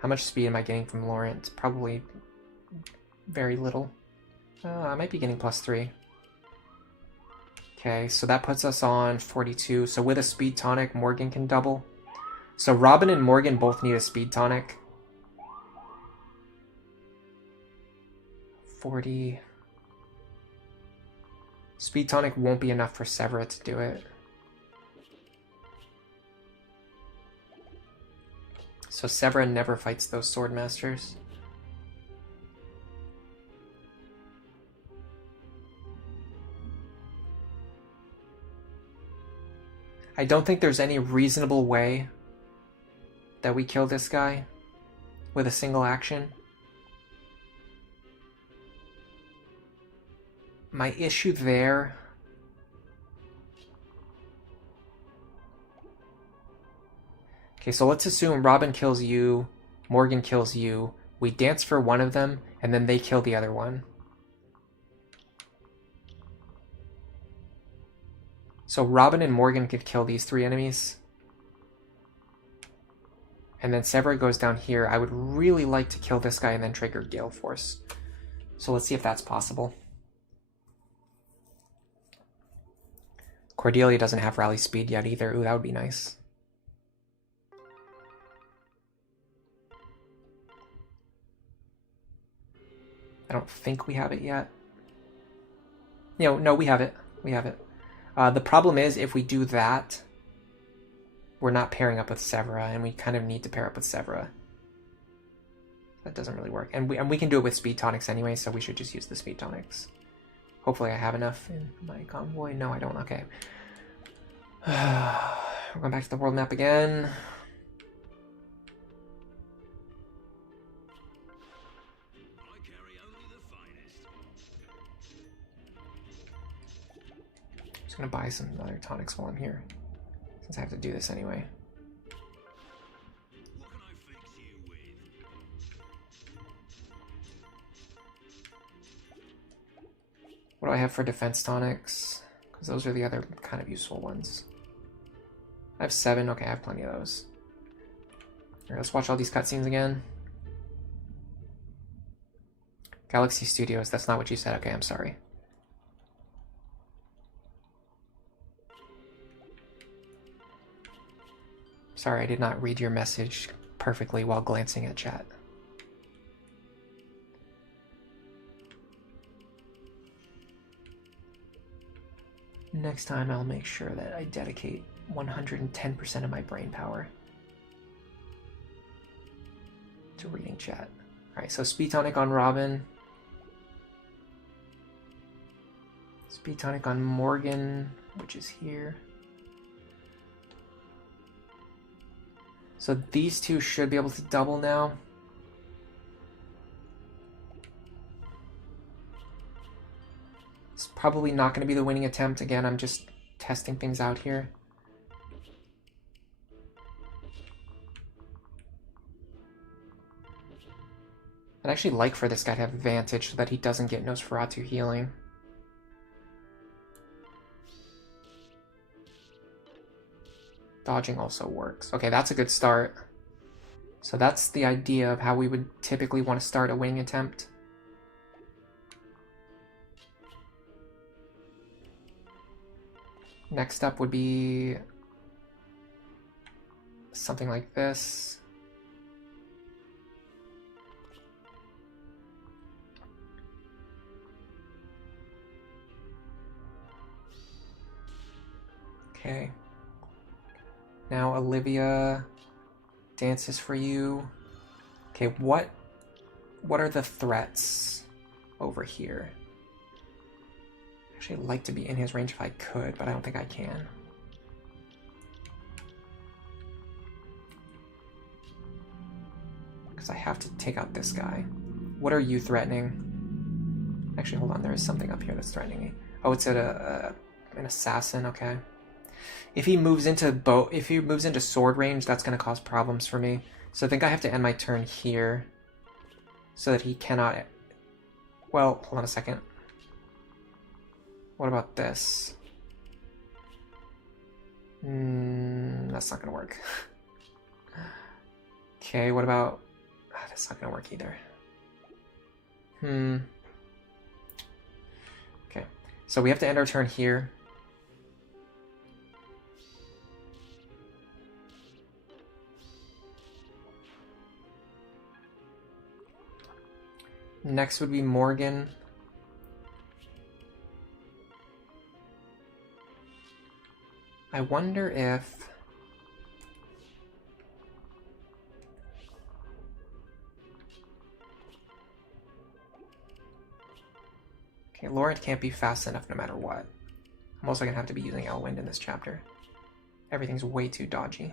How much speed am I getting from Lawrence? Probably very little. I might be getting +3. Okay, so that puts us on 42. So with a speed tonic, Morgan can double. So Robin and Morgan both need a speed tonic. 40. Speed tonic won't be enough for Severa to do it. So Severa never fights those Swordmasters. I don't think there's any reasonable way that we kill this guy with a single action. My issue there... Okay, so let's assume Robin kills you, Morgan kills you, we dance for one of them, and then they kill the other one. So Robin and Morgan could kill these 3 enemies. And then Severa goes down here. I would really like to kill this guy and then trigger Gale Force. So let's see if that's possible. Cordelia doesn't have rally speed yet either. Ooh, that would be nice. I don't think we have it yet. No, we have it. We have it. The problem is, if we do that, we're not pairing up with Severa, and we kind of need to pair up with Severa. That doesn't really work. And we can do it with speed tonics anyway, so we should just use the speed tonics. Hopefully I have enough in my convoy. No, I don't. Okay. We're going back to the world map again. Just going to buy some other tonics while I'm here, since I have to do this anyway. What do I have for defense tonics? Because those are the other kind of useful ones. I have 7. Okay, I have plenty of those. Alright, let's watch all these cutscenes again. Galaxy Studios, that's not what you said. Okay, I'm sorry. Sorry, I did not read your message perfectly while glancing at chat. Next time I'll make sure that I dedicate 110% of my brain power to reading chat. Alright, so speed tonic on Robin. Speed tonic on Morgan, which is here. So these two should be able to double now. It's probably not going to be the winning attempt. Again, I'm just testing things out here. I'd actually like for this guy to have advantage so that he doesn't get Nosferatu healing. Dodging also works. Okay, that's a good start. So that's the idea of how we would typically want to start a winning attempt. Next up would be something like this. Okay. Now Olivia dances for you. Okay, what are the threats over here? Actually, I'd like to be in his range if I could, but I don't think I can. Because I have to take out this guy. What are you threatening? Actually, hold on, there is something up here that's threatening me. Oh, it's an assassin, okay. If he moves into sword range, that's going to cause problems for me. So I think I have to end my turn here so that he cannot... Well, hold on a second. What about this? That's not going to work. Okay, what about... that's not going to work either. Okay, so we have to end our turn here. Next would be Morgan. I wonder if... Okay, Laurent can't be fast enough no matter what. I'm also going to have to be using Elwind in this chapter. Everything's way too dodgy.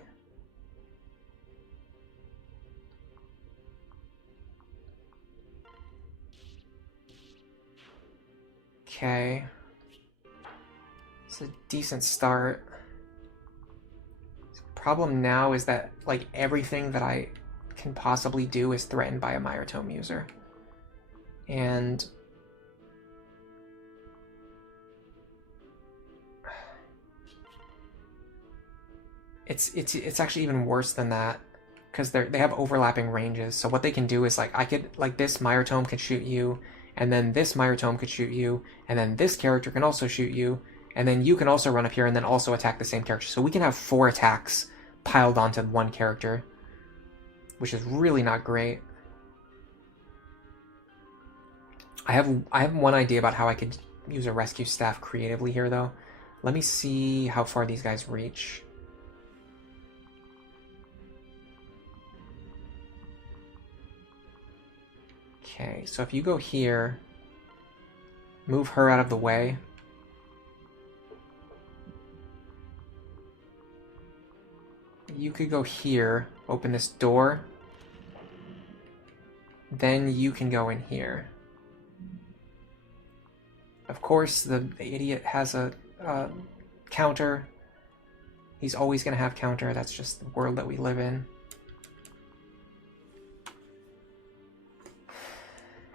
Okay. It's a decent start. The problem now is that, like, everything that I can possibly do is threatened by a Myotome user. And... It's actually even worse than that, because they have overlapping ranges. So what they can do is, like, this Myotome could shoot you, and then this Myotome could shoot you, and then this character can also shoot you, and then you can also run up here and then also attack the same character. So we can have 4 attacks piled onto one character, which is really not great. I have one idea about how I could use a rescue staff creatively here, though. Let me see how far these guys reach. Okay, so if you go here, move her out of the way. You could go here, open this door. Then you can go in here. Of course, the idiot has a counter. He's always going to have counter. That's just the world that we live in.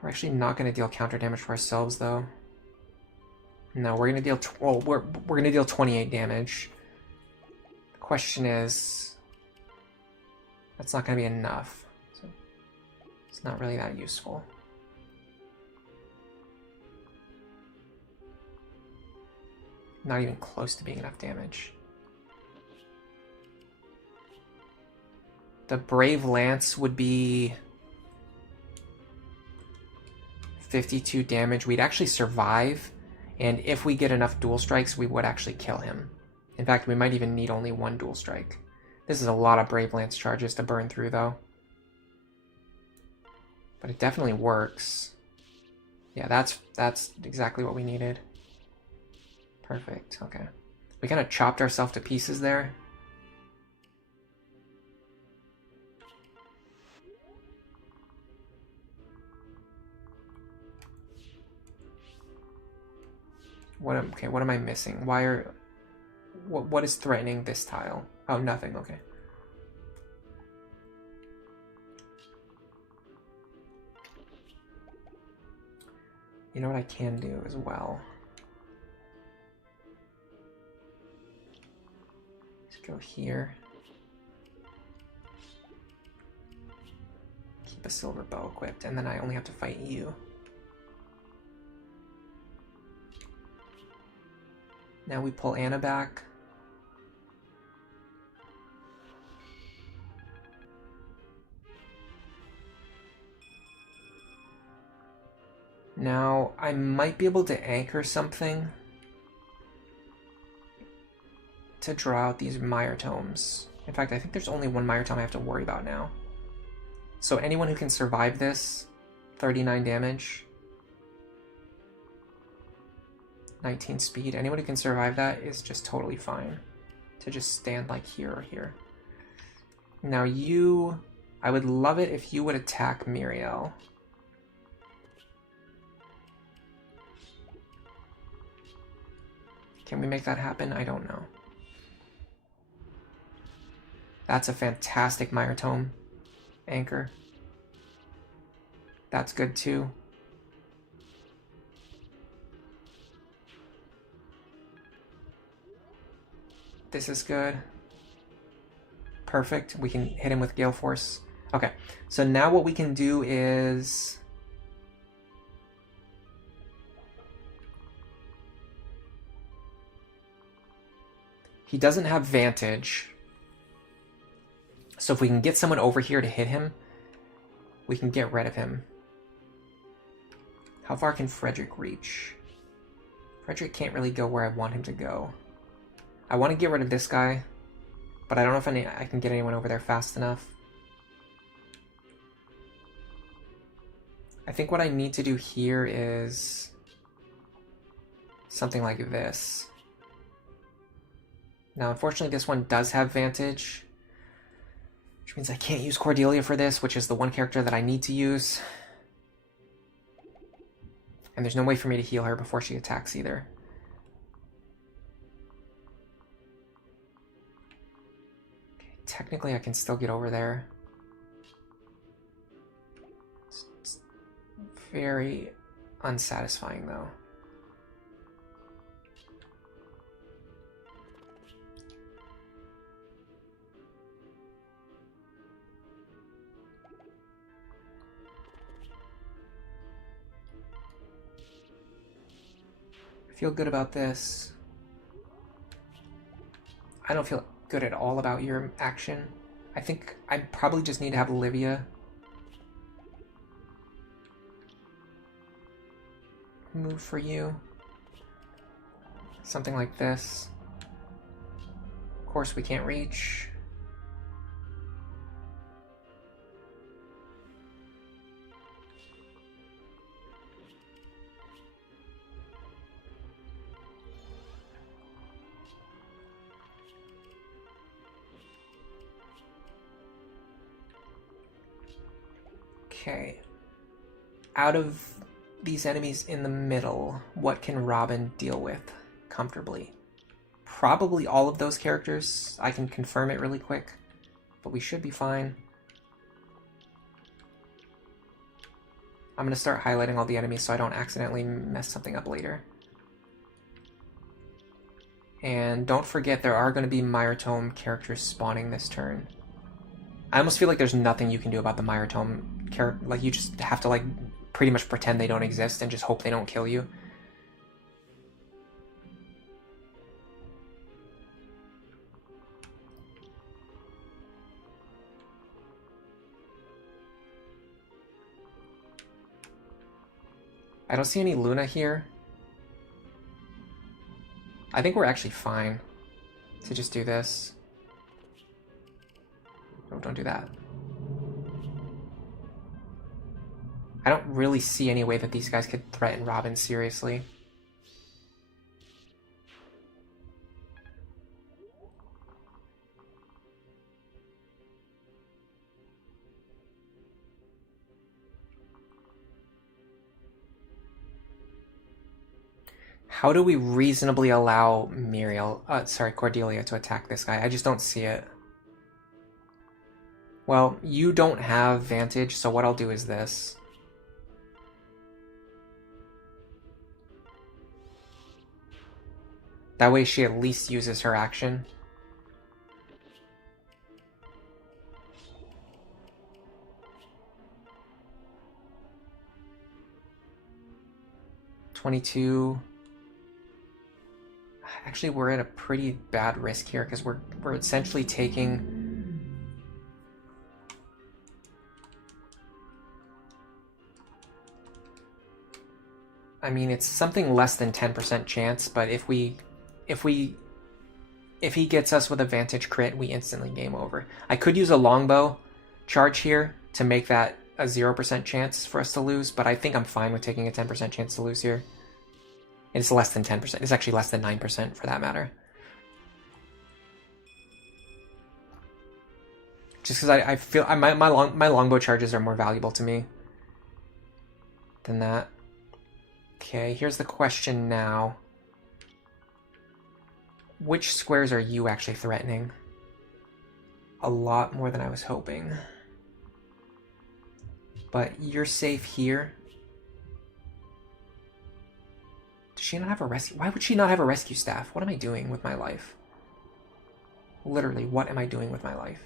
We're actually not going to deal counter damage for ourselves, though. No, we're going to deal... Well, we're going to deal 28 damage. The question is... That's not going to be enough. So it's not really that useful. Not even close to being enough damage. The Brave Lance would be 52 damage. We'd actually survive, and if we get enough dual strikes, we would actually kill him. In fact, we might even need only one dual strike. This is a lot of Brave Lance charges to burn through, though. But it definitely works. Yeah, that's exactly what we needed. Perfect, okay. We kind of chopped ourselves to pieces there. What am I missing? Why are... What is threatening this tile? Oh, nothing, okay. You know what I can do as well? Let's go here. Keep a silver bow equipped, and then I only have to fight you. Now we pull Anna back. Now, I might be able to anchor something to draw out these Mire Tomes. In fact, I think there's only one Mire Tome I have to worry about now. So anyone who can survive this, 39 damage, 19 speed, anyone who can survive that is just totally fine to just stand like here or here. Now you, I would love it if you would attack Muriel. Can we make that happen? I don't know. That's a fantastic Mire Tome anchor. That's good too. This is good. Perfect. We can hit him with Gale Force. Okay, so now what we can do is... He doesn't have Vantage. So if we can get someone over here to hit him, we can get rid of him. How far can Frederick reach? Frederick can't really go where I want him to go. I want to get rid of this guy, but I don't know if I can get anyone over there fast enough. I think what I need to do here is something like this. Now, unfortunately, this one does have Vantage, which means I can't use Cordelia for this, which is the one character that I need to use. And there's no way for me to heal her before she attacks either. Okay, technically, I can still get over there. It's very unsatisfying, though. Feel good about this. I don't feel good at all about your action. I think I probably just need to have Olivia. move for you. Something like this. Of course, we can't reach. Okay. Out of these enemies in the middle, what can Robin deal with comfortably? Probably all of those characters. I can confirm it really quick, but we should be fine. I'm going to start highlighting all the enemies so I don't accidentally mess something up later. And don't forget, there are going to be Myotome characters spawning this turn. I almost feel like there's nothing you can do about the Myotome character. Like, you just have to, like, pretty much pretend they don't exist and just hope they don't kill you. I don't see any Luna here. I think we're actually fine to just do this. Oh, don't do that. I don't really see any way that these guys could threaten Robin seriously. How do we reasonably allow Cordelia to attack this guy? I just don't see it. Well, you don't have Vantage, so what I'll do is this. That way she at least uses her action. $22. Actually, we're at a pretty bad risk here because we're essentially taking... I mean, it's something less than 10% chance, but if he gets us with a Vantage crit, we instantly game over. I could use a longbow charge here to make that a 0% chance for us to lose, but I think I'm fine with taking a 10% chance to lose here. It's less than 10%. It's actually less than 9% for that matter. Just because I feel my longbow charges are more valuable to me than that. Okay, here's the question now. Which squares are you actually threatening? A lot more than I was hoping. But you're safe here. Does she not have a rescue? Why would she not have a rescue staff? What am I doing with my life? Literally, what am I doing with my life?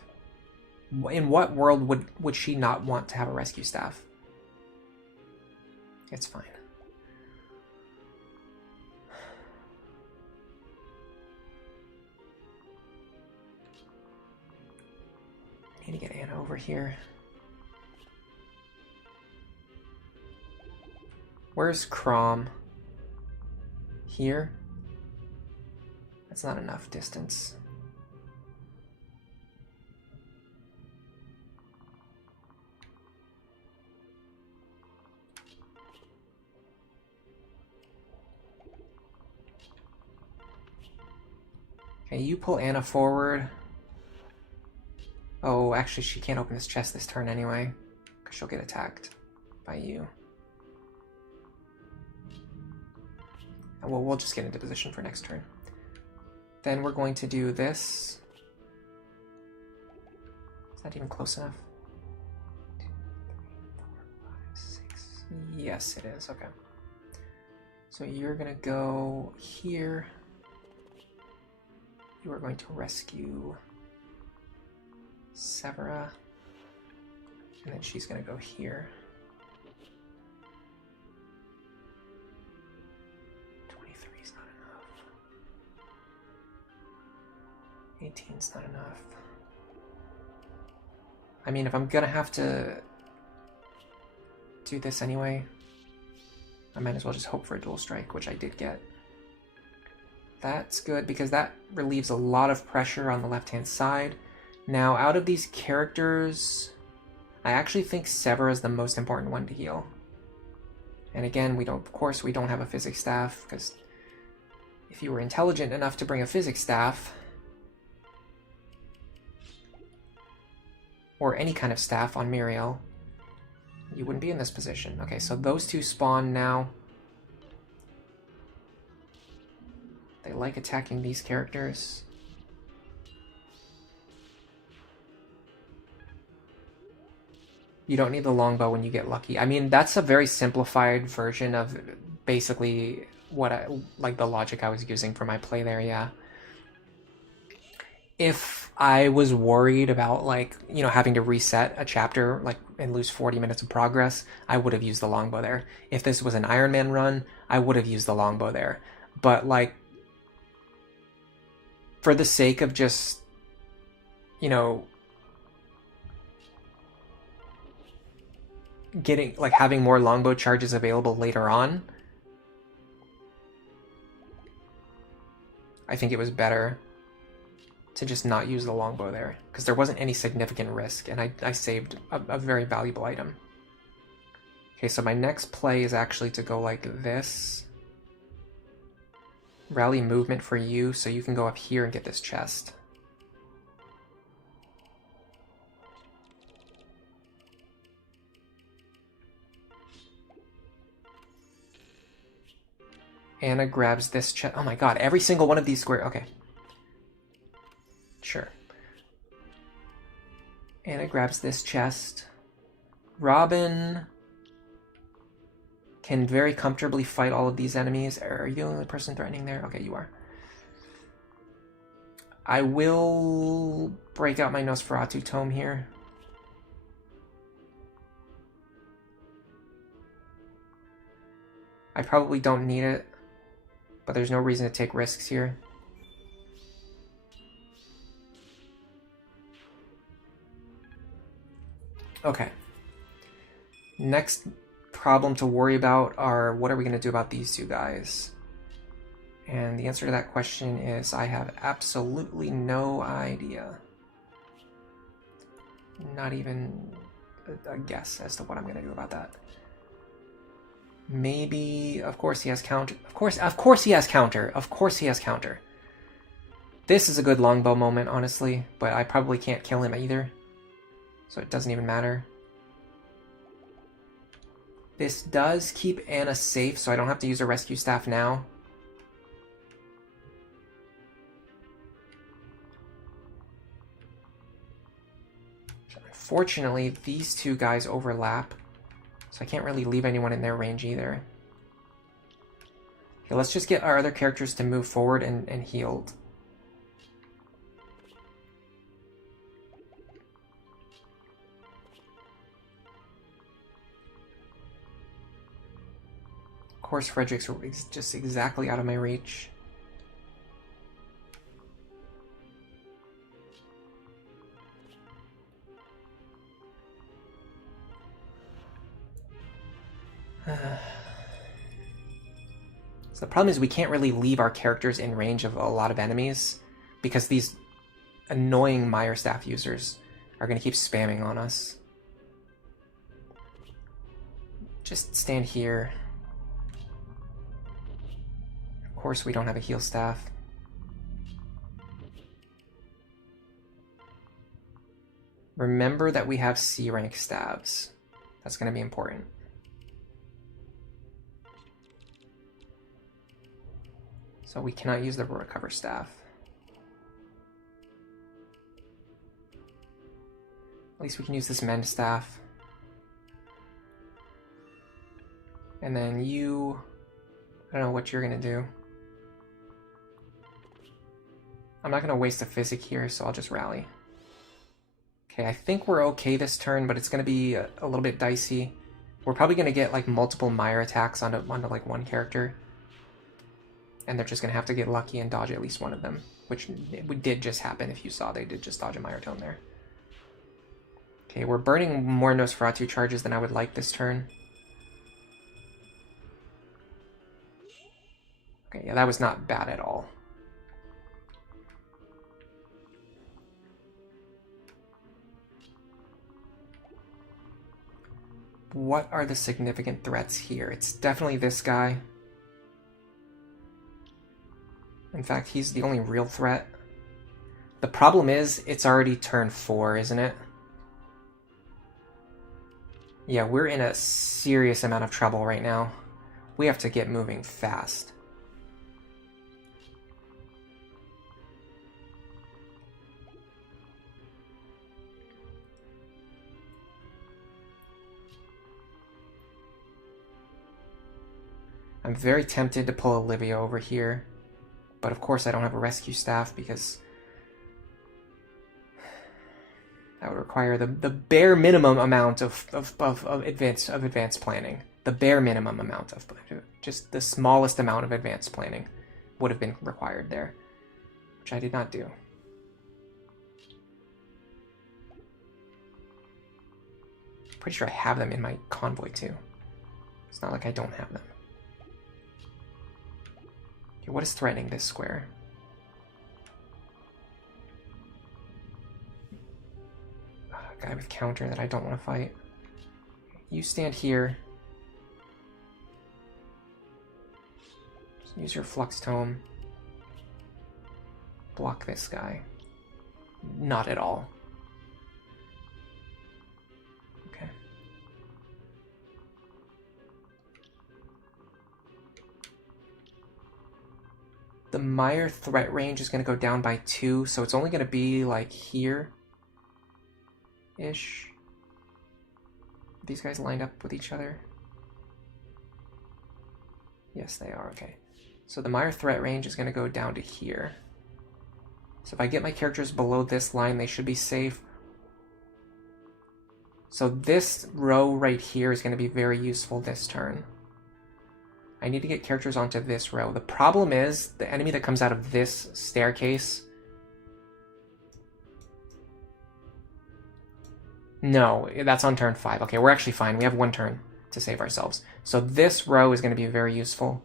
In what world would she not want to have a rescue staff? It's fine. I need to get Anna over here. Where's Crom? Here? That's not enough distance. Okay, you pull Anna forward. Oh, actually, she can't open this chest this turn anyway, because she'll get attacked by you. And we'll just get into position for next turn. Then we're going to do this. Is that even close enough? 2, 3, 4, 5, 6. Yes, it is. Okay. So you're going to go here. You are going to rescue Severa. And then she's going to go here. 23 is not enough. 18 is not enough. I mean, if I'm going to have to do this anyway, I might as well just hope for a dual strike, which I did get. That's good because that relieves a lot of pressure on the left-hand side. Now, out of these characters, I actually think Sever is the most important one to heal. And again, of course, we don't have a physics staff, because if you were intelligent enough to bring a physics staff, or any kind of staff on Muriel, you wouldn't be in this position. Okay, so those two spawn now. They like attacking these characters. You don't need the longbow when you get lucky. I mean, that's a very simplified version of basically what the logic I was using for my play there, yeah. If I was worried about, like, you know, having to reset a chapter, like, and lose 40 minutes of progress, I would have used the longbow there. If this was an Iron Man run, I would have used the longbow there. But, like, for the sake of just, you know, getting, like, having more longbow charges available later on, I think it was better to just not use the longbow there, because there wasn't any significant risk, and I saved a very valuable item. Okay, so my next play is actually to go like this. Rally movement for you, so you can go up here and get this chest. Anna grabs this chest. Oh my god, every single one of these squares. Okay. Sure. Anna grabs this chest. Robin can very comfortably fight all of these enemies. Are you the only person threatening there? Okay, you are. I will break out my Nosferatu tome here. I probably don't need it, but there's no reason to take risks here. Okay. Next problem to worry about are, what are we going to do about these two guys? And the answer to that question is, I have absolutely no idea. Not even a guess as to what I'm going to do about that. Maybe, of course he has counter. Of course he has counter. Of course he has counter. This is a good longbow moment, honestly, but I probably can't kill him either. So it doesn't even matter. This does keep Anna safe, so I don't have to use a rescue staff now. Unfortunately, these two guys overlap, so I can't really leave anyone in their range either. Okay, let's just get our other characters to move forward and healed. Of course, Frederick's just exactly out of my reach. So the problem is we can't really leave our characters in range of a lot of enemies, because these annoying Meyer staff users are going to keep spamming on us. Just stand here. Of course we don't have a heal staff. Remember that we have C rank stabs. That's going to be important. So we cannot use the recover staff. At least we can use this mend staff. And then you, I don't know what you're gonna do. I'm not gonna waste a physic here, so I'll just rally. Okay, I think we're okay this turn, but it's gonna be a little bit dicey. We're probably gonna get like multiple Meyer attacks onto like one character. And they're just going to have to get lucky and dodge at least one of them, which did just happen. If you saw, they did just dodge a Meyer Tome there. Okay, we're burning more Nosferatu charges than I would like this turn. Okay, yeah, that was not bad at all. What are the significant threats here? It's definitely this guy. In fact, he's the only real threat. The problem is, it's already turn 4, isn't it? Yeah, we're in a serious amount of trouble right now. We have to get moving fast. I'm very tempted to pull Olivia over here, but of course I don't have a rescue staff because that would require the bare minimum amount of advanced planning. The bare minimum amount of just the smallest amount of advanced planning would have been required there, which I did not do. Pretty sure I have them in my convoy too. It's not like I don't have them. Okay, what is threatening this square? A guy with counter that I don't want to fight. You stand here. Just use your flux tome. Block this guy. Not at all. Okay. The Meyer threat range is going to go down by 2, so it's only going to be like here-ish. These guys lined up with each other? Yes, they are. Okay. So the Meyer threat range is going to go down to here. So if I get my characters below this line, they should be safe. So this row right here is going to be very useful this turn. I need to get characters onto this row. The problem is the enemy that comes out of this staircase. No, that's on turn 5. Okay, we're actually fine. We have 1 turn to save ourselves. So this row is going to be very useful.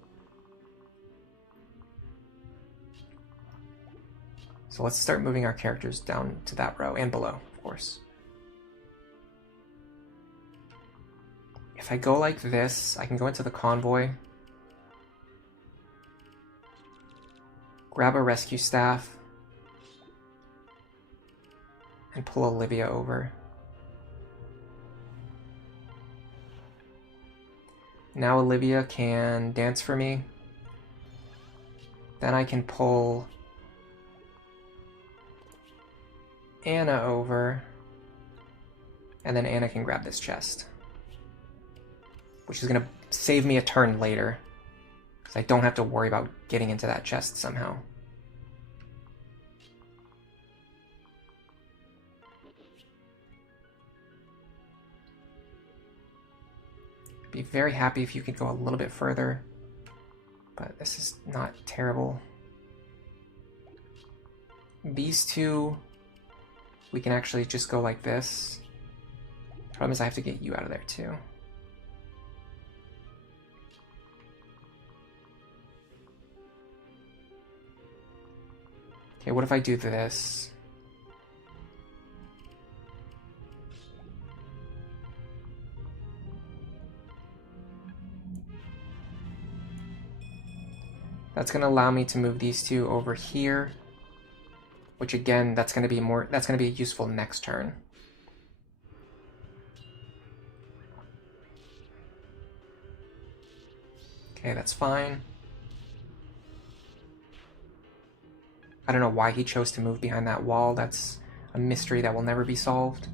So let's start moving our characters down to that row and below, of course. If I go like this, I can go into the convoy. Grab a rescue staff. And pull Olivia over. Now Olivia can dance for me. Then I can pull Anna over. And then Anna can grab this chest. Which is going to save me a turn later. Because I don't have to worry about getting into that chest somehow. Be very happy if you could go a little bit further. But this is not terrible. These two, we can actually just go like this. Problem is I have to get you out of there too. Okay, what if I do this? That's going to allow me to move these two over here, which again, that's going to be useful next turn. Okay, that's fine. I don't know why he chose to move behind that wall. That's a mystery that will never be solved.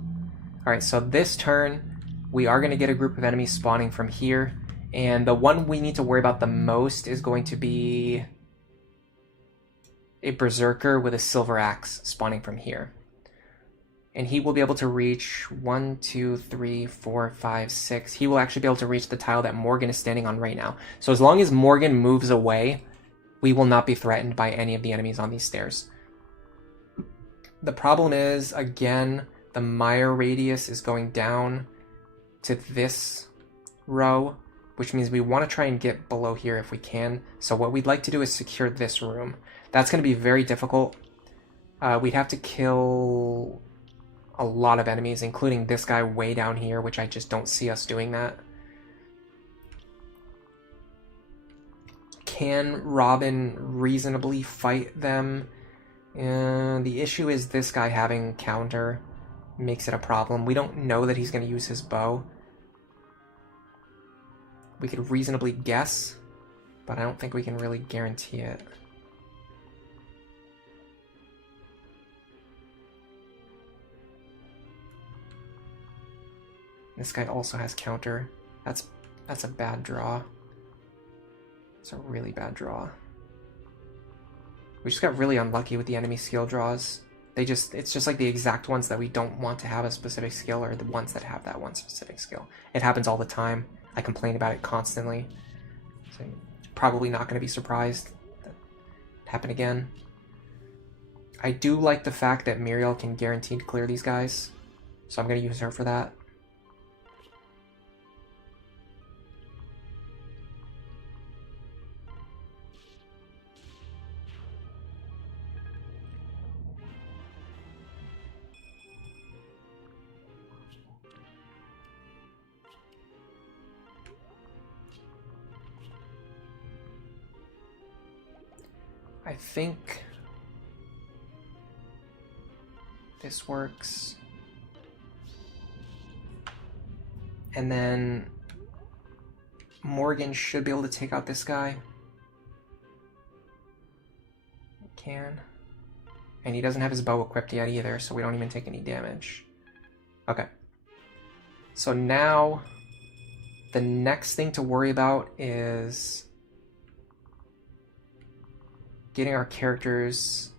Alright, so this turn, we are going to get a group of enemies spawning from here. And the one we need to worry about the most is going to be a Berserker with a Silver Axe spawning from here. And he will be able to reach 1, 2, 3, 4, 5, 6. He will actually be able to reach the tile that Morgan is standing on right now. So as long as Morgan moves away, we will not be threatened by any of the enemies on these stairs. The problem is, again, the Meyer radius is going down to this row, which means we want to try and get below here if we can. So what we'd like to do is secure this room. That's going to be very difficult. We'd have to kill a lot of enemies, including this guy way down here, which I just don't see us doing that. Can Robin reasonably fight them? And the issue is this guy having counter makes it a problem. We don't know that he's going to use his bow. We could reasonably guess, but I don't think we can really guarantee it. This guy also has counter. That's a bad draw. It's a really bad draw. We just got really unlucky with the enemy skill draws. It's just like the exact ones that we don't want to have a specific skill are the ones that have that one specific skill. It happens all the time. I complain about it constantly. So I'm probably not going to be surprised that it happened again. I do like the fact that Muriel can guarantee to clear these guys, so I'm going to use her for that. I think this works. And then Morgan should be able to take out this guy. Can. And he doesn't have his bow equipped yet either, so we don't even take any damage. Okay. So now the next thing to worry about is getting our characters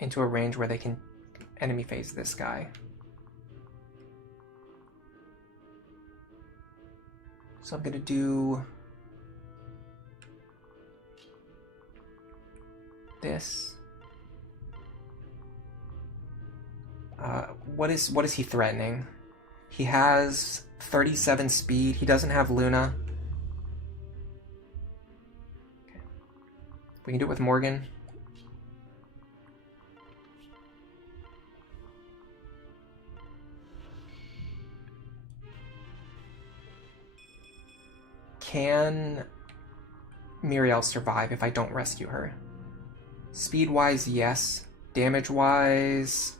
into a range where they can enemy phase this guy. So I'm gonna do this. What is he threatening? He has 37 speed. He doesn't have Luna. Okay. We can do it with Morgan. Can Muriel survive if I don't rescue her? Speed-wise, yes. Damage-wise,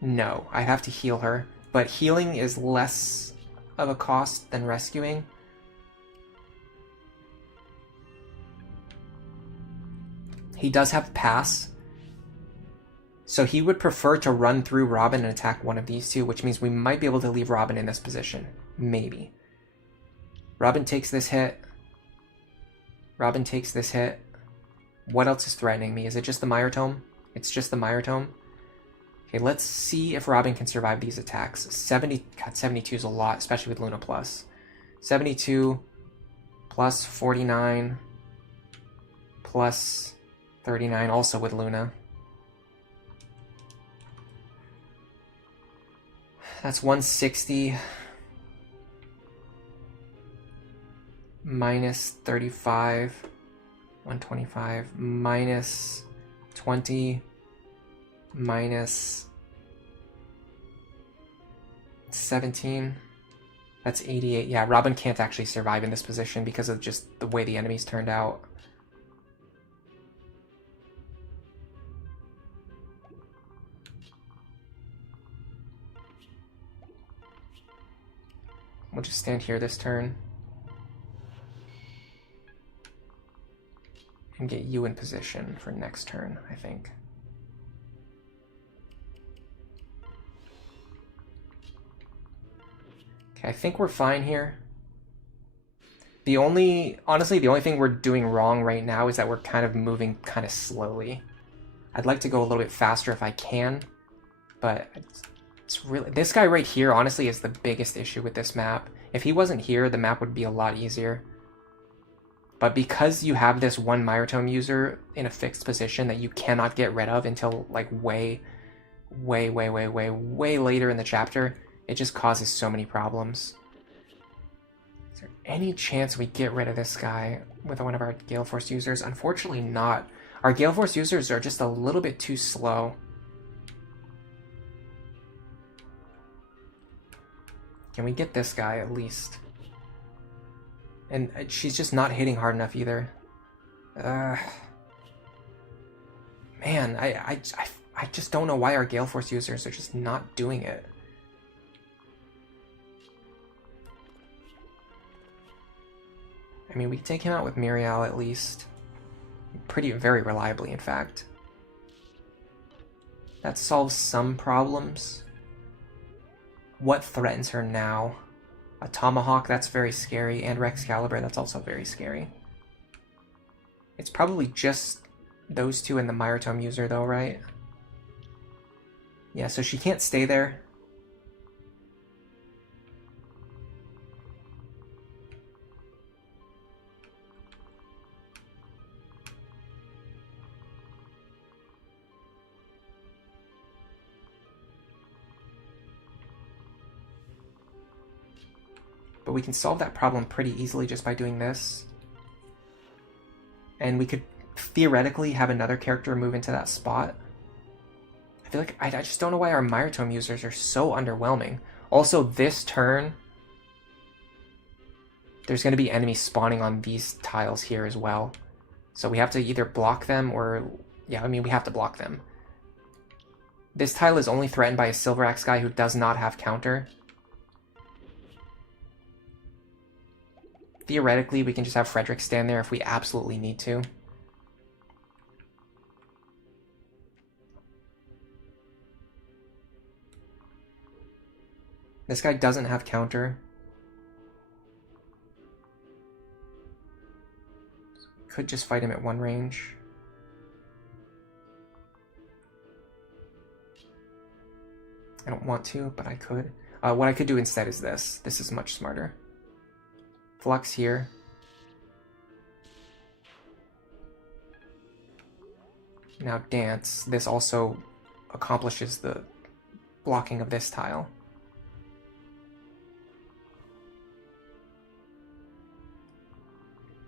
no. I have to heal her. But healing is less of a cost than rescuing. He does have pass. So he would prefer to run through Robin and attack one of these two, which means we might be able to leave Robin in this position. Maybe. Robin takes this hit. Robin takes this hit. What else is threatening me? Is it just the Mire Tome? It's just the Mire Tome. Okay, let's see if Robin can survive these attacks. 72 is a lot, especially with Luna Plus. 72 plus 49 plus 39, also with Luna. That's 160 minus 35, 125 minus 20 minus 17. That's 88. Yeah, Robin can't actually survive in this position because of just the way the enemies turned out. We'll just stand here this turn and get you in position for next turn, I think. Okay, I think we're fine here. Honestly, the only thing we're doing wrong right now is that we're kind of moving kind of slowly. I'd like to go a little bit faster if I can, but it's really, this guy right here, honestly, is the biggest issue with this map. If he wasn't here, the map would be a lot easier. But because you have this one Mire Tome user in a fixed position that you cannot get rid of until like way way, way, way, way, way later in the chapter, it just causes so many problems. Is there any chance we get rid of this guy with one of our Gale Force users? Unfortunately not. Our Gale Force users are just a little bit too slow. Can we get this guy at least? And she's just not hitting hard enough either. Man, I just don't know why our Gale Force users are just not doing it. I mean, we can take him out with Muriel at least. Very reliably, in fact. That solves some problems. What threatens her now? A Tomahawk, that's very scary, and Rexcalibur, that's also very scary. It's probably just those two and the Myotome user though, right? Yeah, so she can't stay there. But we can solve that problem pretty easily just by doing this. And we could theoretically have another character move into that spot. I feel like I just don't know why our Myotome users are so underwhelming. Also, this turn, there's going to be enemies spawning on these tiles here as well. So we have to either block them or... yeah, I mean, we have to block them. This tile is only threatened by a Silver Axe guy who does not have counter. Theoretically, we can just have Frederick stand there if we absolutely need to. This guy doesn't have counter. So we could just fight him at one range. I don't want to, but I could. What I could do instead is this. This is much smarter. Flux here. Now dance. This also accomplishes the blocking of this tile.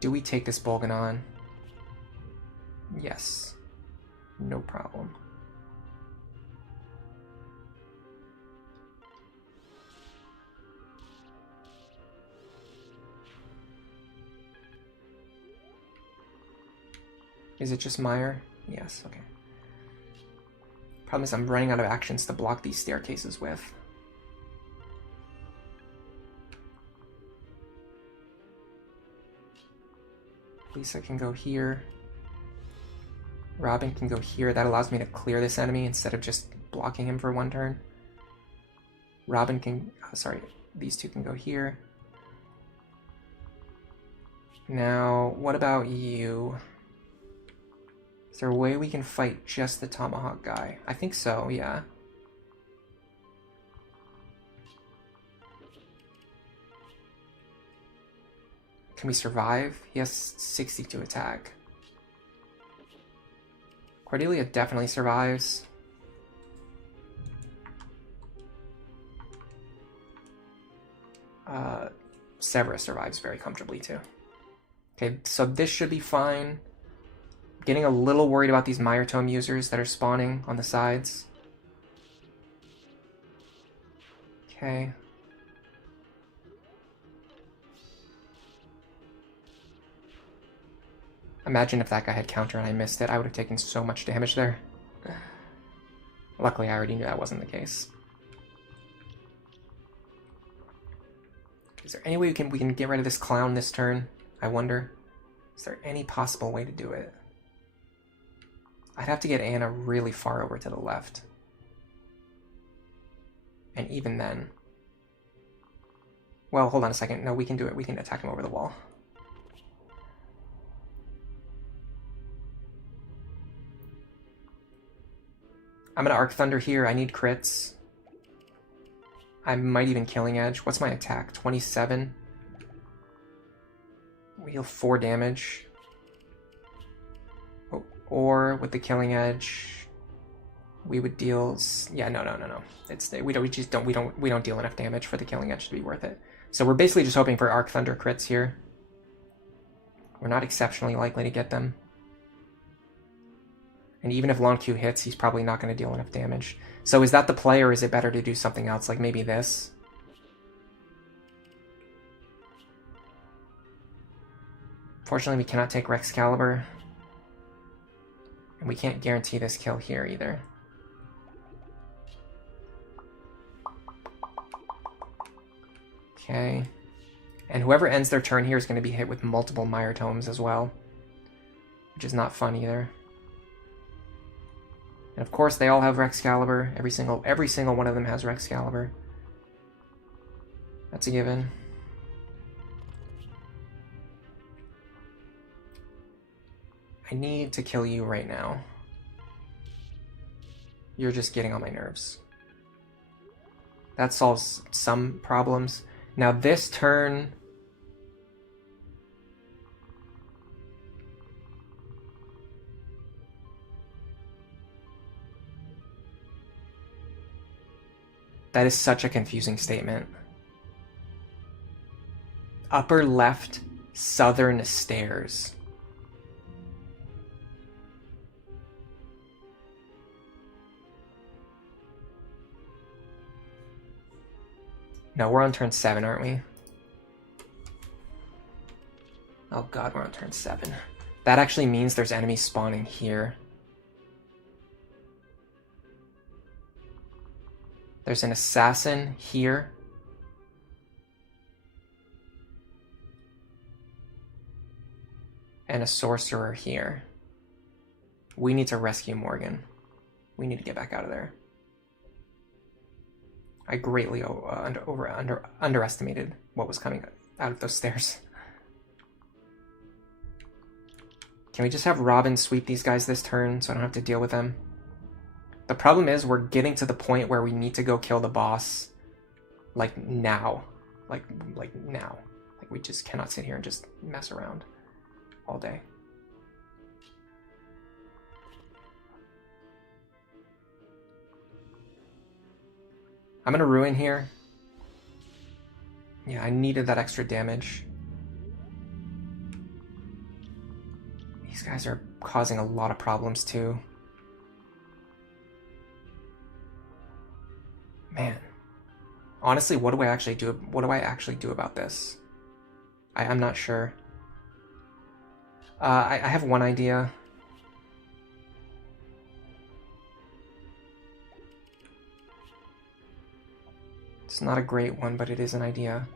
Do we take this Bolganon? Yes. No problem. Is it just Meyer? Yes, okay. Problem is I'm running out of actions to block these staircases with. Lisa can go here. Robin can go here. That allows me to clear this enemy instead of just blocking him for one turn. Robin can... sorry, these two can go here. Now, what about you? Is there a way we can fight just the Tomahawk guy? I think so, yeah. Can we survive? He has 60 to attack. Cordelia definitely survives. Severus survives very comfortably too. Okay, so this should be fine. Getting a little worried about these Myotome users that are spawning on the sides. Okay. Imagine if that guy had counter and I missed it. I would have taken so much damage there. Luckily, I already knew that wasn't the case. Is there any way we can get rid of this clown this turn? I wonder. Is there any possible way to do it? I'd have to get Anna really far over to the left. And even then... well, hold on a second. No, we can do it. We can attack him over the wall. I'm gonna Arc Thunder here. I need crits. I might even Killing Edge. What's my attack? 27. We heal 4 damage. Oh, or with the Killing Edge... we would deal. Yeah, no. We don't deal enough damage for the killing edge to be worth it. So we're basically just hoping for Arc Thunder crits here. We're not exceptionally likely to get them. And even if Long Q hits, he's probably not going to deal enough damage. So is that the play, or is it better to do something else, like maybe this? Fortunately, we cannot take Rexcalibur. And we can't guarantee this kill here either. Okay. And whoever ends their turn here is going to be hit with multiple Mire Tomes as well. Which is not fun either. And of course, they all have Rexcalibur. Every single one of them has Rexcalibur. That's a given. I need to kill you right now. You're just getting on my nerves. That solves some problems. Now this turn... That is such a confusing statement. Upper left southern stairs. No, we're on turn 7, aren't we? Oh god, we're on turn 7. That actually means there's enemies spawning here. There's an assassin here. And a sorcerer here. We need to rescue Morgan. We need to get back out of there. I greatly underestimated what was coming out of those stairs. Can we just have Robin sweep these guys this turn so I don't have to deal with them? The problem is we're getting to the point where we need to go kill the boss, like now. Like now. Like we just cannot sit here and just mess around all day. I'm gonna ruin here. Yeah, I needed that extra damage. These guys are causing a lot of problems too. Man. Honestly, what do I actually do? What do I actually do about this? I'm not sure. I have one idea. It's not a great one, but it is an idea.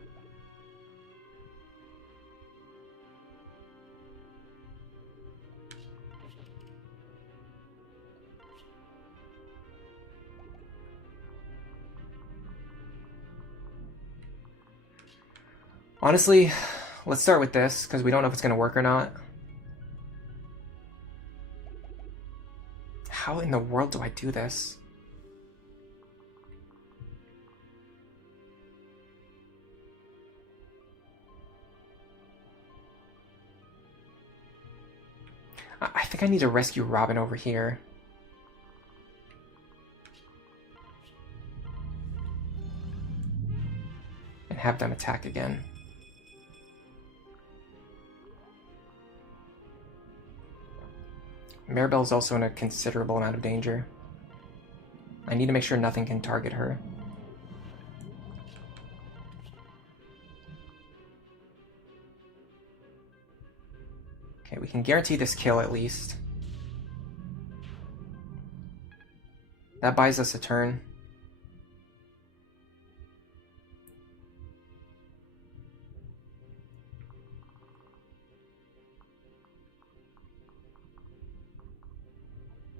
Honestly, let's start with this, because we don't know if it's going to work or not. How in the world do I do this? I think I need to rescue Robin over here. And have them attack again. Maribel's also in a considerable amount of danger. I need to make sure nothing can target her. Okay, we can guarantee this kill at least. That buys us a turn.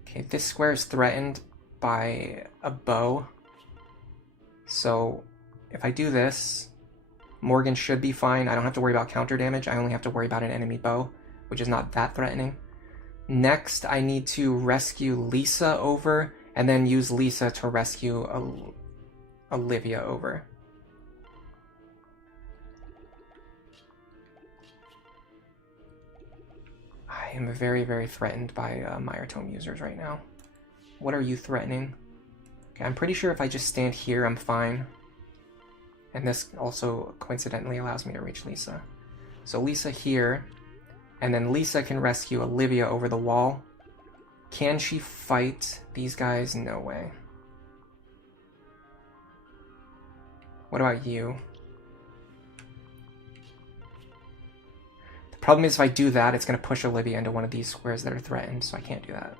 Okay, this square is threatened by a bow. So if I do this, Morgan should be fine. I don't have to worry about counter damage. I only have to worry about an enemy bow, which is not that threatening. Next, I need to rescue Lisa over, and then use Lisa to rescue Olivia over. I am very, very threatened by Mire Tome users right now. What are you threatening? Okay, I'm pretty sure if I just stand here, I'm fine. And this also coincidentally allows me to reach Lisa. So Lisa here, and then Lisa can rescue Olivia over the wall. Can she fight these guys? No way. What about you? The problem is if I do that, it's going to push Olivia into one of these squares that are threatened, so I can't do that.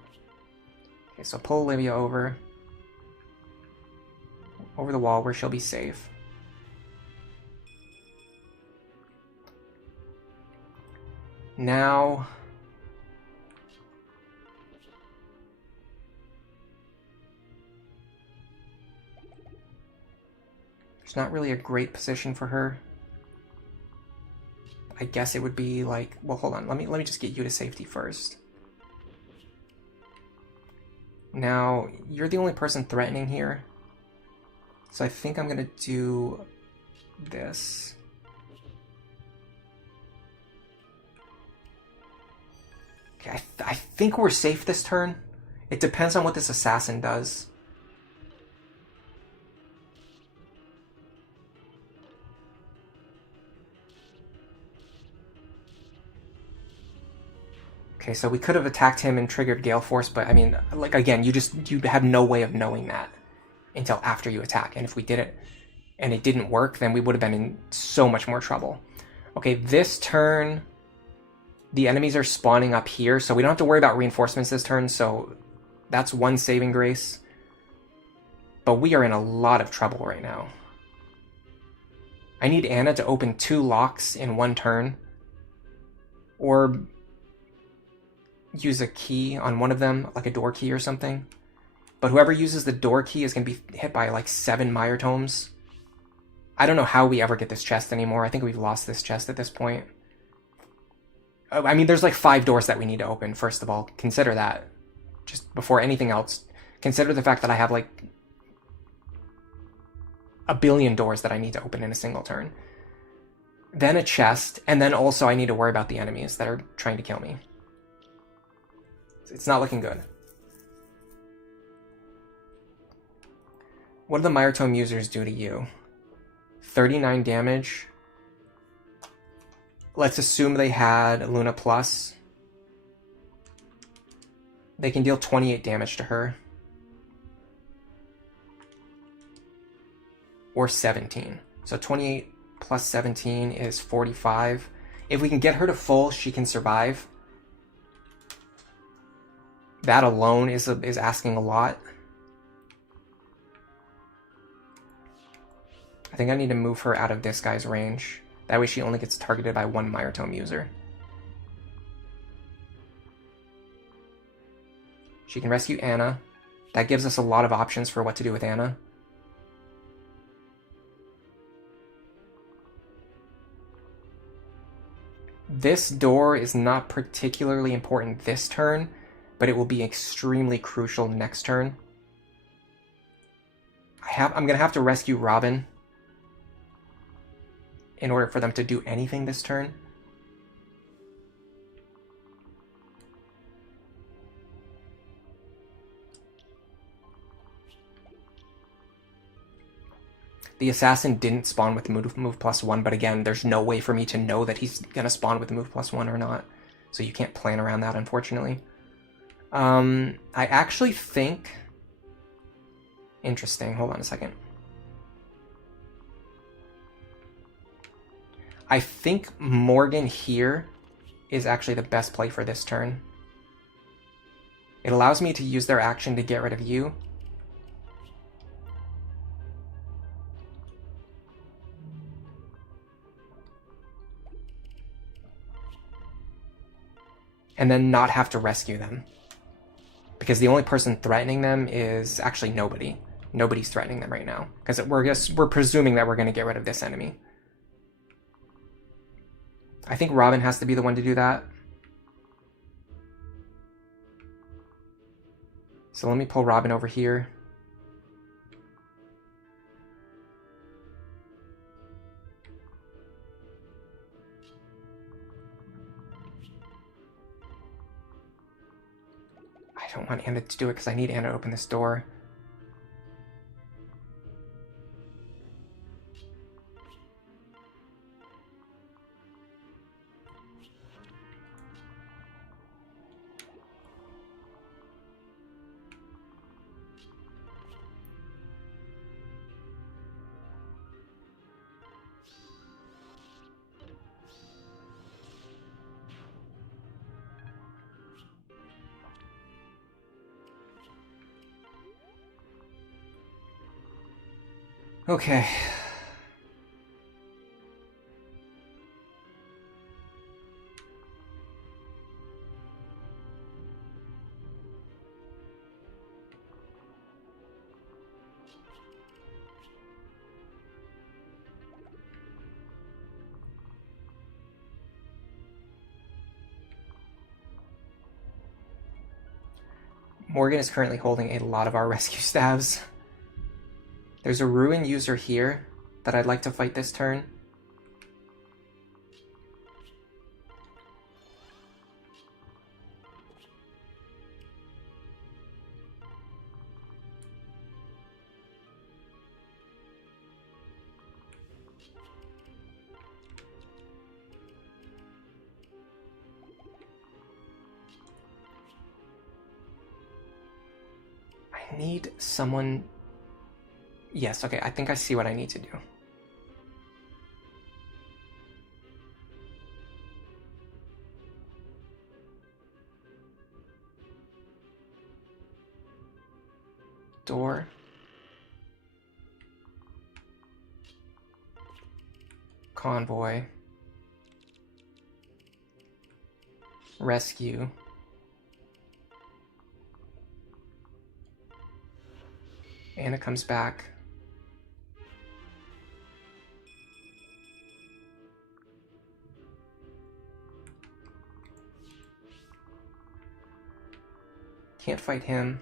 Okay, so pull Olivia over the wall where she'll be safe. Now... there's not really a great position for her. I guess it would be like... well, hold on. Let me just get you to safety first. Now, you're the only person threatening here. So I think I'm going to do this. Okay, I think we're safe this turn. It depends on what this assassin does. Okay, so we could have attacked him and triggered Gale Force, but I mean, like, again, you have no way of knowing that until after you attack. And if we did it and it didn't work, then we would have been in so much more trouble. Okay, this turn, the enemies are spawning up here, so we don't have to worry about reinforcements this turn, so that's one saving grace. But we are in a lot of trouble right now. I need Anna to open 2 locks in 1 turn, or use a key on one of them, like a door key or something. But whoever uses the door key is going to be hit by like 7 Mire Tomes. I don't know how we ever get this chest anymore. I think we've lost this chest at this point. I mean, there's like 5 doors that we need to open, first of all. Consider that. Just before anything else. Consider the fact that I have like a billion doors that I need to open in a single turn. Then a chest, and then also I need to worry about the enemies that are trying to kill me. It's not looking good. What do the Mire Tome users do to you? 39 damage. Let's assume they had Luna Plus. They can deal 28 damage to her. Or 17. So 28 plus 17 is 45. If we can get her to full, she can survive. That alone is asking a lot. I think I need to move her out of this guy's range. That way she only gets targeted by 1 Mire Tome user. She can rescue Anna. That gives us a lot of options for what to do with Anna. This door is not particularly important this turn, but it will be extremely crucial next turn. I'm going to have to rescue Robin in order for them to do anything this turn. The assassin didn't spawn with move plus 1, but again, there's no way for me to know that he's going to spawn with move plus 1 or not. So you can't plan around that, unfortunately. I actually think... Interesting, hold on a second. I think Morgan here is actually the best play for this turn. It allows me to use their action to get rid of you. And then not have to rescue them. Because the only person threatening them is actually nobody. Nobody's threatening them right now. Because we're presuming that we're going to get rid of this enemy. I think Robin has to be the one to do that. So let me pull Robin over here. don't want Anna to do it because I need Anna to open this door. Okay. Morgan is currently holding a lot of our rescue staves. There's a ruin user here that I'd like to fight this turn. I need someone... Yes, okay, I think I see what I need to do. Door. Convoy. Rescue. Anna comes back. Can't fight him.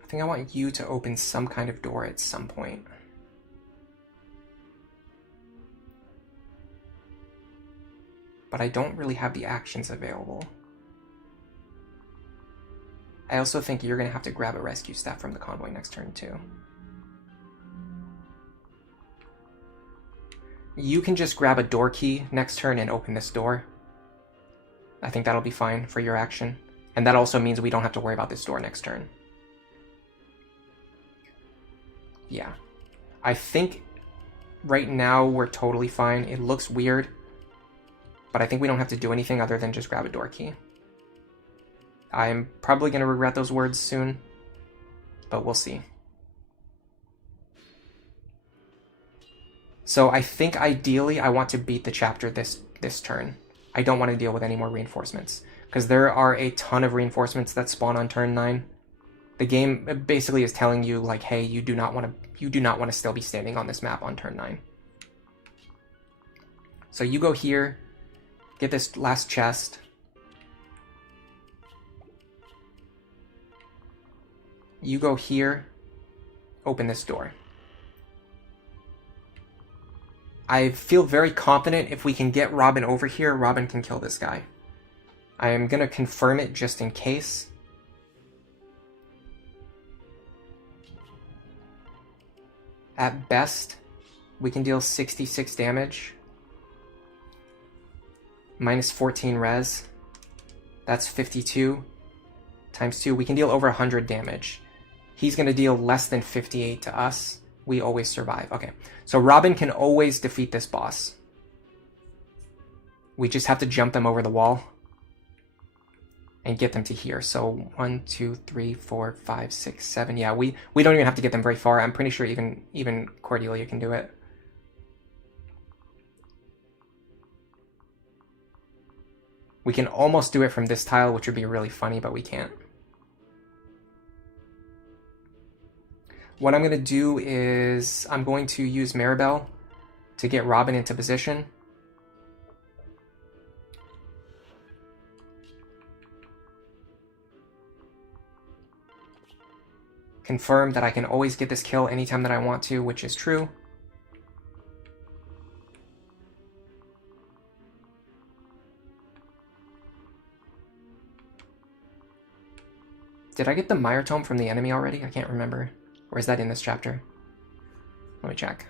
I think I want you to open some kind of door at some point. But I don't really have the actions available. I also think you're going to have to grab a rescue staff from the convoy next turn too. You can just grab a door key next turn and open this door. I think that'll be fine for your action. And that also means we don't have to worry about this door next turn. Yeah. I think right now we're totally fine. It looks weird, but I think we don't have to do anything other than just grab a door key. I'm probably going to regret those words soon, but we'll see. So I think ideally I want to beat the chapter this turn. I don't want to deal with any more reinforcements, because there are a ton of reinforcements that spawn on turn 9. The game basically is telling you, like, hey, you do not want to still be standing on this map on turn 9. So you go here, get this last chest. You go here, open this door. I feel very confident if we can get Robin over here, Robin can kill this guy. I am going to confirm it just in case. At best, we can deal 66 damage. Minus 14 res. That's 52. Times 2. We can deal over 100 damage. He's going to deal less than 58 to us. We always survive. Okay, so Robin can always defeat this boss. We just have to jump them over the wall and get them to here. So 1, 2, 3, 4, 5, 6, 7. Yeah, we don't even have to get them very far. I'm pretty sure even Cordelia can do it. We can almost do it from this tile, which would be really funny, but we can't. What I'm going to do is I'm going to use Maribel to get Robin into position. Confirm that I can always get this kill anytime that I want to, which is true. Did I get the Mire Tome from the enemy already? I can't remember. Or is that in this chapter? Let me check.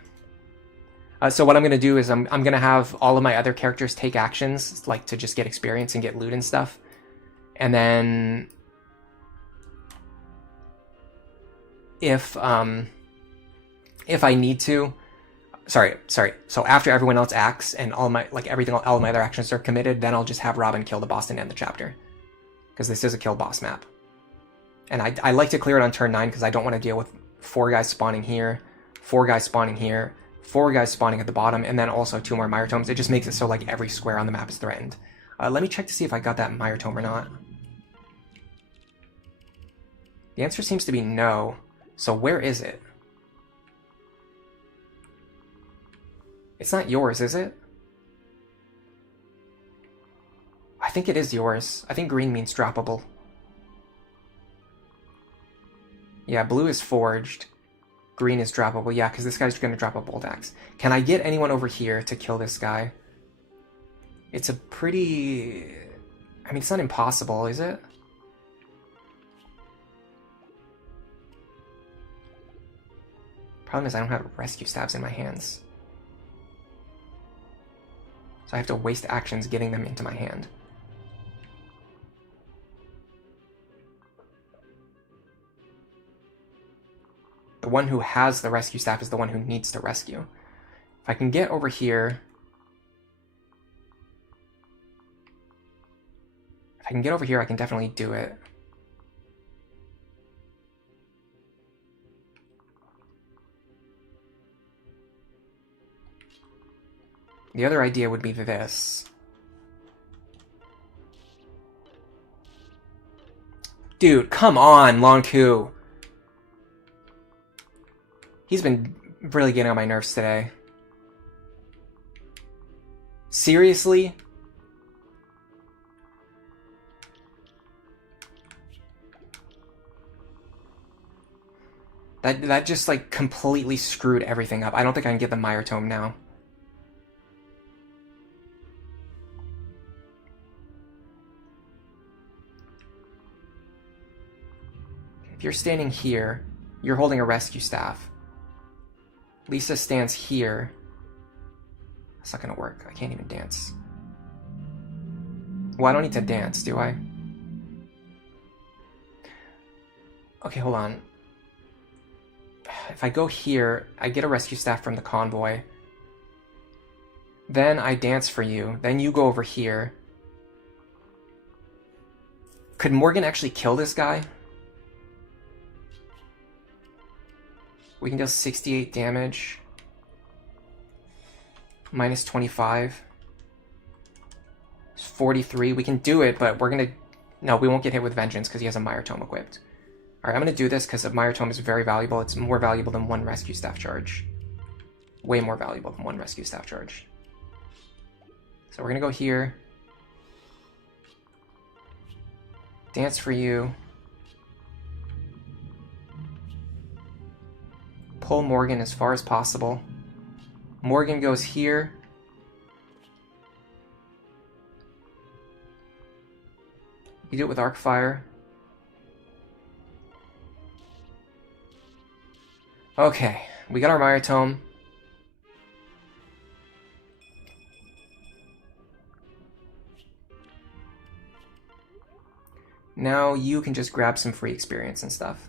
So what I'm going to do is I'm going to have all of my other characters take actions, like to just get experience and get loot and stuff. And then if I need to, sorry. So after everyone else acts and all my other actions are committed, then I'll just have Robin kill the boss and end the chapter. Because this is a kill boss map. And I like to clear it on turn 9 because I don't want to deal with 4 guys spawning here, 4 guys spawning here, 4 guys spawning at the bottom, and then also 2 more Mire Tomes. It just makes it so like every square on the map is threatened. Let me check to see if I got that Mire Tome or not. The answer seems to be no. So where is it? It's not yours, is it? I think it is yours. I think green means droppable. Yeah, blue is forged. Green is droppable. Yeah, because this guy's going to drop a bolt axe. Can I get anyone over here to kill this guy? It's a pretty... I mean, it's not impossible, is it? Problem is I don't have rescue stabs in my hands. So I have to waste actions getting them into my hand. The one who has the rescue staff is the one who needs to rescue. If I can get over here... If I can get over here, I can definitely do it. The other idea would be this. Dude, come on, Longku. He's been really getting on my nerves today. Seriously? That just like completely screwed everything up. I don't think I can get the Mire Tome now. If you're standing here, you're holding a rescue staff. Lisa stands here. That's not gonna work. I can't even dance. Well, I don't need to dance, do I? Okay, hold on. If I go here, I get a rescue staff from the convoy. Then I dance for you. Then you go over here. Could Morgan actually kill this guy? We can deal 68 damage. Minus 25. It's 43. We can do it, but we're gonna... No, we won't get hit with Vengeance because he has a Mire Tome equipped. Alright, I'm gonna do this because a Mire Tome is very valuable. It's more valuable than 1 rescue staff charge. Way more valuable than 1 rescue staff charge. So we're gonna go here. Dance for you. Pull Morgan as far as possible. Morgan goes here. You do it with Arc Fire. Okay, we got our Mire Tome. Now you can just grab some free experience and stuff.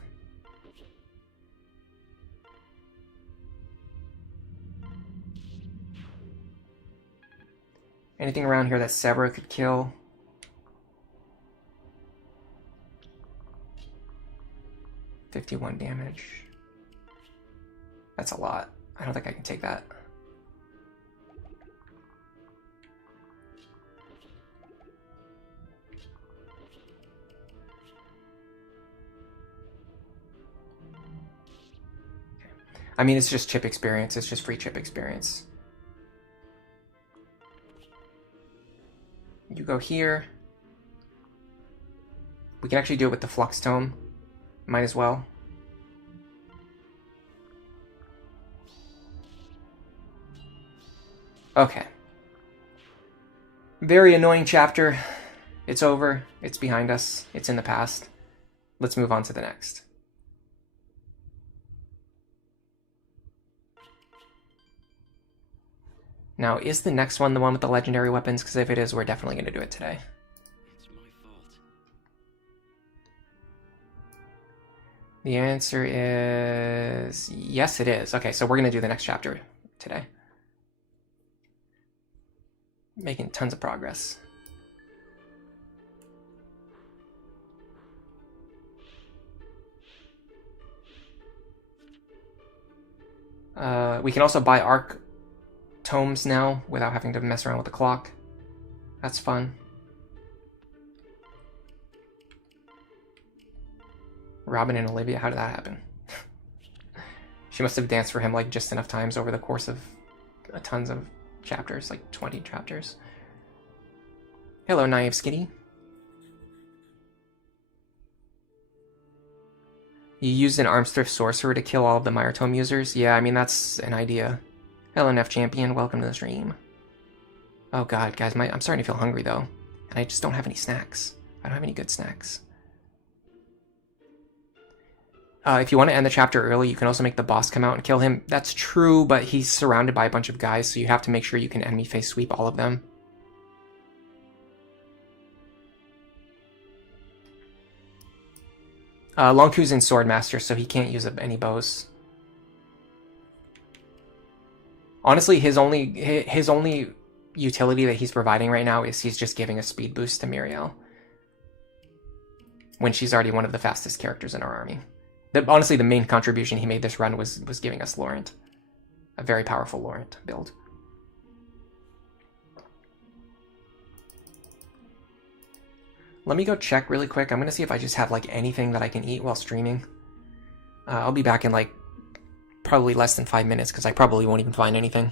Anything around here that Severa could kill? $51 damage. That's a lot. I don't think I can take that. I mean, it's just chip experience. It's just free chip experience. You go here. We can actually do it with the Flux Tome. Might as well. Okay. Very annoying chapter. It's over. It's behind us. It's in the past. Let's move on to the next. Now, is the next one the one with the legendary weapons? Because if it is, we're definitely going to do it today. It's my fault. The answer is yes, it is. Okay, so we're going to do the next chapter today. Making tons of progress. We can also buy arc tomes now without having to mess around with the clock. That's fun. Robin and Olivia, how did that happen? She must have danced for him like just enough times over the course of tons of chapters, like 20 chapters. Hello, Naive Skinny. You used an Armstrift Sorcerer to kill all of the Myotome users? Yeah, I mean, that's an idea. Hello, Neff Champion. Welcome to the stream. Oh god, guys, I'm starting to feel hungry, though. And I just don't have any snacks. I don't have any good snacks. If you want to end the chapter early, you can also make the boss come out and kill him. That's true, but he's surrounded by a bunch of guys, so you have to make sure you can enemy face sweep all of them. Longku's in Swordmaster, so he can't use any bows. Honestly, his only utility that he's providing right now is he's just giving a speed boost to Miriel. When she's already one of the fastest characters in our army. Honestly, the main contribution he made this run was giving us Laurent. A very powerful Laurent build. Let me go check really quick. I'm going to see if I just have like anything that I can eat while streaming. I'll be back in like probably less than 5 minutes because I probably won't even find anything.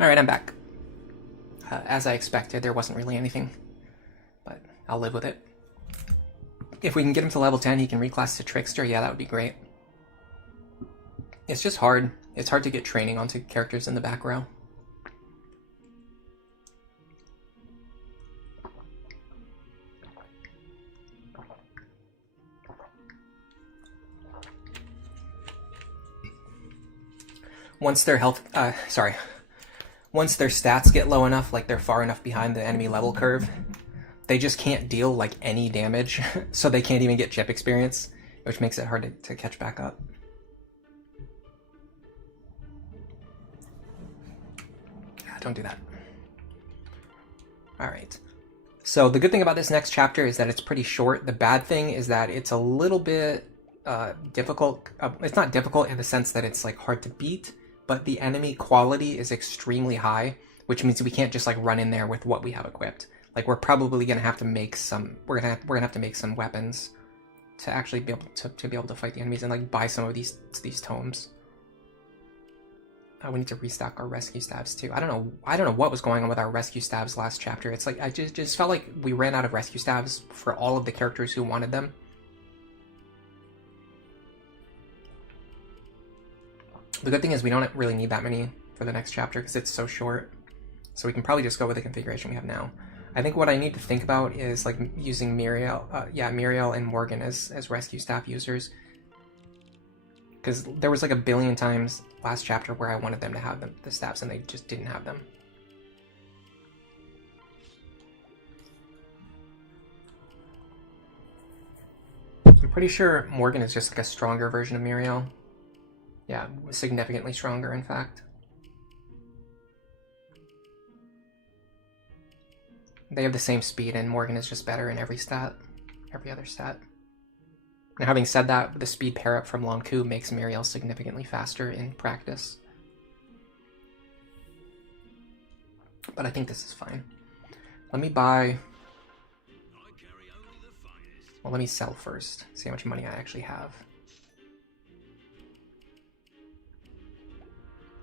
Alright, I'm back. As I expected, there wasn't really anything, but I'll live with it. If we can get him to level 10, he can reclass to Trickster. Yeah, that would be great. It's just hard. It's hard to get training onto characters in the back row. Once their once their stats get low enough, like they're far enough behind the enemy level curve, they just can't deal like any damage, so they can't even get chip experience, which makes it hard to catch back up. Yeah, don't do that. Alright. So the good thing about this next chapter is that it's pretty short. The bad thing is that it's a little bit difficult. It's not difficult in the sense that it's like hard to beat, but the enemy quality is extremely high, which means we can't just like run in there with what we have equipped. Like we're probably gonna have to make some. We're gonna have to make some weapons to actually be able to fight the enemies and like buy some of these tomes. We need to restock our rescue stabs too. I don't know what was going on with our rescue stabs last chapter. It's like I just felt like we ran out of rescue stabs for all of the characters who wanted them. The good thing is we don't really need that many for the next chapter because it's so short. So we can probably just go with the configuration we have now. I think what I need to think about is like using Muriel and Morgan as rescue staff users. Because there was like a billion times last chapter where I wanted them to have the staffs and they just didn't have them. I'm pretty sure Morgan is just like a stronger version of Muriel. Yeah, significantly stronger, in fact. They have the same speed, and Morgan is just better in every other stat. Now, having said that, the speed pair-up from Lonku makes Muriel significantly faster in practice. But I think this is fine. Let me buy... Well, let me sell first. See how much money I actually have.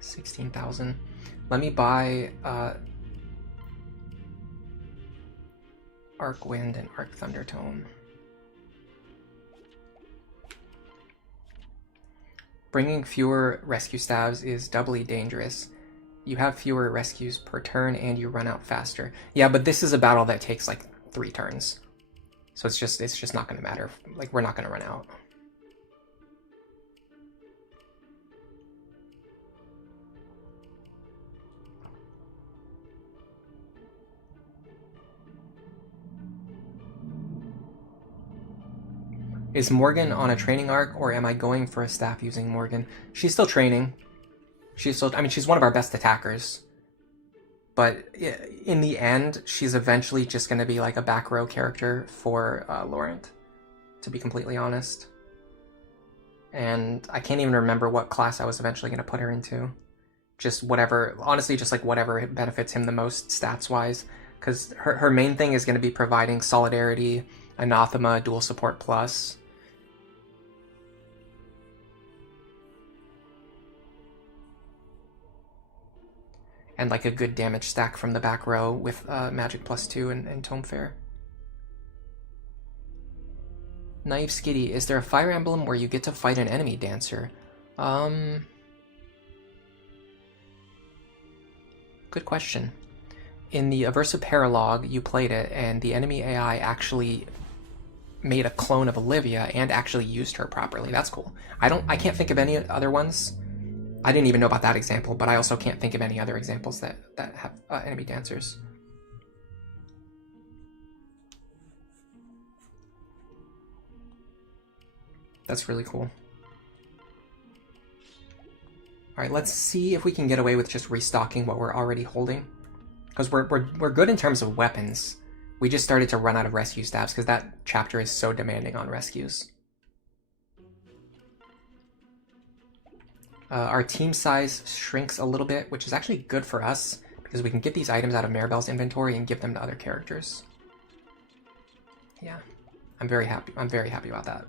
16,000. Let me buy Arc Wind and Arc Thunder Tome. Bringing fewer rescue stabs is doubly dangerous. You have fewer rescues per turn and you run out faster. Yeah, but this is a battle that takes like 3 turns. So it's just not going to matter. Like, we're not going to run out. Is Morgan on a training arc, or am I going for a staff using Morgan? She's still training. She's one of our best attackers. But in the end, she's eventually just going to be like a back row character for Laurent, to be completely honest. And I can't even remember what class I was eventually going to put her into. Just whatever, honestly, just like whatever benefits him the most stats-wise. Because her main thing is going to be providing Solidarity, Anathema, Dual Support Plus. And like a good damage stack from the back row with Magic +2 and Tome Fair. Naive Skitty, is there a Fire Emblem where you get to fight an enemy dancer? Good question. In the Aversa Paralog, you played it, and the enemy AI actually made a clone of Olivia and actually used her properly. That's cool. I can't think of any other ones. I didn't even know about that example, but I also can't think of any other examples that have enemy dancers. That's really cool. Alright, let's see if we can get away with just restocking what we're already holding. Because we're good in terms of weapons. We just started to run out of rescue stabs because that chapter is so demanding on rescues. Our team size shrinks a little bit, which is actually good for us because we can get these items out of Maribel's inventory and give them to other characters. Yeah, I'm very happy. I'm very happy about that.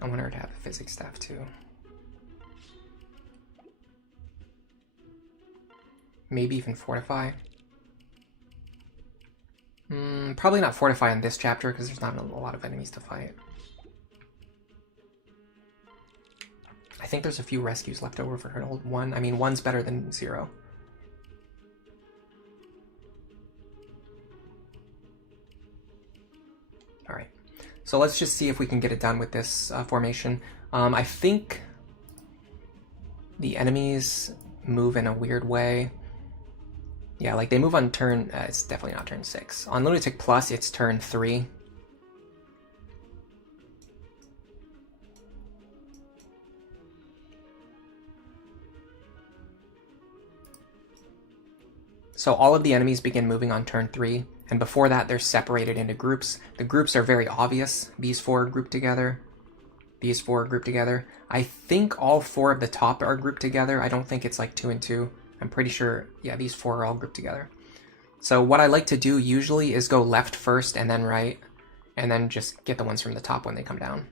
I want her to have a physics staff too. Maybe even fortify. Probably not fortify in this chapter because there's not a lot of enemies to fight. I think there's a few rescues left over for her to hold one. I mean, one's better than 0. Alright, so let's just see if we can get it done with this formation. I think the enemies move in a weird way. Yeah, like they move on turn, it's definitely not turn 6. On Lunatic Plus, it's turn 3. So all of the enemies begin moving on turn 3, and before that they're separated into groups. The groups are very obvious. These 4 are grouped together. These 4 are grouped together. I think all 4 of the top are grouped together. I don't think it's like 2 and 2. I'm pretty sure, yeah, these 4 are all grouped together. So what I like to do usually is go left first and then right, and then just get the ones from the top when they come down.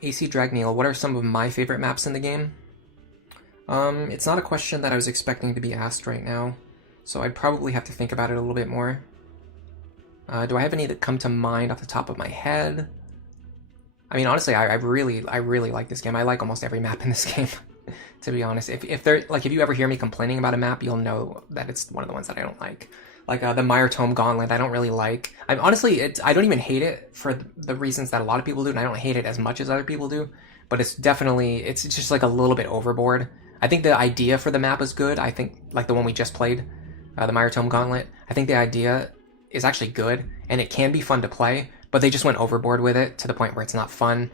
AC Dragneel, what are some of my favorite maps in the game? It's not a question that I was expecting to be asked right now, so I'd probably have to think about it a little bit more. Do I have any that come to mind off the top of my head? I mean, honestly, I really like this game. I like almost every map in this game, to be honest. If you ever hear me complaining about a map, you'll know that it's one of the ones that I don't like. Like the Mire Tome Gauntlet, I don't really like. I don't even hate it for the reasons that a lot of people do, and I don't hate it as much as other people do. But it's just like a little bit overboard. I think the idea for the map is good. I think, like the one we just played, the Mire Tome Gauntlet, I think the idea is actually good, and it can be fun to play, but they just went overboard with it to the point where it's not fun.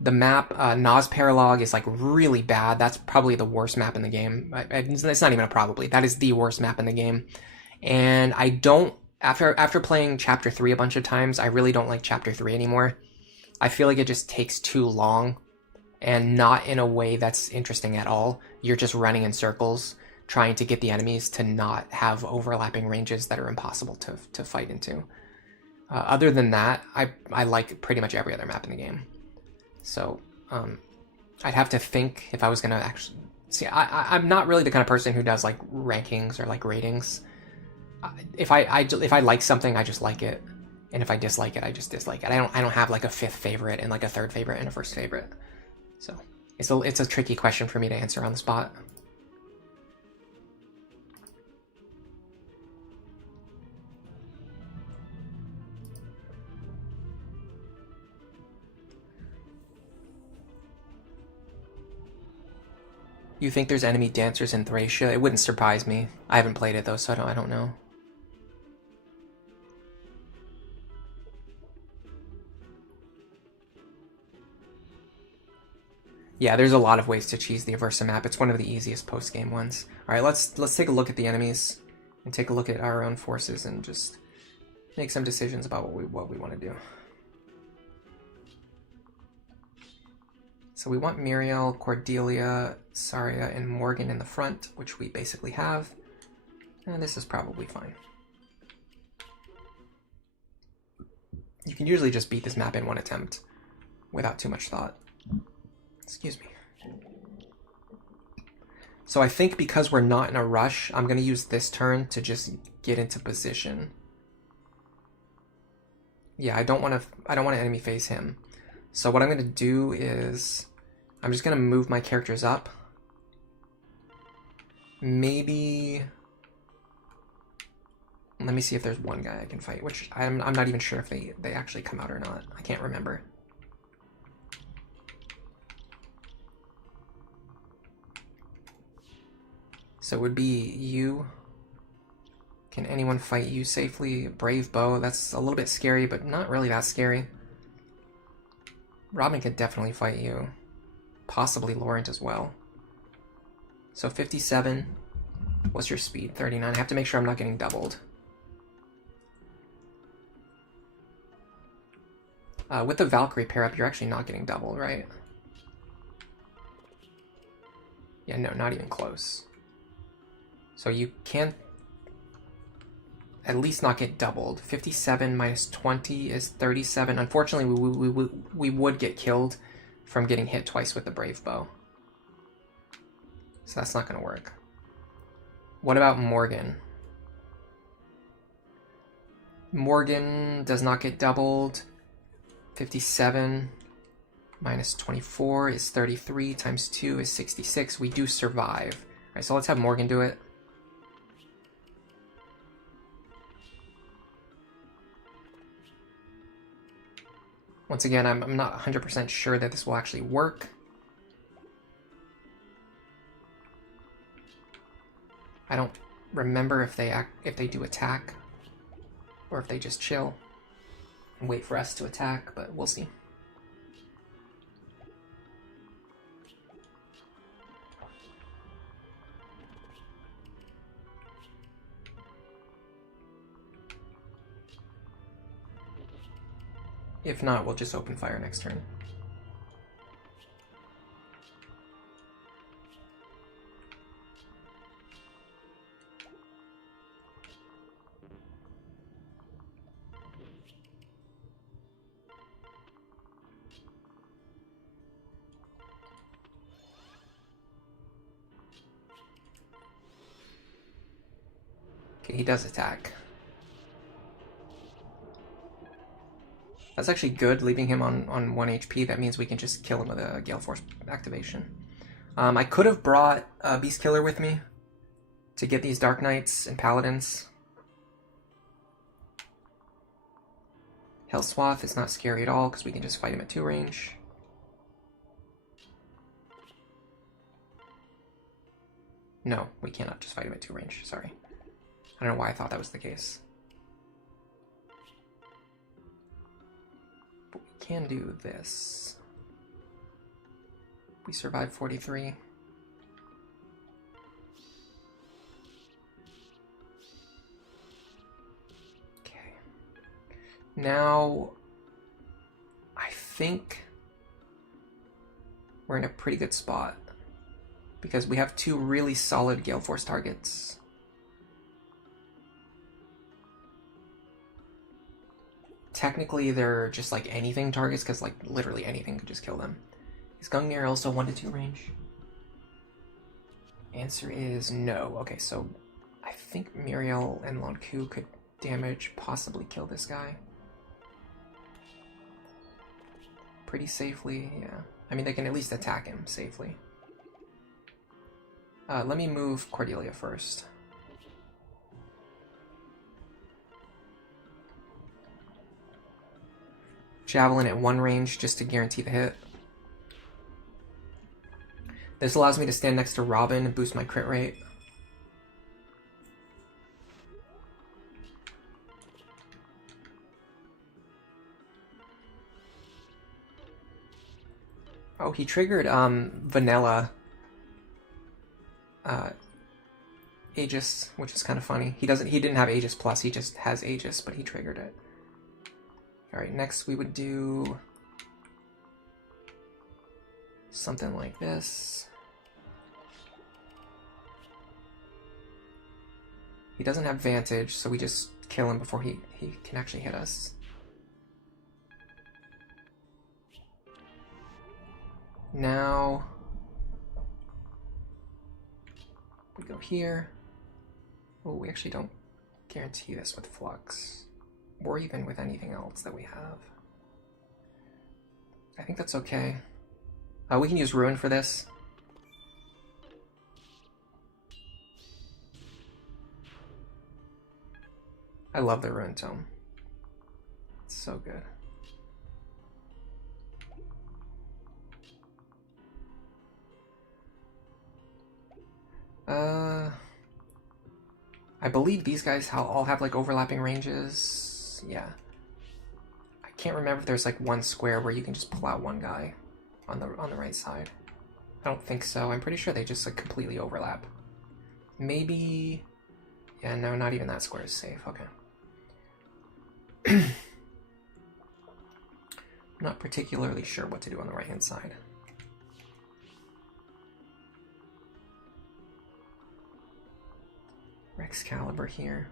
The map, Nas Paralog, is like really bad. That's probably the worst map in the game. It's not even a probably. That is the worst map in the game. And I don't, after playing Chapter 3 a bunch of times, I really don't like Chapter 3 anymore. I feel like it just takes too long, and not in a way that's interesting at all. You're just running in circles, trying to get the enemies to not have overlapping ranges that are impossible to fight into. Other than that, I like pretty much every other map in the game. So I'd have to think if I was going to actually... See, I'm not really the kind of person who does like rankings or like ratings. If I like something, I just like it. And if I dislike it, I just dislike it. I don't have like a 5th favorite and like a 3rd favorite and a 1st favorite. So it's a tricky question for me to answer on the spot. You think there's enemy dancers in Thracia? It wouldn't surprise me. I haven't played it though, so I don't know. Yeah, there's a lot of ways to cheese the Aversa map. It's one of the easiest post-game ones. Alright, let's take a look at the enemies and take a look at our own forces and just make some decisions about what we want to do. So we want Muriel, Cordelia, Saria, and Morgan in the front, which we basically have. And this is probably fine. You can usually just beat this map in one attempt without too much thought. Excuse me. So I think because we're not in a rush, I'm going to use this turn to just get into position. Yeah, I don't want to enemy face him. So what I'm going to do is I'm just going to move my characters up. Maybe... Let me see if there's one guy I can fight, which I'm not even sure if they actually come out or not. I can't remember. So it would be you. Can anyone fight you safely? Brave Bow, that's a little bit scary, but not really that scary. Robin could definitely fight you. Possibly Laurent as well. So 57. What's your speed? 39. I have to make sure I'm not getting doubled. With the Valkyrie pair up, you're actually not getting doubled, right? Yeah, no, not even close. So you can't... at least not get doubled. 57 minus 20 is 37. Unfortunately, we would get killed from getting hit twice with the Brave Bow. So that's not going to work. What about Morgan? Morgan does not get doubled. 57 minus 24 is 33, times 2 is 66. We do survive. All right, so let's have Morgan do it. Once again, I'm not 100% sure that this will actually work. I don't remember if they do attack or if they just chill and wait for us to attack, but we'll see. If not, we'll just open fire next turn. Okay, he does attack. That's actually good, leaving him on 1 HP. That means we can just kill him with a Gale Force activation. I could have brought a Beast Killer with me to get these Dark Knights and Paladins. Hellswath is not scary at all because we can just fight him at 2 range. No, we cannot just fight him at 2 range, sorry. I don't know why I thought that was the case. But we can do this. We survive 43. Okay. Now, I think we're in a pretty good spot because we have 2 really solid Gale Force targets. Technically, they're just like anything targets because like literally anything could just kill them. Is Gungnir also 1 to 2 range? Answer is no. Okay, so I think Muriel and Lonku could damage, possibly kill this guy. Pretty safely, yeah. I mean, they can at least attack him safely. Let me move Cordelia first. Javelin at 1 range just to guarantee the hit. This allows me to stand next to Robin and boost my crit rate. Oh, he triggered Vanilla Aegis, which is kind of funny. He didn't have Aegis Plus, he just has Aegis, but he triggered it. Alright, next we would do something like this. He doesn't have Vantage, so we just kill him before he can actually hit us. Now we go here. Oh, we actually don't guarantee this with Flux, or even with anything else that we have. I think that's okay. We can use Ruin for this. I love the Ruin Tome. It's so good. I believe these guys all have like overlapping ranges. Yeah. I can't remember if there's like one square where you can just pull out one guy on the right side. I don't think so. I'm pretty sure they just like completely overlap. Maybe. Yeah, no, not even that square is safe. Okay. I'm not particularly sure what to do on the right hand side. Excalibur here.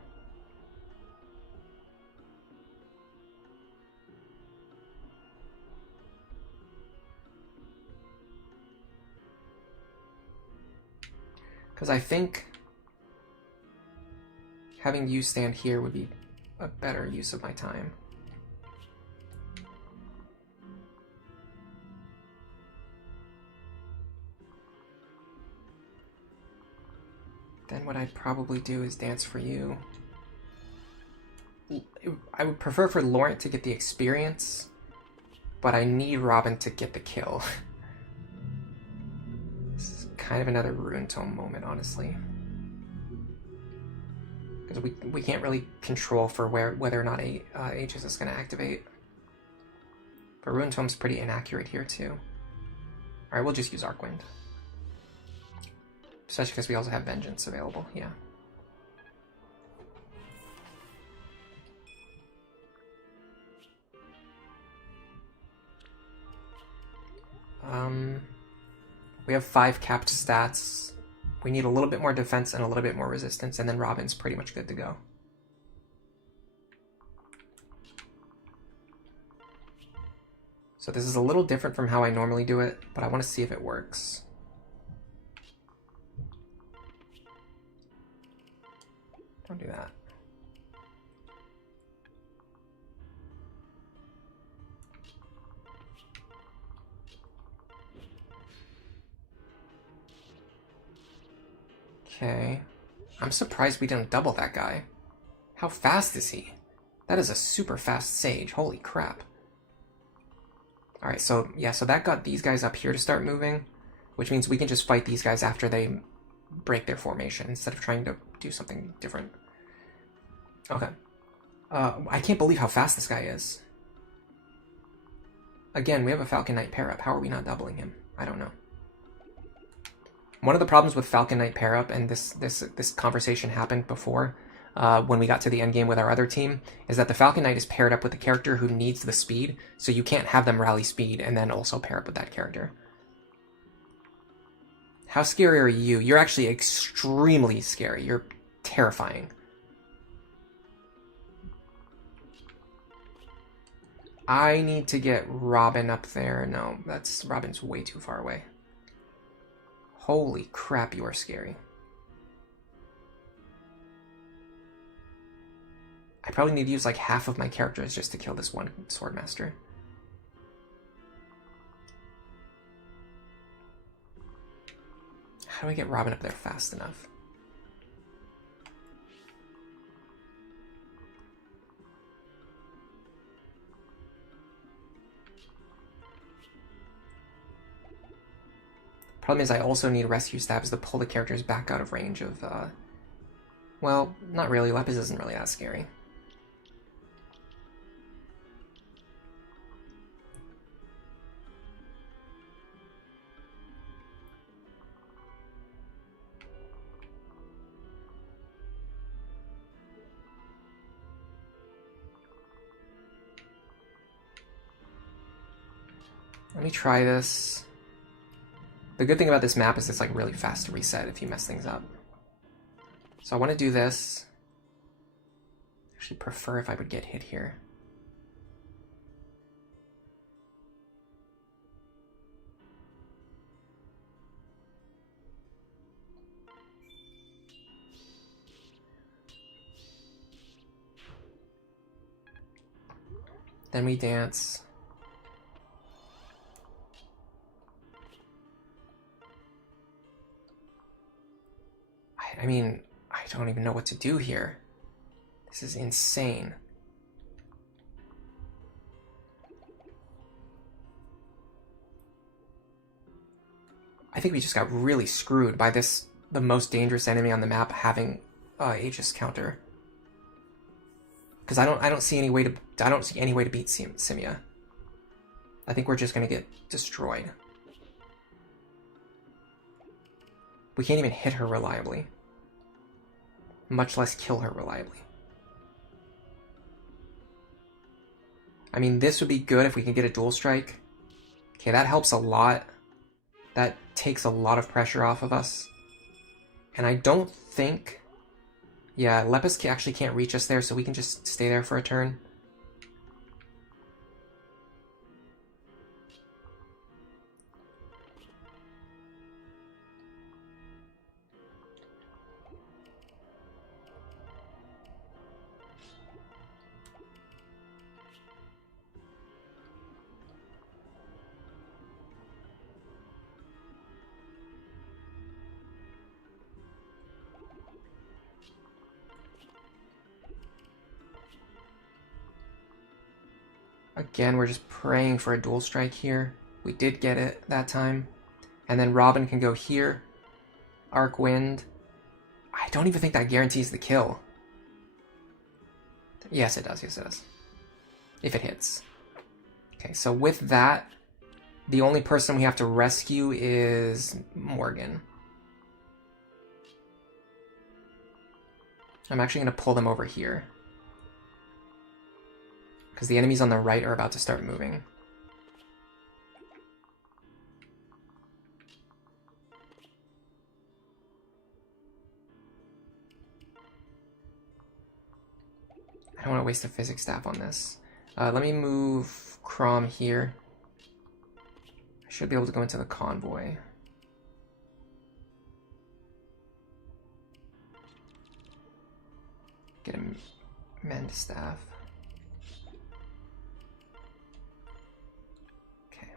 Because I think having you stand here would be a better use of my time. Then what I'd probably do is dance for you. I would prefer for Laurent to get the experience, but I need Robin to get the kill. This is kind of another Rune Tome moment, honestly. Because we can't really control for whether or not Aegis is going to activate. But Rune Tome's pretty inaccurate here, too. Alright, we'll just use Arcwind. Especially because we also have Vengeance available, yeah. We have 5 capped stats. We need a little bit more defense and a little bit more resistance, and then Robin's pretty much good to go. So this is a little different from how I normally do it, but I want to see if it works. Don't do that. Okay. I'm surprised we didn't double that guy. How fast is he? That is a super fast Sage. Holy crap. Alright, so yeah, so that got these guys up here to start moving, which means we can just fight these guys after they break their formation instead of trying to do something different. Okay. I can't believe how fast this guy is. Again, we have a Falcon Knight pair-up. How are we not doubling him? I don't know. One of the problems with Falcon Knight pair-up, and this conversation happened before, when we got to the endgame with our other team, is that the Falcon Knight is paired up with a character who needs the speed, so you can't have them rally speed and then also pair up with that character. How scary are you? You're actually extremely scary. You're terrifying. I need to get Robin up there. No, Robin's way too far away. Holy crap, you are scary. I probably need to use like half of my characters just to kill this one Swordmaster. How do I get Robin up there fast enough? Problem is I also need rescue stabs to pull the characters back out of range of, well, not really. Lepus isn't really that scary. Let me try this. The good thing about this map is it's like really fast to reset if you mess things up. So I want to do this. Actually prefer if I would get hit here. Then we dance. I mean, I don't even know what to do here. This is insane. I think we just got really screwed by this, the most dangerous enemy on the map having Aegis counter. Because I don't see any way to beat Simia. I think we're just gonna get destroyed. We can't even hit her reliably. Much less kill her reliably. I mean, this would be good if we can get a dual strike. Okay, that helps a lot. That takes a lot of pressure off of us. And I don't think... Yeah, Lepus actually can't reach us there, so we can just stay there for a turn. Again, we're just praying for a dual strike here. We did get it that time. And then Robin can go here. Arc Wind. I don't even think that guarantees the kill. Yes, it does. Yes, it does. If it hits. Okay, so with that, the only person we have to rescue is Morgan. I'm actually going to pull them over here. Because the enemies on the right are about to start moving. I don't want to waste a physics staff on this. Let me move Crom here. I should be able to go into the convoy. Get a mend staff. Okay.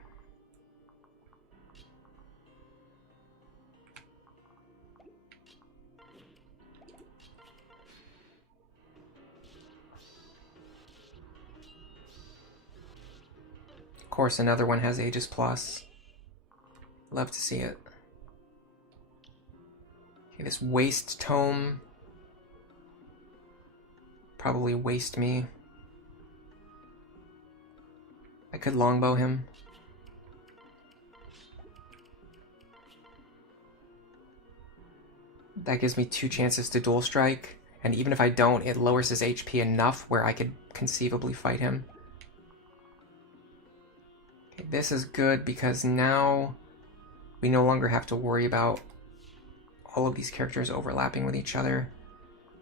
Of course, another one has Aegis Plus. Love to see it. Okay, this Waste Tome. Probably waste me. I could longbow him. That gives me 2 chances to dual strike, and even if I don't, it lowers his HP enough where I could conceivably fight him. Okay, this is good because now we no longer have to worry about all of these characters overlapping with each other.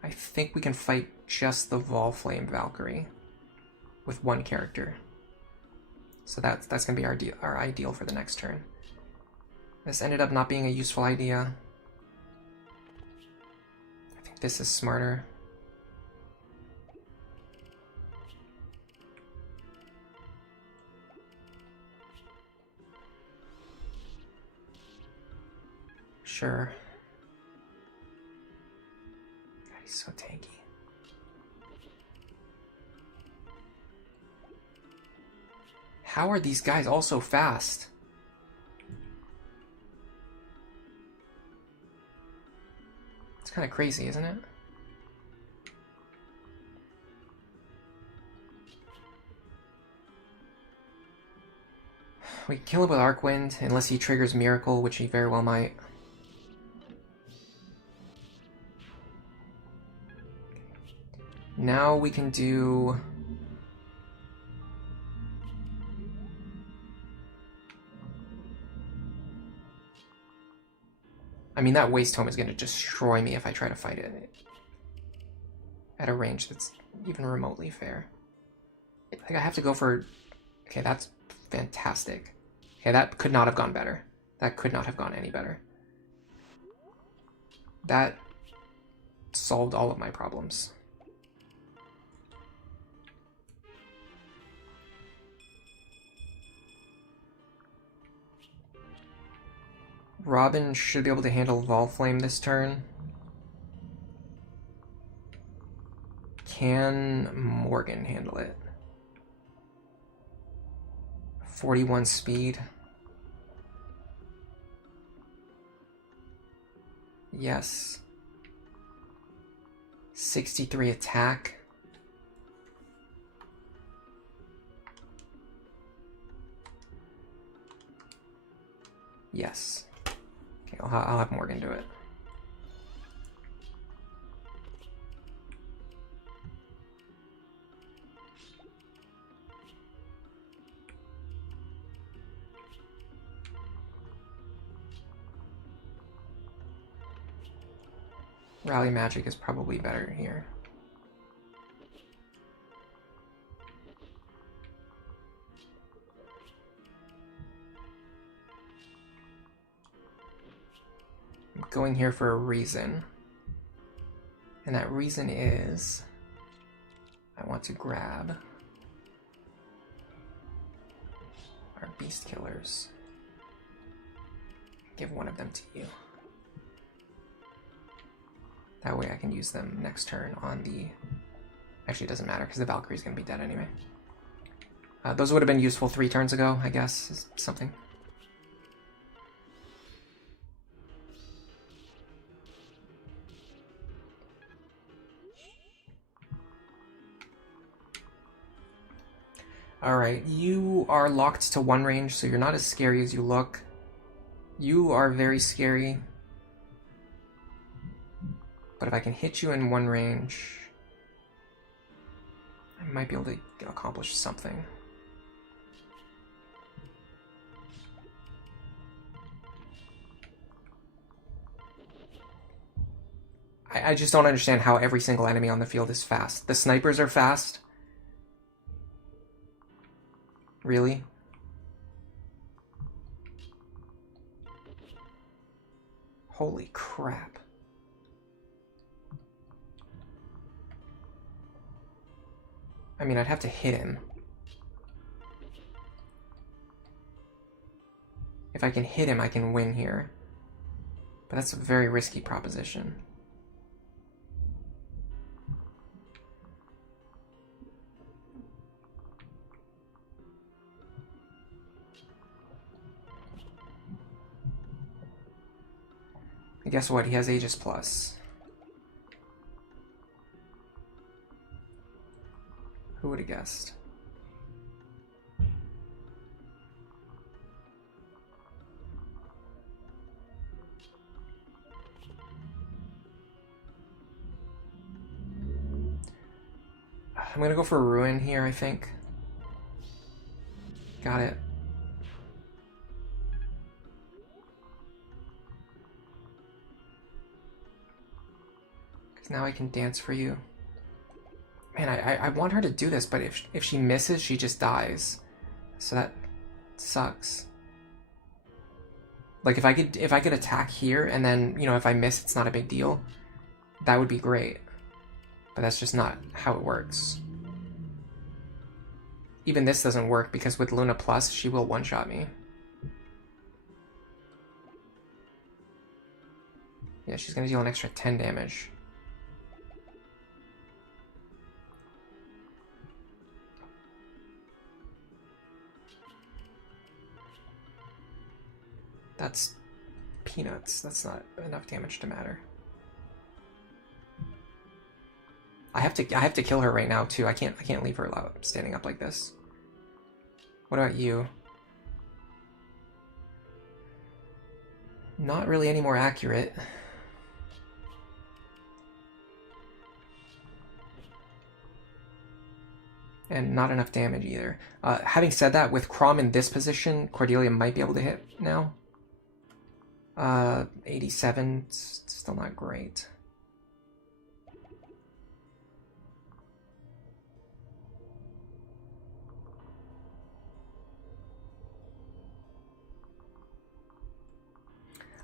I think we can fight just the Volflame Valkyrie with one character. So that's going to be our ideal for the next turn. This ended up not being a useful idea. I think this is smarter. Sure. God, he's so tanky. How are these guys all so fast? It's kind of crazy, isn't it? We kill him with Arcwind, unless he triggers Miracle, which he very well might. Now we can do... I mean, that Waste Tome is going to destroy me if I try to fight it at a range that's even remotely fair. Like, I have to go for... Okay, that's fantastic. Okay, that could not have gone better. That could not have gone any better. That solved all of my problems. Robin should be able to handle Volflame this turn. Can Morgan handle it? 41 speed. Yes. 63 attack. Yes. Okay, I'll have Morgan do it. Rally Magic is probably better here. I'm going here for a reason. And that reason is I want to grab our Beast Killers. Give one of them to you. That way I can use them next turn on the... Actually, it doesn't matter because the Valkyrie's going to be dead anyway. Those would have been useful 3 turns ago, I guess. Something. Alright, you are locked to 1 range, so you're not as scary as you look. You are very scary. But if I can hit you in 1 range, I might be able to accomplish something. I just don't understand how every single enemy on the field is fast. The snipers are fast. Really? Holy crap. I mean, I'd have to hit him. If I can hit him, I can win here. But that's a very risky proposition. And guess what? He has Aegis Plus. Who would have guessed? I'm gonna go for a Ruin here, I think. Got it. Because now I can dance for you. Man, I want her to do this, but if she misses, she just dies. So that sucks. Like if I could attack here and then, you know, if I miss, it's not a big deal. That would be great. But that's just not how it works. Even this doesn't work because with Luna Plus, she will one-shot me. Yeah, she's gonna deal an extra 10 damage. That's peanuts. That's not enough damage to matter. I have to kill her right now too. I can't leave her standing up like this. What about you? Not really any more accurate. And not enough damage either. Having said that, with Chrom in this position, Cordelia might be able to hit now. 87, still not great.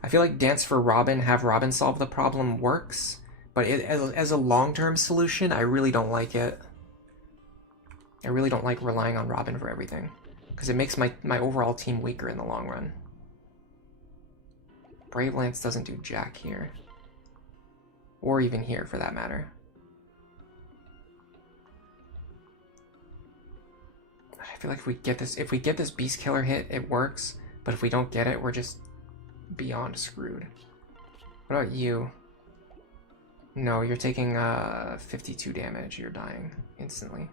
I feel like Dance for Robin, have Robin solve the problem works, but as a long-term solution, I really don't like it. I really don't like relying on Robin for everything, because it makes my overall team weaker in the long run. Brave Lance doesn't do jack here. Or even here, for that matter. I feel like if we get this Beast Killer hit, it works, but if we don't get it, we're just beyond screwed. What about you? No, you're taking 52 damage. You're dying instantly.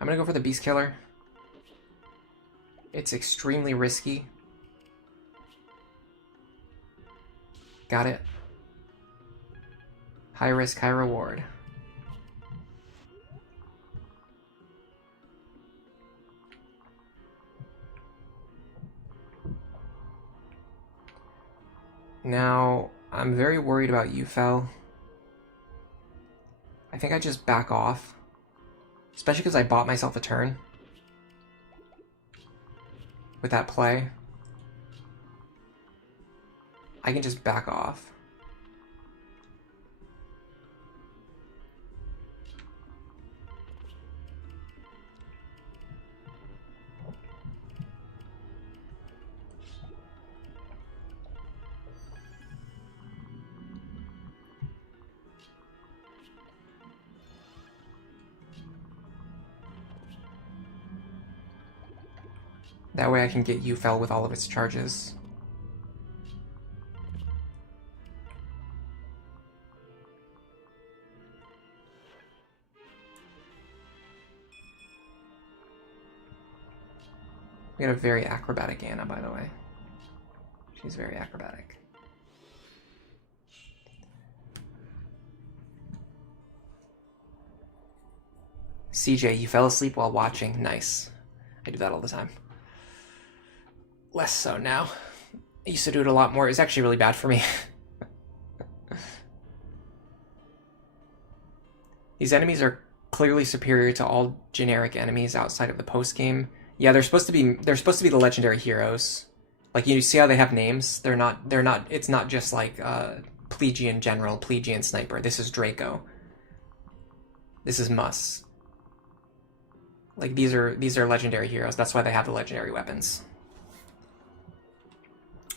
I'm gonna go for the Beast Killer. It's extremely risky. Got it. High risk, high reward. Now, I'm very worried about you, Fel. I think I just back off. Especially because I bought myself a turn with that play. I can just back off. That way I can get Ufel with all of its charges. We got a very acrobatic Anna, by the way. She's very acrobatic. CJ, you fell asleep while watching. Nice. I do that all the time. Less so now. I used to do it a lot more. It's actually really bad for me. These enemies are clearly superior to all generic enemies outside of the post-game. Yeah, they're supposed to be the legendary heroes. Like, you see how they have names? It's not just like Plegian General, Plegian Sniper. This is Draco. This is Mus. Like, these are legendary heroes. That's why they have the legendary weapons.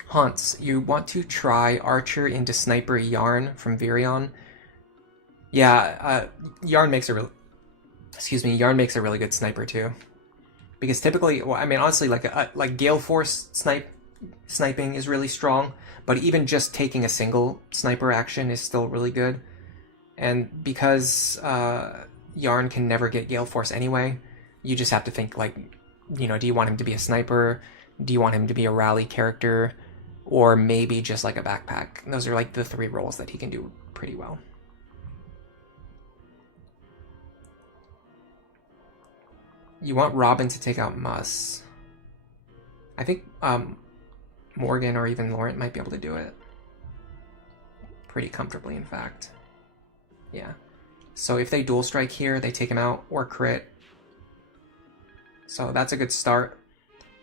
Haunts, you want to try Archer into Sniper Yarn from Virion? Yeah, Yarn makes a really good sniper too. Because typically, well, I mean, honestly, like Gale Force sniping is really strong, but even just taking a single sniper action is still really good. And because Yarn can never get Gale Force anyway, you just have to think, like, you know, do you want him to be a sniper? Do you want him to be a rally character? Or maybe just like a backpack? And those are like the 3 roles that he can do pretty well. You want Robin to take out Mus. I think Morgan or even Laurent might be able to do it. Pretty comfortably, in fact. Yeah. So if they dual strike here, they take him out, or crit. So that's a good start.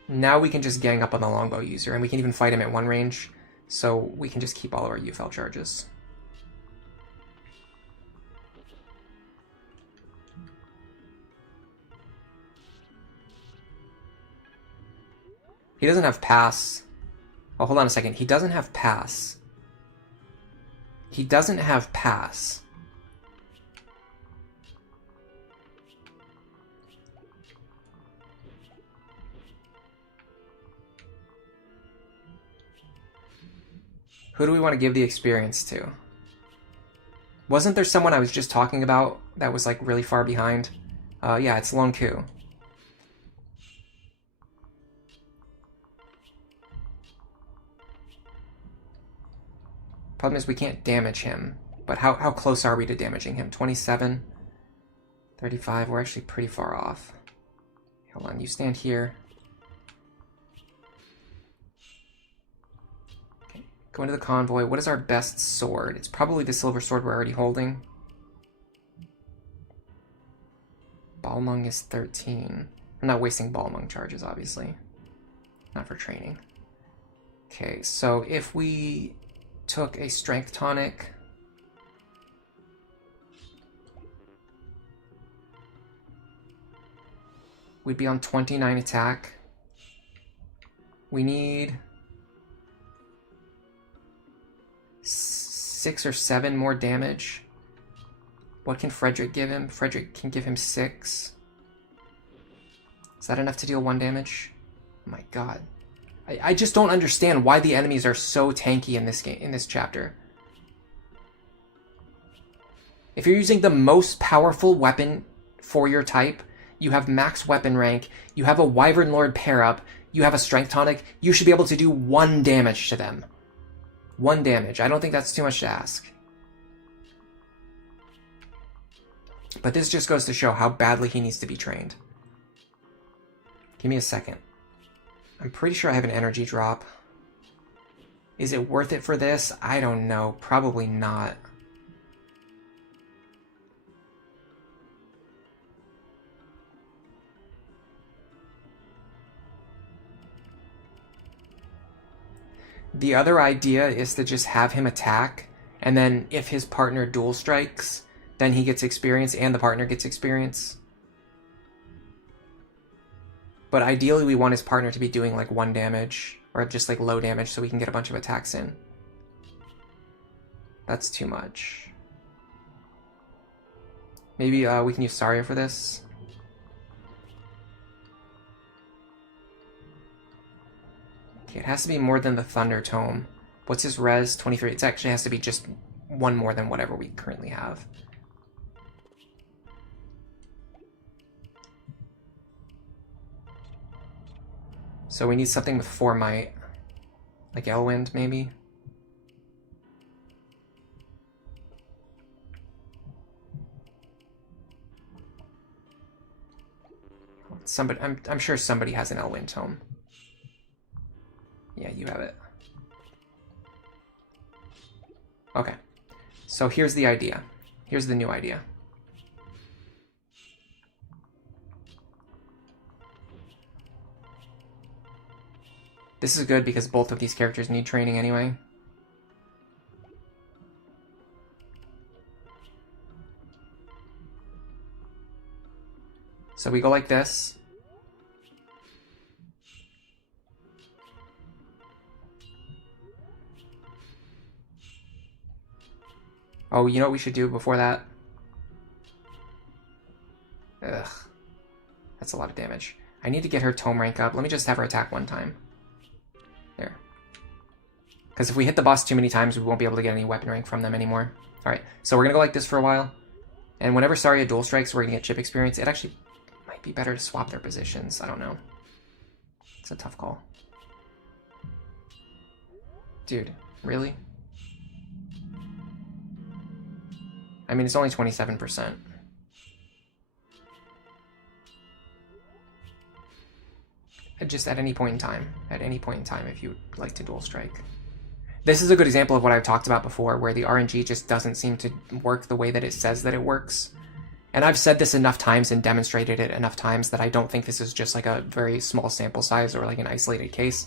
Now we can just gang up on the longbow user, and we can even fight him at 1 range, so we can just keep all of our Ufel charges. He doesn't have pass. Oh, hold on a second. He doesn't have pass. He doesn't have pass. Who do we want to give the experience to? Wasn't there someone I was just talking about that was like really far behind? Yeah, it's Long Ku. Problem is we can't damage him. But how close are we to damaging him? 27? 35? We're actually pretty far off. Hold on, you stand here. Okay, go into the convoy. What is our best sword? It's probably the silver sword we're already holding. Balmung is 13. I'm not wasting Balmung charges, obviously. Not for training. Okay, so if we took a strength tonic, we'd be on 29 attack. We need 6 or 7 more damage. What can Frederick give him? Frederick can give him 6. Is that enough to deal 1 damage? Oh my god. I just don't understand why the enemies are so tanky in this game, in this chapter. If you're using the most powerful weapon for your type, you have max weapon rank, you have a Wyvern Lord pair up, you have a strength tonic, you should be able to do 1 damage to them. 1 damage. I don't think that's too much to ask. But this just goes to show how badly he needs to be trained. Give me a second. I'm pretty sure I have an energy drop. Is it worth it for this? I don't know. Probably not. The other idea is to just have him attack, and then if his partner dual strikes, then he gets experience and the partner gets experience. But ideally we want his partner to be doing like 1 damage, or just like low damage, so we can get a bunch of attacks in. That's too much. Maybe we can use Saria for this. Okay, it has to be more than the Thunder Tome. What's his res? 23. It actually has to be just one more than whatever we currently have. So we need something with 4 might. Like Elwind, maybe? Somebody, I'm sure somebody has an Elwind Tome. Yeah, you have it. Okay. So here's the idea. Here's the new idea. This is good because both of these characters need training anyway. So we go like this. Oh, you know what we should do before that? Ugh. That's a lot of damage. I need to get her tome rank up. Let me just have her attack one time. There. Because if we hit the boss too many times, we won't be able to get any weapon rank from them anymore. Alright, so we're going to go like this for a while. And whenever Saria dual strikes, we're going to get chip experience. It actually might be better to swap their positions. I don't know. It's a tough call. Dude, really? I mean, it's only 27%. Just at any point in time. At any point in time, if you would like to dual strike. This is a good example of what I've talked about before, where the RNG just doesn't seem to work the way that it says that it works. And I've said this enough times and demonstrated it enough times that I don't think this is just like a very small sample size or like an isolated case.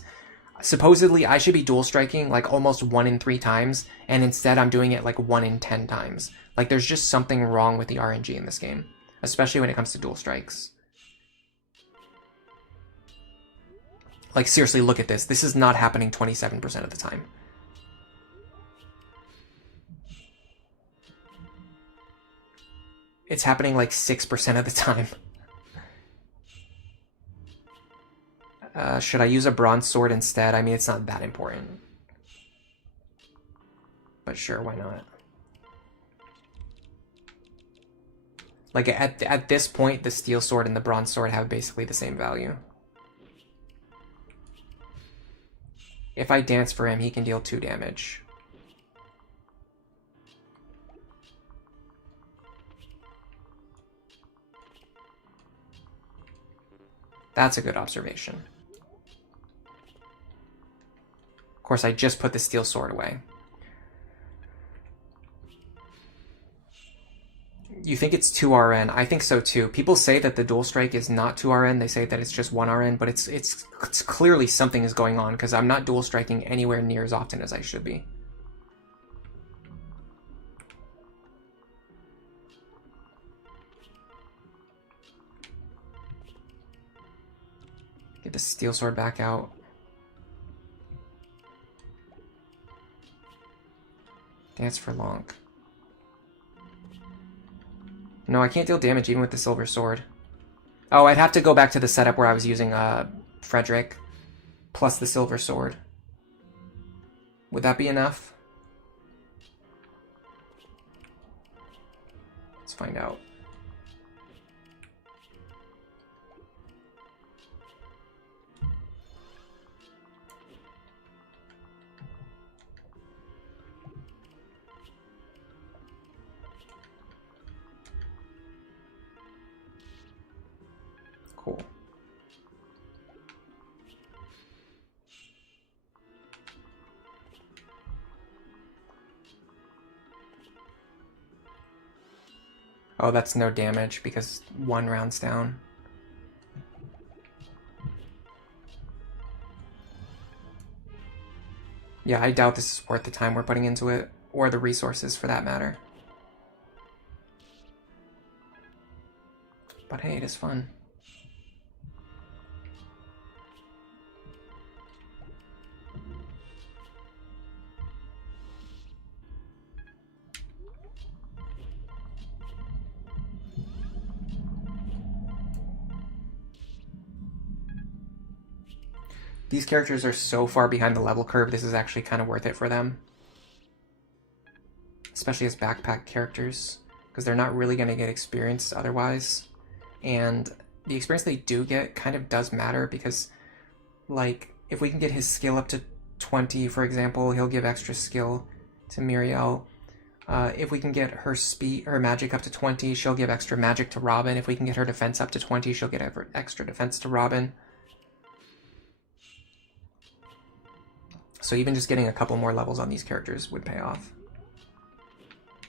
Supposedly, I should be dual striking like almost 1 in 3 times, and instead I'm doing it like 1 in 10 times. Like there's just something wrong with the RNG in this game, especially when it comes to dual strikes. Like seriously, look at this. This is not happening 27% of the time. It's happening like 6% of the time. Should I use a bronze sword instead? I mean, it's not that important. But sure, why not? Like, at this point, the steel sword and the bronze sword have basically the same value. If I dance for him, he can deal 2 damage. That's a good observation. Of course, I just put the steel sword away. You think it's 2 RN? I think so too. People say that the dual strike is not 2 RN. They say that it's just 1 RN, but it's clearly something is going on because I'm not dual striking anywhere near as often as I should be. Get the steel sword back out. Dance for long. No, I can't deal damage even with the silver sword. Oh, I'd have to go back to the setup where I was using Frederick plus the silver sword. Would that be enough? Let's find out. Cool. Oh, that's no damage because 1 round's down. Yeah, I doubt this is worth the time we're putting into it, or the resources for that matter. But hey, it is fun. These characters are so far behind the level curve, this is actually kind of worth it for them. Especially as backpack characters, because they're not really going to get experience otherwise. And the experience they do get kind of does matter, because, like, if we can get his skill up to 20, for example, he'll give extra skill to Muriel. If we can get her magic up to 20, she'll give extra magic to Robin. If we can get her defense up to 20, she'll get extra defense to Robin. So even just getting a couple more levels on these characters would pay off.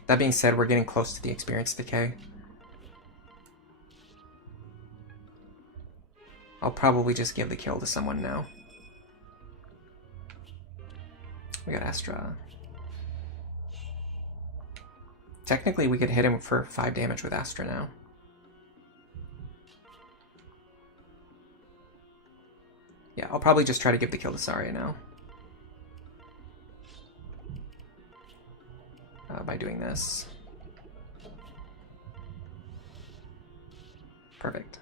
That being said, we're getting close to the experience decay. I'll probably just give the kill to someone now. We got Astra. Technically, we could hit him for 5 damage with Astra now. Yeah, I'll probably just try to give the kill to Saria now. By doing this. Perfect.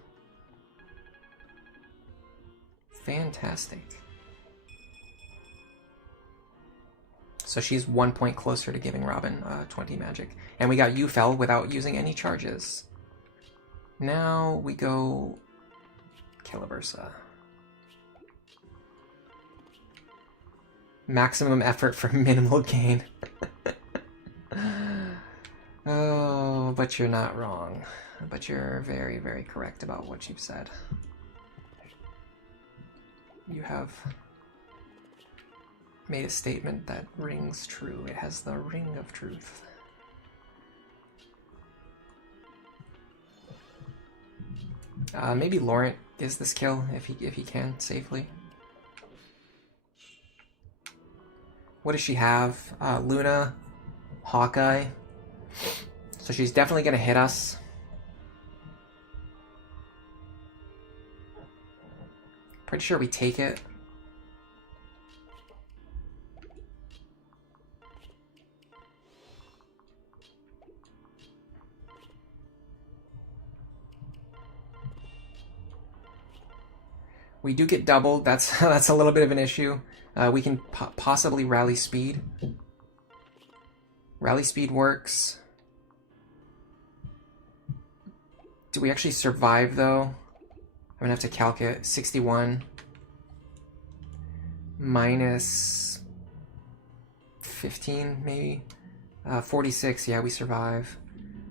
Fantastic. So she's 1 point closer to giving Robin 20 magic. And we got Yufel without using any charges. Now we go Killaversa. Maximum effort for minimal gain. Oh, but you're not wrong. But you're very, very correct about what you've said. You have made a statement that rings true. It has the ring of truth. Maybe Laurent is this kill if he can safely. What does she have? Luna, Hawkeye. So she's definitely gonna hit us. Pretty sure we take it. We do get doubled. That's a little bit of an issue. We can possibly rally speed. Rally speed works. Do we actually survive though? I'm gonna have to calc it. 61 minus 15 maybe. 46. Yeah, we survive.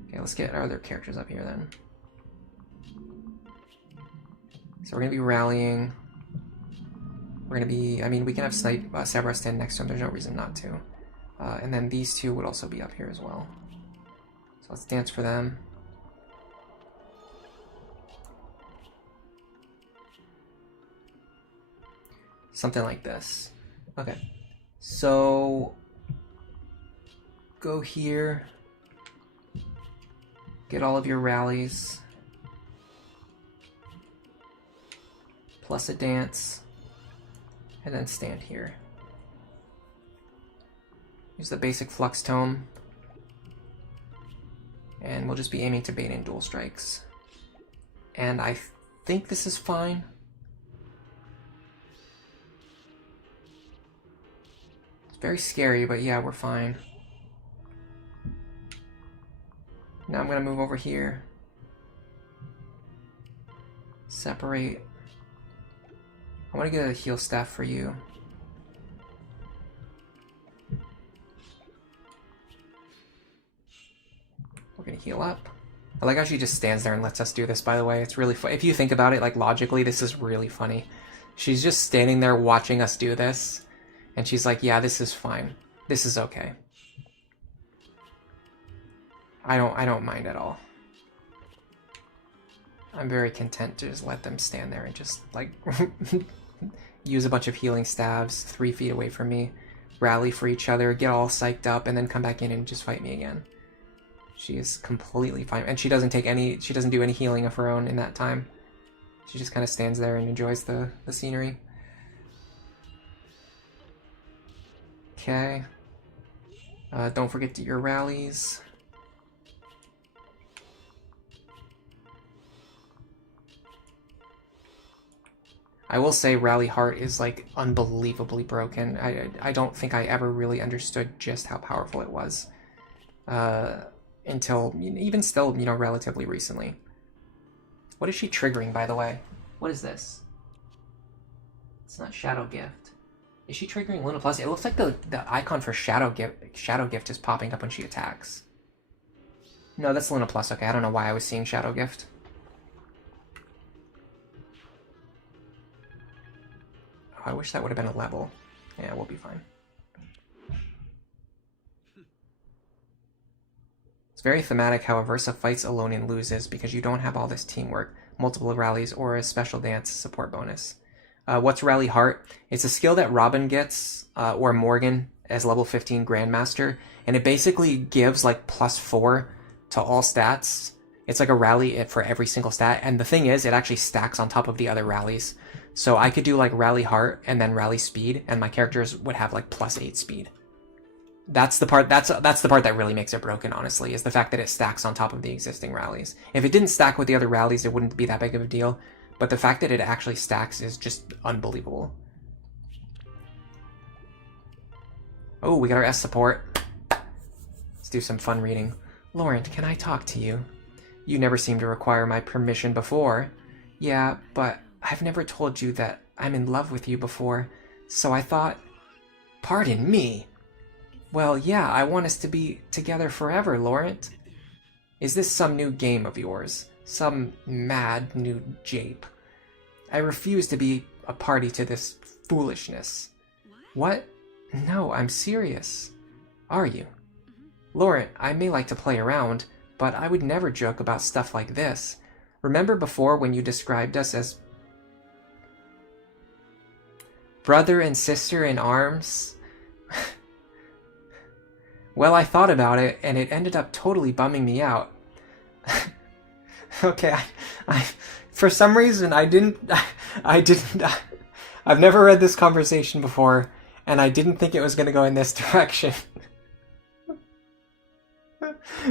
Okay, let's get our other characters up here then. So we're gonna be rallying. We're gonna be, I mean, we can have Sabra stand next to him. There's no reason not to. And then these two would also be up here as well. So let's dance for them. Something like this. Okay. So go here. Get all of your rallies. Plus a dance. And then stand here. Use the basic Flux Tome. And we'll just be aiming to bait in dual strikes. And I think this is fine. It's very scary, but yeah, we're fine. Now I'm gonna move over here. Separate. I want to get a heal staff for you. We're gonna heal up. I like how she just stands there and lets us do this, by the way. It's really fun. If you think about it, like, logically, this is really funny. She's just standing there watching us do this, and she's like, yeah, this is fine. This is okay. I don't mind at all. I'm very content to just let them stand there and just, like, use a bunch of healing staves 3 feet away from me, rally for each other, get all psyched up, and then come back in and just fight me again. She is completely fine, and she doesn't do any healing of her own in that time. She just kind of stands there and enjoys the scenery. Okay. Don't forget your rallies. I will say Rally Heart is like unbelievably broken. I don't think I ever really understood just how powerful it was until even still, relatively recently. What is she triggering, by the way? What is this? It's not Shadow Gift. Is she triggering Luna Plus? It looks like the icon for Shadow Gift is popping up when she attacks. No, that's Luna Plus. Okay, I don't know why I was seeing Shadow Gift. Oh, I wish that would have been a level. Yeah, we'll be fine. It's very thematic how Aversa fights alone and loses because you don't have all this teamwork, multiple rallies, or a special dance support bonus. What's Rally Heart? It's a skill that Robin gets, or Morgan, as level 15 Grandmaster, and it basically gives like +4 to all stats. It's like a rally for every single stat, and the thing is, it actually stacks on top of the other rallies. So I could do like Rally Heart and then Rally Speed, and my characters would have like +8 speed. That's the part that really makes it broken, honestly, is the fact that it stacks on top of the existing rallies. If it didn't stack with the other rallies, it wouldn't be that big of a deal, but the fact that it actually stacks is just unbelievable. Oh, we got our S support. Let's do some fun reading. Laurent, can I talk to you? You never seemed to require my permission before. Yeah, but I've never told you that I'm in love with you before, so I thought... Pardon me! Well, yeah, I want us to be together forever, Laurent. Is this some new game of yours? Some mad new jape? I refuse to be a party to this foolishness. What? No, I'm serious. Are you? Laurent, I may like to play around, but I would never joke about stuff like this. Remember before when you described us as brother and sister in arms? Well, I thought about it, and it ended up totally bumming me out. Okay, I for some reason, I've never read this conversation before, and I didn't think it was going to go in this direction.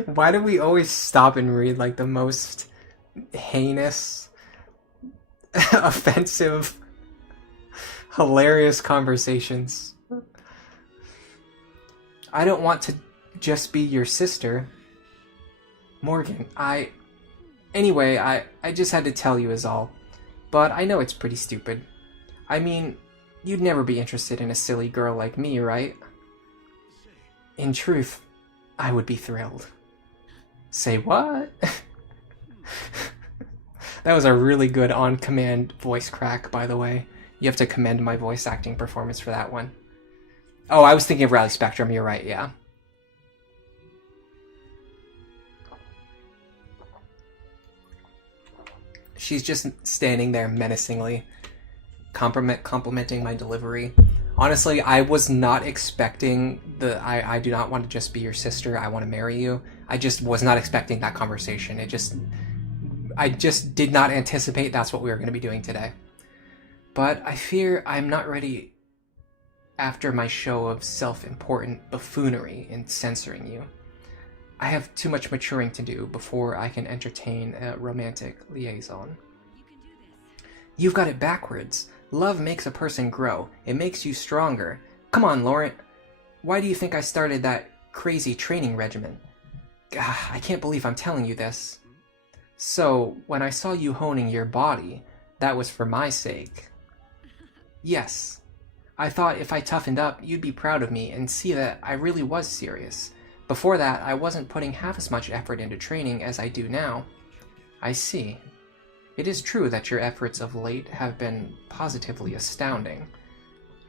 Why do we always stop and read, like, the most heinous, offensive, hilarious conversations? I don't want to just be your sister. Morgan, Anyway, I just had to tell you is all. But I know it's pretty stupid. I mean, you'd never be interested in a silly girl like me, right? In truth, I would be thrilled. Say what? That was a really good on-command voice crack, by the way. You have to commend my voice acting performance for that one. Oh, I was thinking of Rally Spectrum, you're right, yeah. She's just standing there menacingly, complimenting my delivery. Honestly, I was not expecting I do not want to just be your sister, I want to marry you. I just was not expecting that conversation. I just did not anticipate that's what we were going to be doing today. But I fear I'm not ready after my show of self-important buffoonery in censoring you. I have too much maturing to do before I can entertain a romantic liaison. You've got it backwards. Love makes a person grow. It makes you stronger. Come on, Laurent. Why do you think I started that crazy training regimen? I can't believe I'm telling you this. So, when I saw you honing your body, that was for my sake. Yes. I thought if I toughened up, you'd be proud of me and see that I really was serious. Before that, I wasn't putting half as much effort into training as I do now. I see. It is true that your efforts of late have been positively astounding.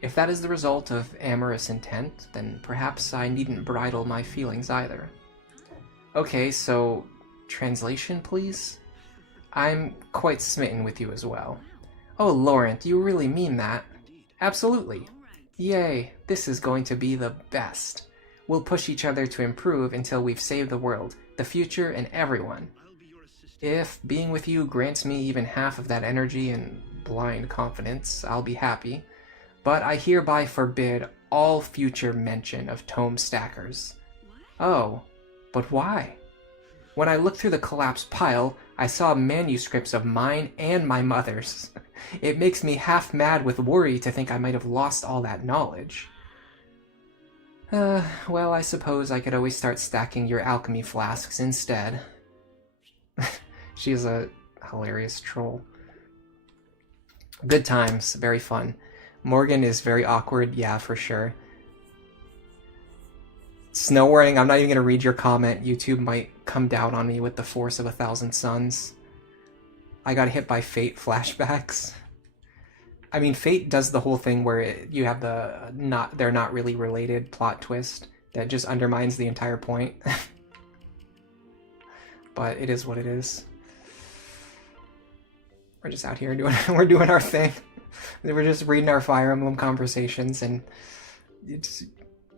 If that is the result of amorous intent, then perhaps I needn't bridle my feelings either. Okay, so translation, please? I'm quite smitten with you as well. Oh, Laurent, you really mean that? Absolutely. Yay, this is going to be the best. We'll push each other to improve until we've saved the world, the future, and everyone. If being with you grants me even half of that energy and blind confidence, I'll be happy. But I hereby forbid all future mention of tome stackers. Oh, but why? When I looked through the collapsed pile, I saw manuscripts of mine and my mother's. It makes me half mad with worry to think I might have lost all that knowledge. Well, I suppose I could always start stacking your alchemy flasks instead. She's a hilarious troll. Good times, very fun. Morgan is very awkward, yeah, for sure. Snow warning, I'm not even going to read your comment. YouTube might come down on me with the force of 1,000 suns. I got hit by Fate flashbacks. I mean, Fate does the whole thing where you have the they're not really related plot twist that just undermines the entire point. But it is what it is. We're just out here doing we're doing our thing. We're just reading our Fire Emblem conversations, and it's.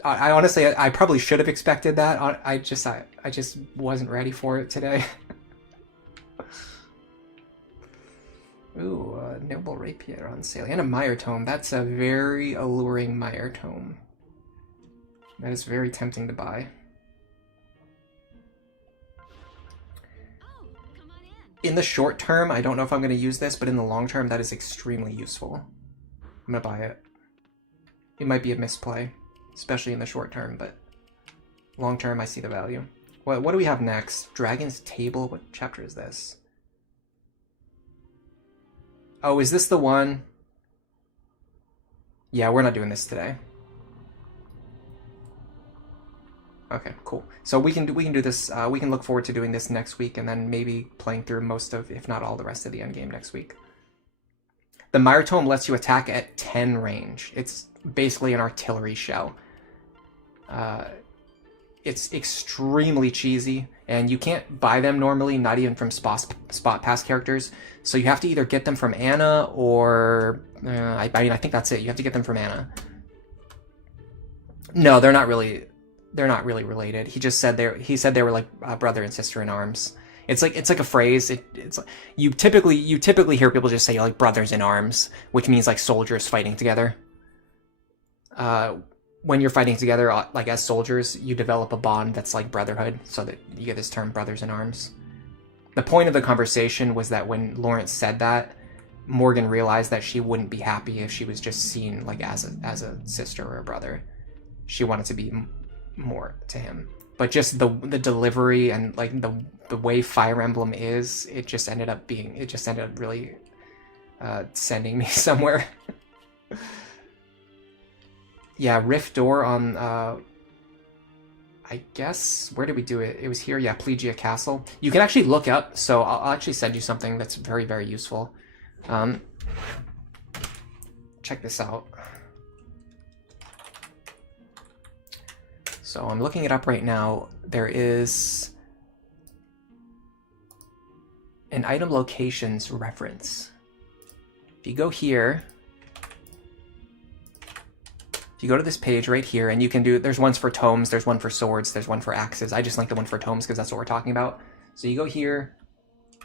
I honestly, I probably should have expected that. I just wasn't ready for it today. Ooh, a noble rapier on sale. And a mire tome. That's a very alluring mire tome. That is very tempting to buy. In the short term, I don't know if I'm going to use this, but in the long term, that is extremely useful. I'm going to buy it. It might be a misplay, especially in the short term, but long term, I see the value. What do we have next? Dragon's Table? What chapter is this? Oh, is this the one? Yeah, we're not doing this today. Okay, cool. So we can do this. We can look forward to doing this next week, and then maybe playing through most of, if not all, the rest of the endgame next week. The Mire Tome lets you attack at 10 range. It's basically an artillery shell. It's extrememely cheesy, and you can't buy them normally, not even from spot pass characters. So you have to either get them from Anna or I mean, I think that's it. You have to get them from Anna. No, they're not really related. He just said they were like brother and sister in arms. It's like a phrase. It's like, you typically hear people just say like brothers in arms, which means like soldiers fighting together. When you're fighting together, like as soldiers, you develop a bond that's like brotherhood, so that you get this term brothers in arms. The point of the conversation was that when Lawrence said that, Morgan realized that she wouldn't be happy if she was just seen like as a sister or a brother. She wanted to be more to him. But just the delivery and like the way Fire Emblem is, it just ended up really sending me somewhere. Yeah, Rift Door on, I guess, where did we do it? It was here, yeah, Plegia Castle. You can actually look up, so I'll actually send you something that's very, very useful. Check this out. So I'm looking it up right now. There is an item locations reference. If you go here, if you go to this page right here, and you can do, there's ones for tomes, there's one for swords, there's one for axes. I just like the one for tomes because that's what we're talking about. So you go here,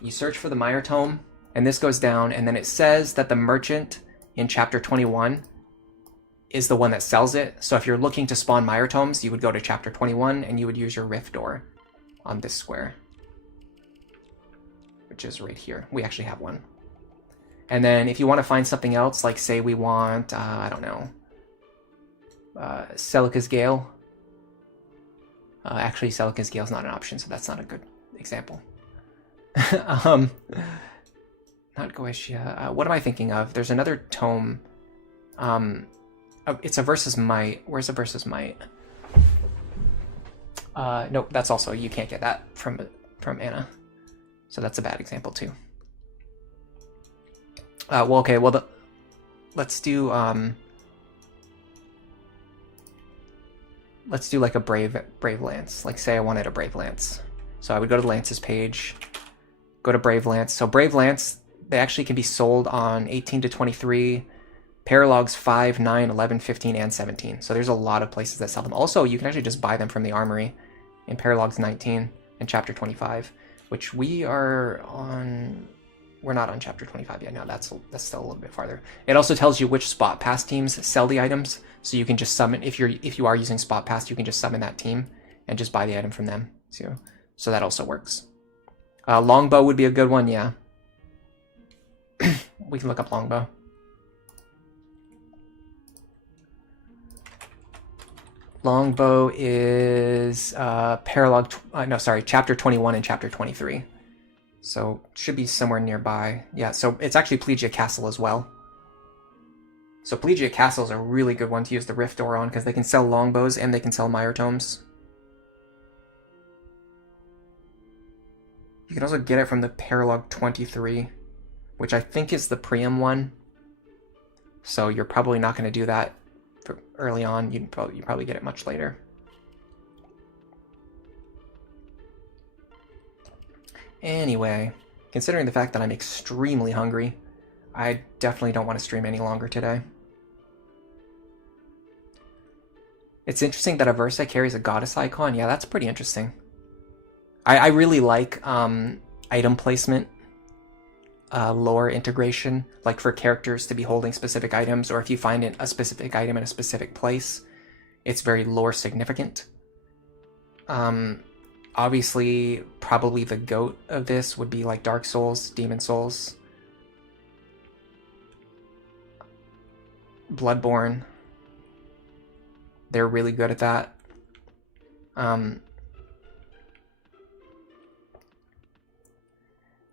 you search for the Mire Tome, and this goes down, and then it says that the merchant in chapter 21 is the one that sells it. So if you're looking to spawn Mire Tomes, you would go to chapter 21 and you would use your Rift Door on this square, which is right here. We actually have one. And then if you want to find something else, like say we want, I don't know, Celica's Gale. Actually, Celica's Gale is not an option, so that's not a good example. Not Goetia. What am I thinking of? There's another tome. It's a Versus Might. Where's a Versus Might? Nope, that's also, you can't get that from Anna. So that's a bad example too. Well, okay, well, let's do like a Brave Lance. Like say I wanted a Brave Lance. So I would go to Lance's page, go to Brave Lance. So Brave Lance, they actually can be sold on 18 to 23, Paralogs 5, 9, 11, 15, and 17. So there's a lot of places that sell them. Also, you can actually just buy them from the armory in Paralogs 19 and chapter 25, which we are on. We're not on chapter 25 yet. No, that's still a little bit farther. It also tells you which spot pass teams sell the items, so you can just summon, if you are using spot pass, you can just summon that team and just buy the item from them too. So that also works. Longbow would be a good one, yeah. we can look up longbow. Longbow is chapter 21 and chapter 23. So should be somewhere nearby. Yeah, so it's actually Plegia Castle as well. So Plegia Castle is a really good one to use the Rift Door on because they can sell longbows and they can sell Mire Tomes. You can also get it from the Paralog 23, which I think is the Priam one. So you're probably not going to do that early on. You probably get it much later. Anyway, considering the fact that I'm extremely hungry, I definitely don't want to stream any longer today. It's interesting that Aversa carries a goddess icon. Yeah, that's pretty interesting. I really like item placement, lore integration, like for characters to be holding specific items, or if you find a specific item in a specific place, it's very lore significant. Obviously, probably the GOAT of this would be like Dark Souls, Demon Souls, Bloodborne. They're really good at that.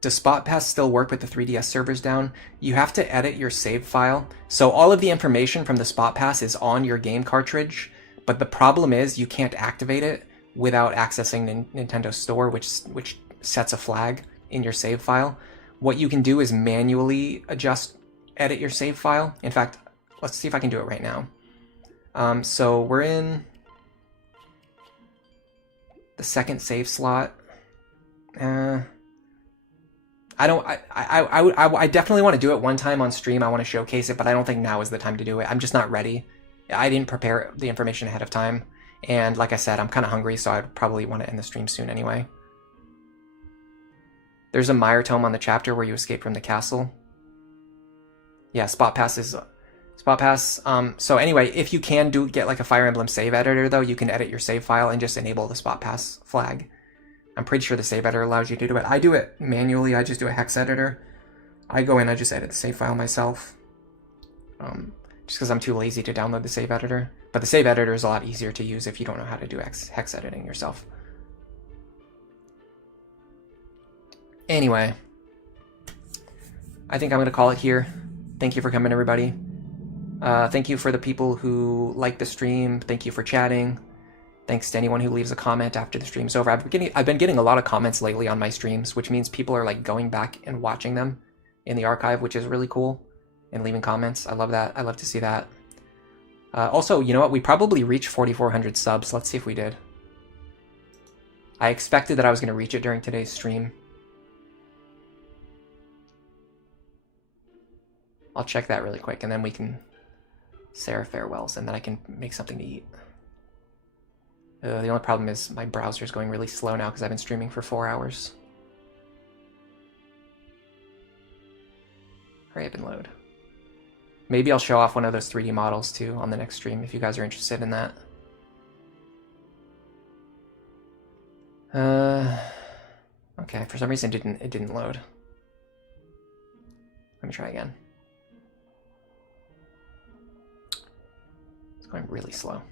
Does Spot Pass still work with the 3DS servers down? You have to edit your save file. So all of the information from the Spot Pass is on your game cartridge, but the problem is you can't activate it without accessing Nintendo Store, which sets a flag in your save file. What you can do is manually edit your save file. In fact, let's see if I can do it right now. So we're in the second save slot. I definitely want to do it one time on stream. I want to showcase it, but I don't think now is the time to do it. I'm just not ready. I didn't prepare the information ahead of time. And like I said, I'm kind of hungry, so I'd probably want to end the stream soon anyway. There's a Mire Tome on the chapter where you escape from the castle. Yeah, Spot Pass is... Spot Pass. So anyway, if you can get like a Fire Emblem save editor, though, you can edit your save file and just enable the Spot Pass flag. I'm pretty sure the save editor allows you to do it. I do it manually. I just do a hex editor. I go in, I just edit the save file myself. Just because I'm too lazy to download the save editor. But the save editor is a lot easier to use if you don't know how to do hex editing yourself. Anyway, I think I'm going to call it here. Thank you for coming, everybody. Thank you for the people who like the stream. Thank you for chatting. Thanks to anyone who leaves a comment after the stream's over. I've been getting a lot of comments lately on my streams, which means people are like going back and watching them in the archive, which is really cool, and leaving comments. I love that. I love to see that. Also, you know what? We probably reached 4,400 subs. Let's see if we did. I expected that I was going to reach it during today's stream. I'll check that really quick, and then we can say our farewells, and then I can make something to eat. The only problem is my browser's going really slow now because I've been streaming for 4 hours. Hurry up and load. Maybe I'll show off one of those 3D models too on the next stream if you guys are interested in that. Okay, for some reason it didn't load. Let me try again. It's going really slow.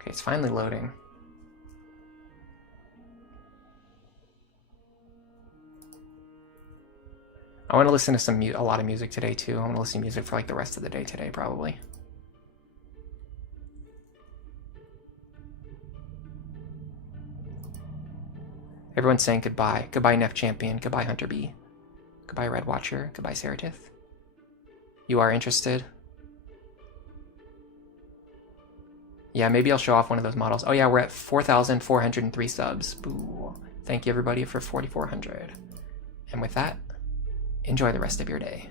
Okay, it's finally loading. I want to listen to a lot of music today too. I want to listen to music for like the rest of the day today, probably. Everyone's saying goodbye. Goodbye, Nef Champion. Goodbye, Hunter B. Goodbye, Red Watcher. Goodbye, Saratith. You are interested? Yeah, maybe I'll show off one of those models. Oh yeah, we're at 4,403 subs. Boo. Thank you everybody for 4,400. And with that, enjoy the rest of your day.